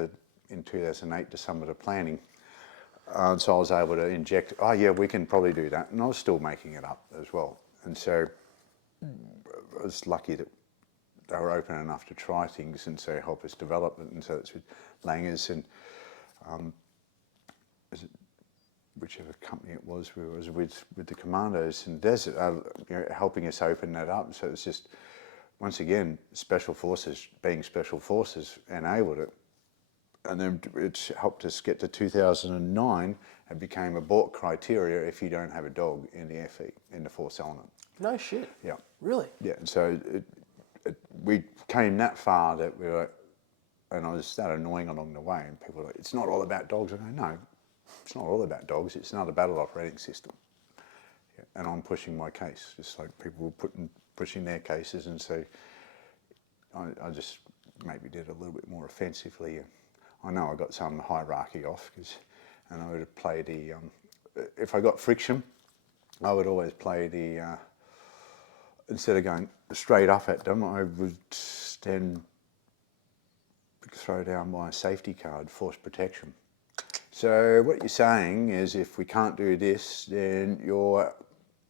2008 to some of the planning, so I was able to inject, we can probably do that, and I was still making it up as well. And so I was lucky that they were open enough to try things and so help us develop it. And so it's with Langers and whichever company it was, we was with the commandos in Desert, helping us open that up. So it's just, once again, special forces being special forces enabled it. And then it's helped us get to 2009 and became a balk criteria if you don't have a dog in the FE, in the force element. No shit. Yeah. Really? Yeah, and so we came that far that we were, and I was that annoying along the way, and people were like, it's not all about dogs. I go, no, it's not all about dogs, it's another battle operating system. Yeah, and I'm pushing my case, just like people were pushing their cases, and so I just maybe did it a little bit more offensively. I know I got some hierarchy off, and I would play the, if I got friction, I would always play the, instead of going straight up at them, I would then throw down my safety card, force protection. So what you're saying is, if we can't do this, then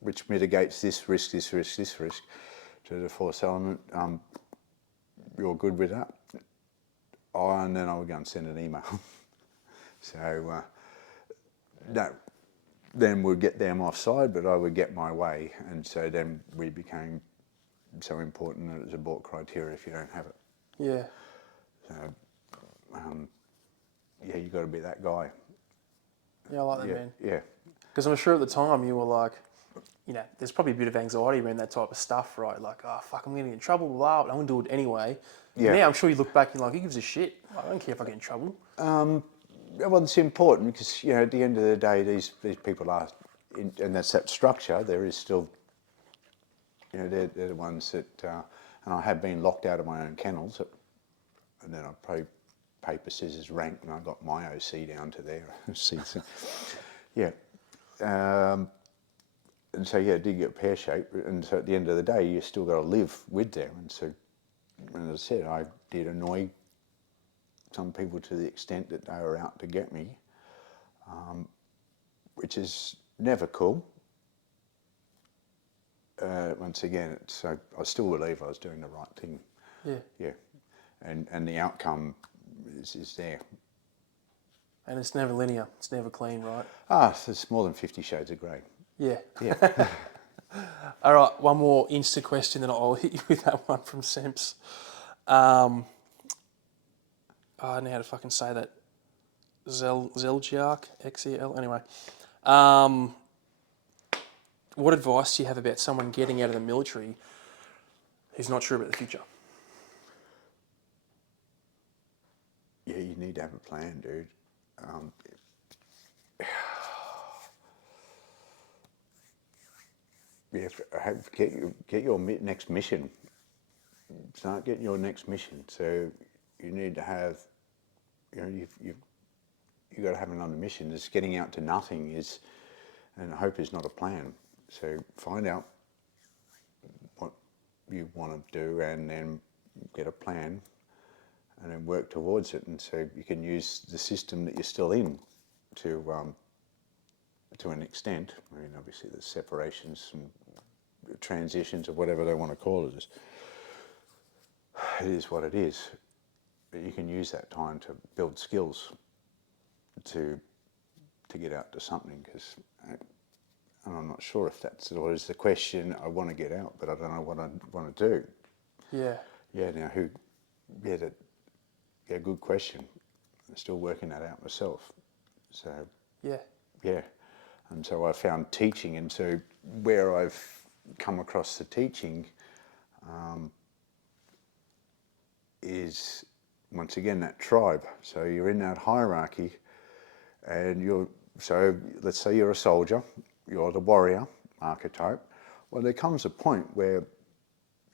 which mitigates this risk, this risk, this risk, to the force element, you're good with that. And then I would go and send an email. So that then would get them offside, but I would get my way. And so then we became so important that it's a abort criteria if you don't have it. Yeah. So, yeah, you got to be that guy. Yeah, I like that, man. Yeah. Because I'm sure at the time you were like, you know, there's probably a bit of anxiety around that type of stuff, right? Like, oh, fuck, I'm going to get in trouble, blah, but I'm going to do it anyway. Yeah. And now I'm sure you look back and you're like, who gives a shit? I don't care if I get in trouble. Well, it's important because, you know, at the end of the day, these people are, and that's that structure. There is still, you know, they're the ones that, and I have been locked out of my own kennels, and then I play paper, scissors, rank, and I got my OC down to there. Yeah. And so, yeah, it did get pear-shaped, and so at the end of the day, you still got to live with them. And so, as I said, I did annoy some people to the extent that they were out to get me, which is never cool. Once again, I still believe I was doing the right thing. Yeah. Yeah, and the outcome is there. And it's never linear. It's never clean, right? It's more than 50 Shades of Grey. Yeah. Yeah. All right, one more Insta question, then I'll hit you with that one from Semps. I don't know how to fucking say that. Zelgiark, X-E-L, anyway. What advice do you have about someone getting out of the military who's not sure about the future? Yeah, you need to have a plan, dude. Get your next mission. Start getting your next mission. So you need to have, you know, you got to have another mission. This getting out to nothing is, and hope is not a plan. So find out what you want to do, and then get a plan, and then work towards it. And so you can use the system that you're still in to an extent. I mean, obviously there's separations and transitions or whatever they want to call it. It is what it is. But you can use that time to build skills to get out to something, because I'm not sure if that's what is the question. I want to get out, but I don't know what I want to do. Yeah. Yeah, now good question. I'm still working that out myself. So yeah. And so I found teaching, and so where I've come across the teaching is, once again, that tribe. So you're in that hierarchy, and so let's say you're a soldier, you're the warrior archetype. Well, there comes a point where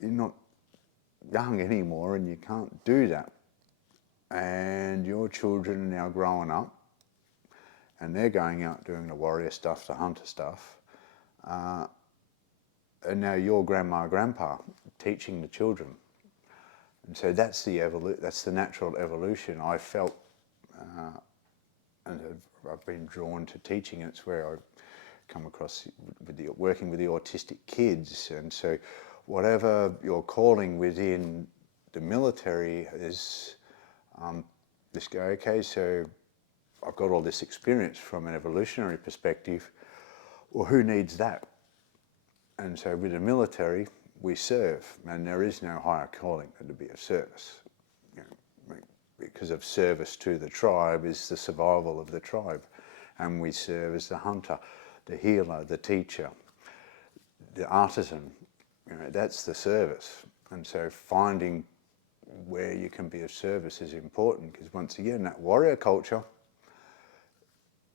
you're not young anymore and you can't do that. And your children are now growing up, and they're going out doing the warrior stuff, the hunter stuff. And now you're grandma, grandpa, teaching the children. And so that's the natural evolution. I felt, and I've been drawn to teaching. It's where I come across working with the autistic kids. And so whatever your calling within the military is, just go, okay, so I've got all this experience from an evolutionary perspective. Well, who needs that? And so with the military, we serve, and there is no higher calling than to be of service. You know, because of service to the tribe is the survival of the tribe. And we serve as the hunter, the healer, the teacher, the artisan. You know, that's the service. And so finding where you can be of service is important, because once again, that warrior culture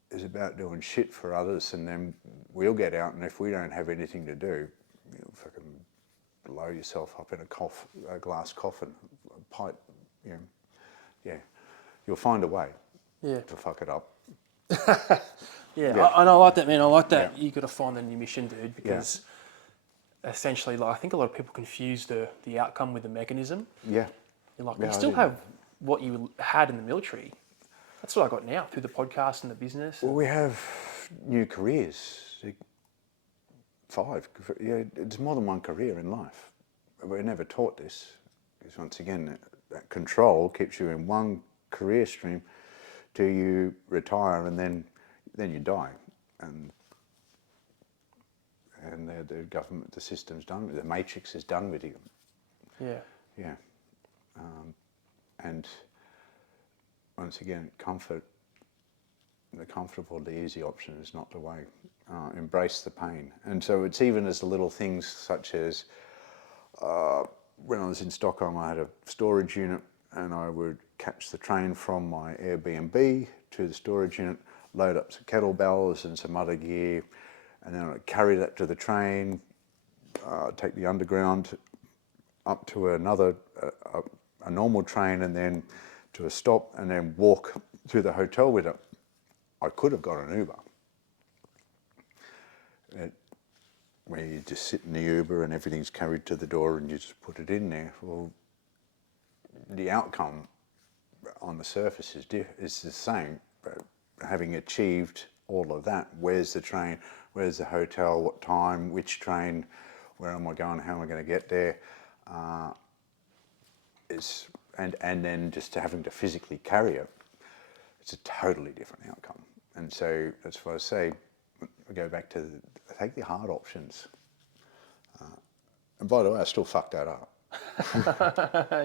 is about doing shit for others, and then we'll get out, and if we don't have anything to do, you'll fucking blow yourself up in a glass coffin, a pipe, you know. Yeah. you'll find a way Yeah. to fuck it up. Yeah, Yeah. and I like that, man. I like that. Yeah. You got to find the new mission, dude, because essentially, like, I think a lot of people confuse the outcome with the mechanism. Yeah. You're like, Yeah, you I still did. have what you had in the military. That's what I got now through the podcast and the business. Well, we have new careers. 5. Yeah, it's more than one career in life. We're never taught this. Because once again, that control keeps you in one career stream till you retire, and then you die. And the government, the system's done with you. The matrix is done with you. Yeah. Yeah. And once again, the comfortable, the easy option is not the way. Embrace the pain. And so it's even as the little things such as when I was in Stockholm, I had a storage unit, and I would catch the train from my Airbnb to the storage unit, load up some kettlebells and some other gear, and then I'd carry that to the train, take the underground up to another, a normal train, and then to a stop, and then walk to the hotel with it. I could have got an Uber, where you just sit in the Uber and everything's carried to the door and you just put it in there. Well, the outcome on the surface is the same, but having achieved all of that, where's the train, where's the hotel, what time, which train, where am I going, how am I going to get there, and then just having to physically carry it, it's a totally different outcome. And so that's why I say, we go back to take the hard options. And by the way, I still fucked that up.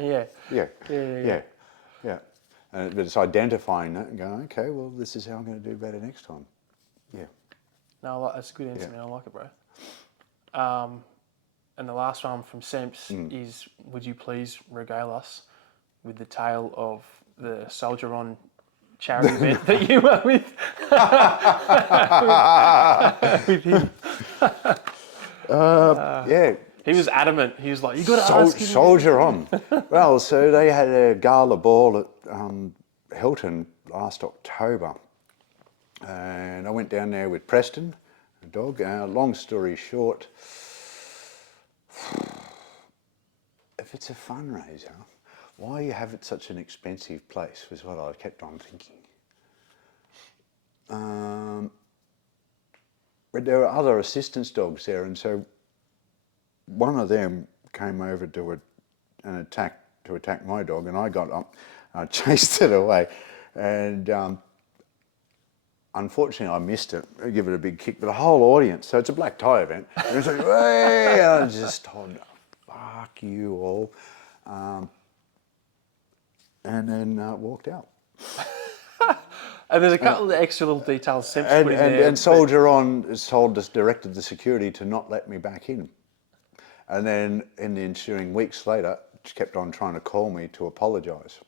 Yeah. Yeah. But it's identifying that and going, okay, well, this is how I'm going to do better next time. Yeah. No, that's a good answer, man. I like it, bro. And the last one from Semps is, would you please regale us with the tale of the Soldier On charity event that you were with? with him. Yeah. He was adamant. He was like, you got to ask him. Soldier On. Well, so they had a gala ball at Hilton last October. And I went down there with Preston, a dog. Long story short, if it's a fundraiser, why you have it such an expensive place was what I kept on thinking. But there were other assistance dogs there, and so one of them came over to attack my dog, and I got up, I chased it away, and unfortunately I missed it. I give it a big kick, but the whole audience, so it's a black tie event, and it was like, hey, and I just told, fuck you all, and then walked out. And there's a couple of extra little details Semps put in there. And Soldier On directed the security to not let me back in. And then in the ensuing weeks later, kept on trying to call me to apologise.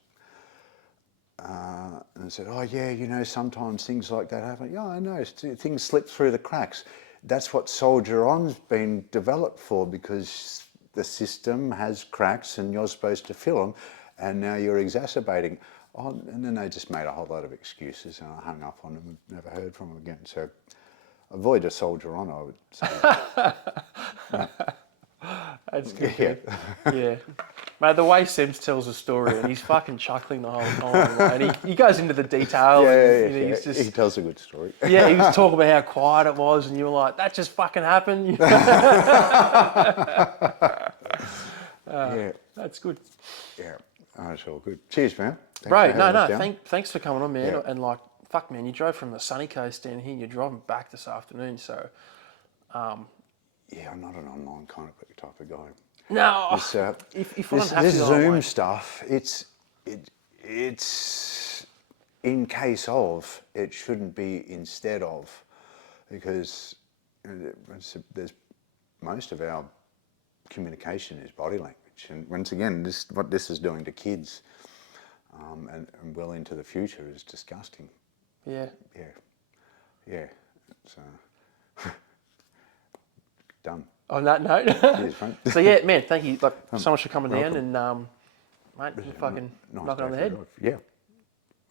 And said, oh yeah, you know, sometimes things like that happen. Yeah, I know, things slip through the cracks. That's what Soldier On's been developed for, because the system has cracks and you're supposed to fill them, and now you're exacerbating. Oh, and then they just made a whole lot of excuses, and I hung up on them and never heard from them again. So avoid a Soldier On, I would say. That's good. Yeah. Yeah. Mate, the way Semps tells a story, and he's fucking chuckling the whole time, and he goes into the detail. He's just, he tells a good story. Yeah, he was talking about how quiet it was, and you were like, that just fucking happened. Yeah. That's good. Yeah. Oh, it's all good. Cheers, man. Right, thanks for coming on, man. Yeah. And like, fuck, man, you drove from the sunny coast down here, and you're driving back this afternoon, so... Yeah, I'm not an online kind of type of guy. No, if this Zoom stuff, it's in case of, it shouldn't be instead of, because there's most of our communication is body language, and once again, what this is doing to kids, and well into the future, is disgusting. Yeah. So done. On that note. Cheers, mate. So yeah, man, thank you so much for coming down, and mate, you fucking knock it on the head. Yeah.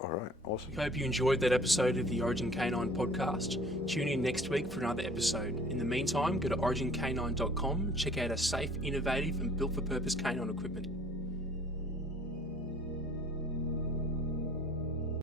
All right, awesome. Hope you enjoyed that episode of the Origin K9 podcast. Tune in next week for another episode. In the meantime, go to origink9.com, check out our safe, innovative and built-for-purpose K9 equipment.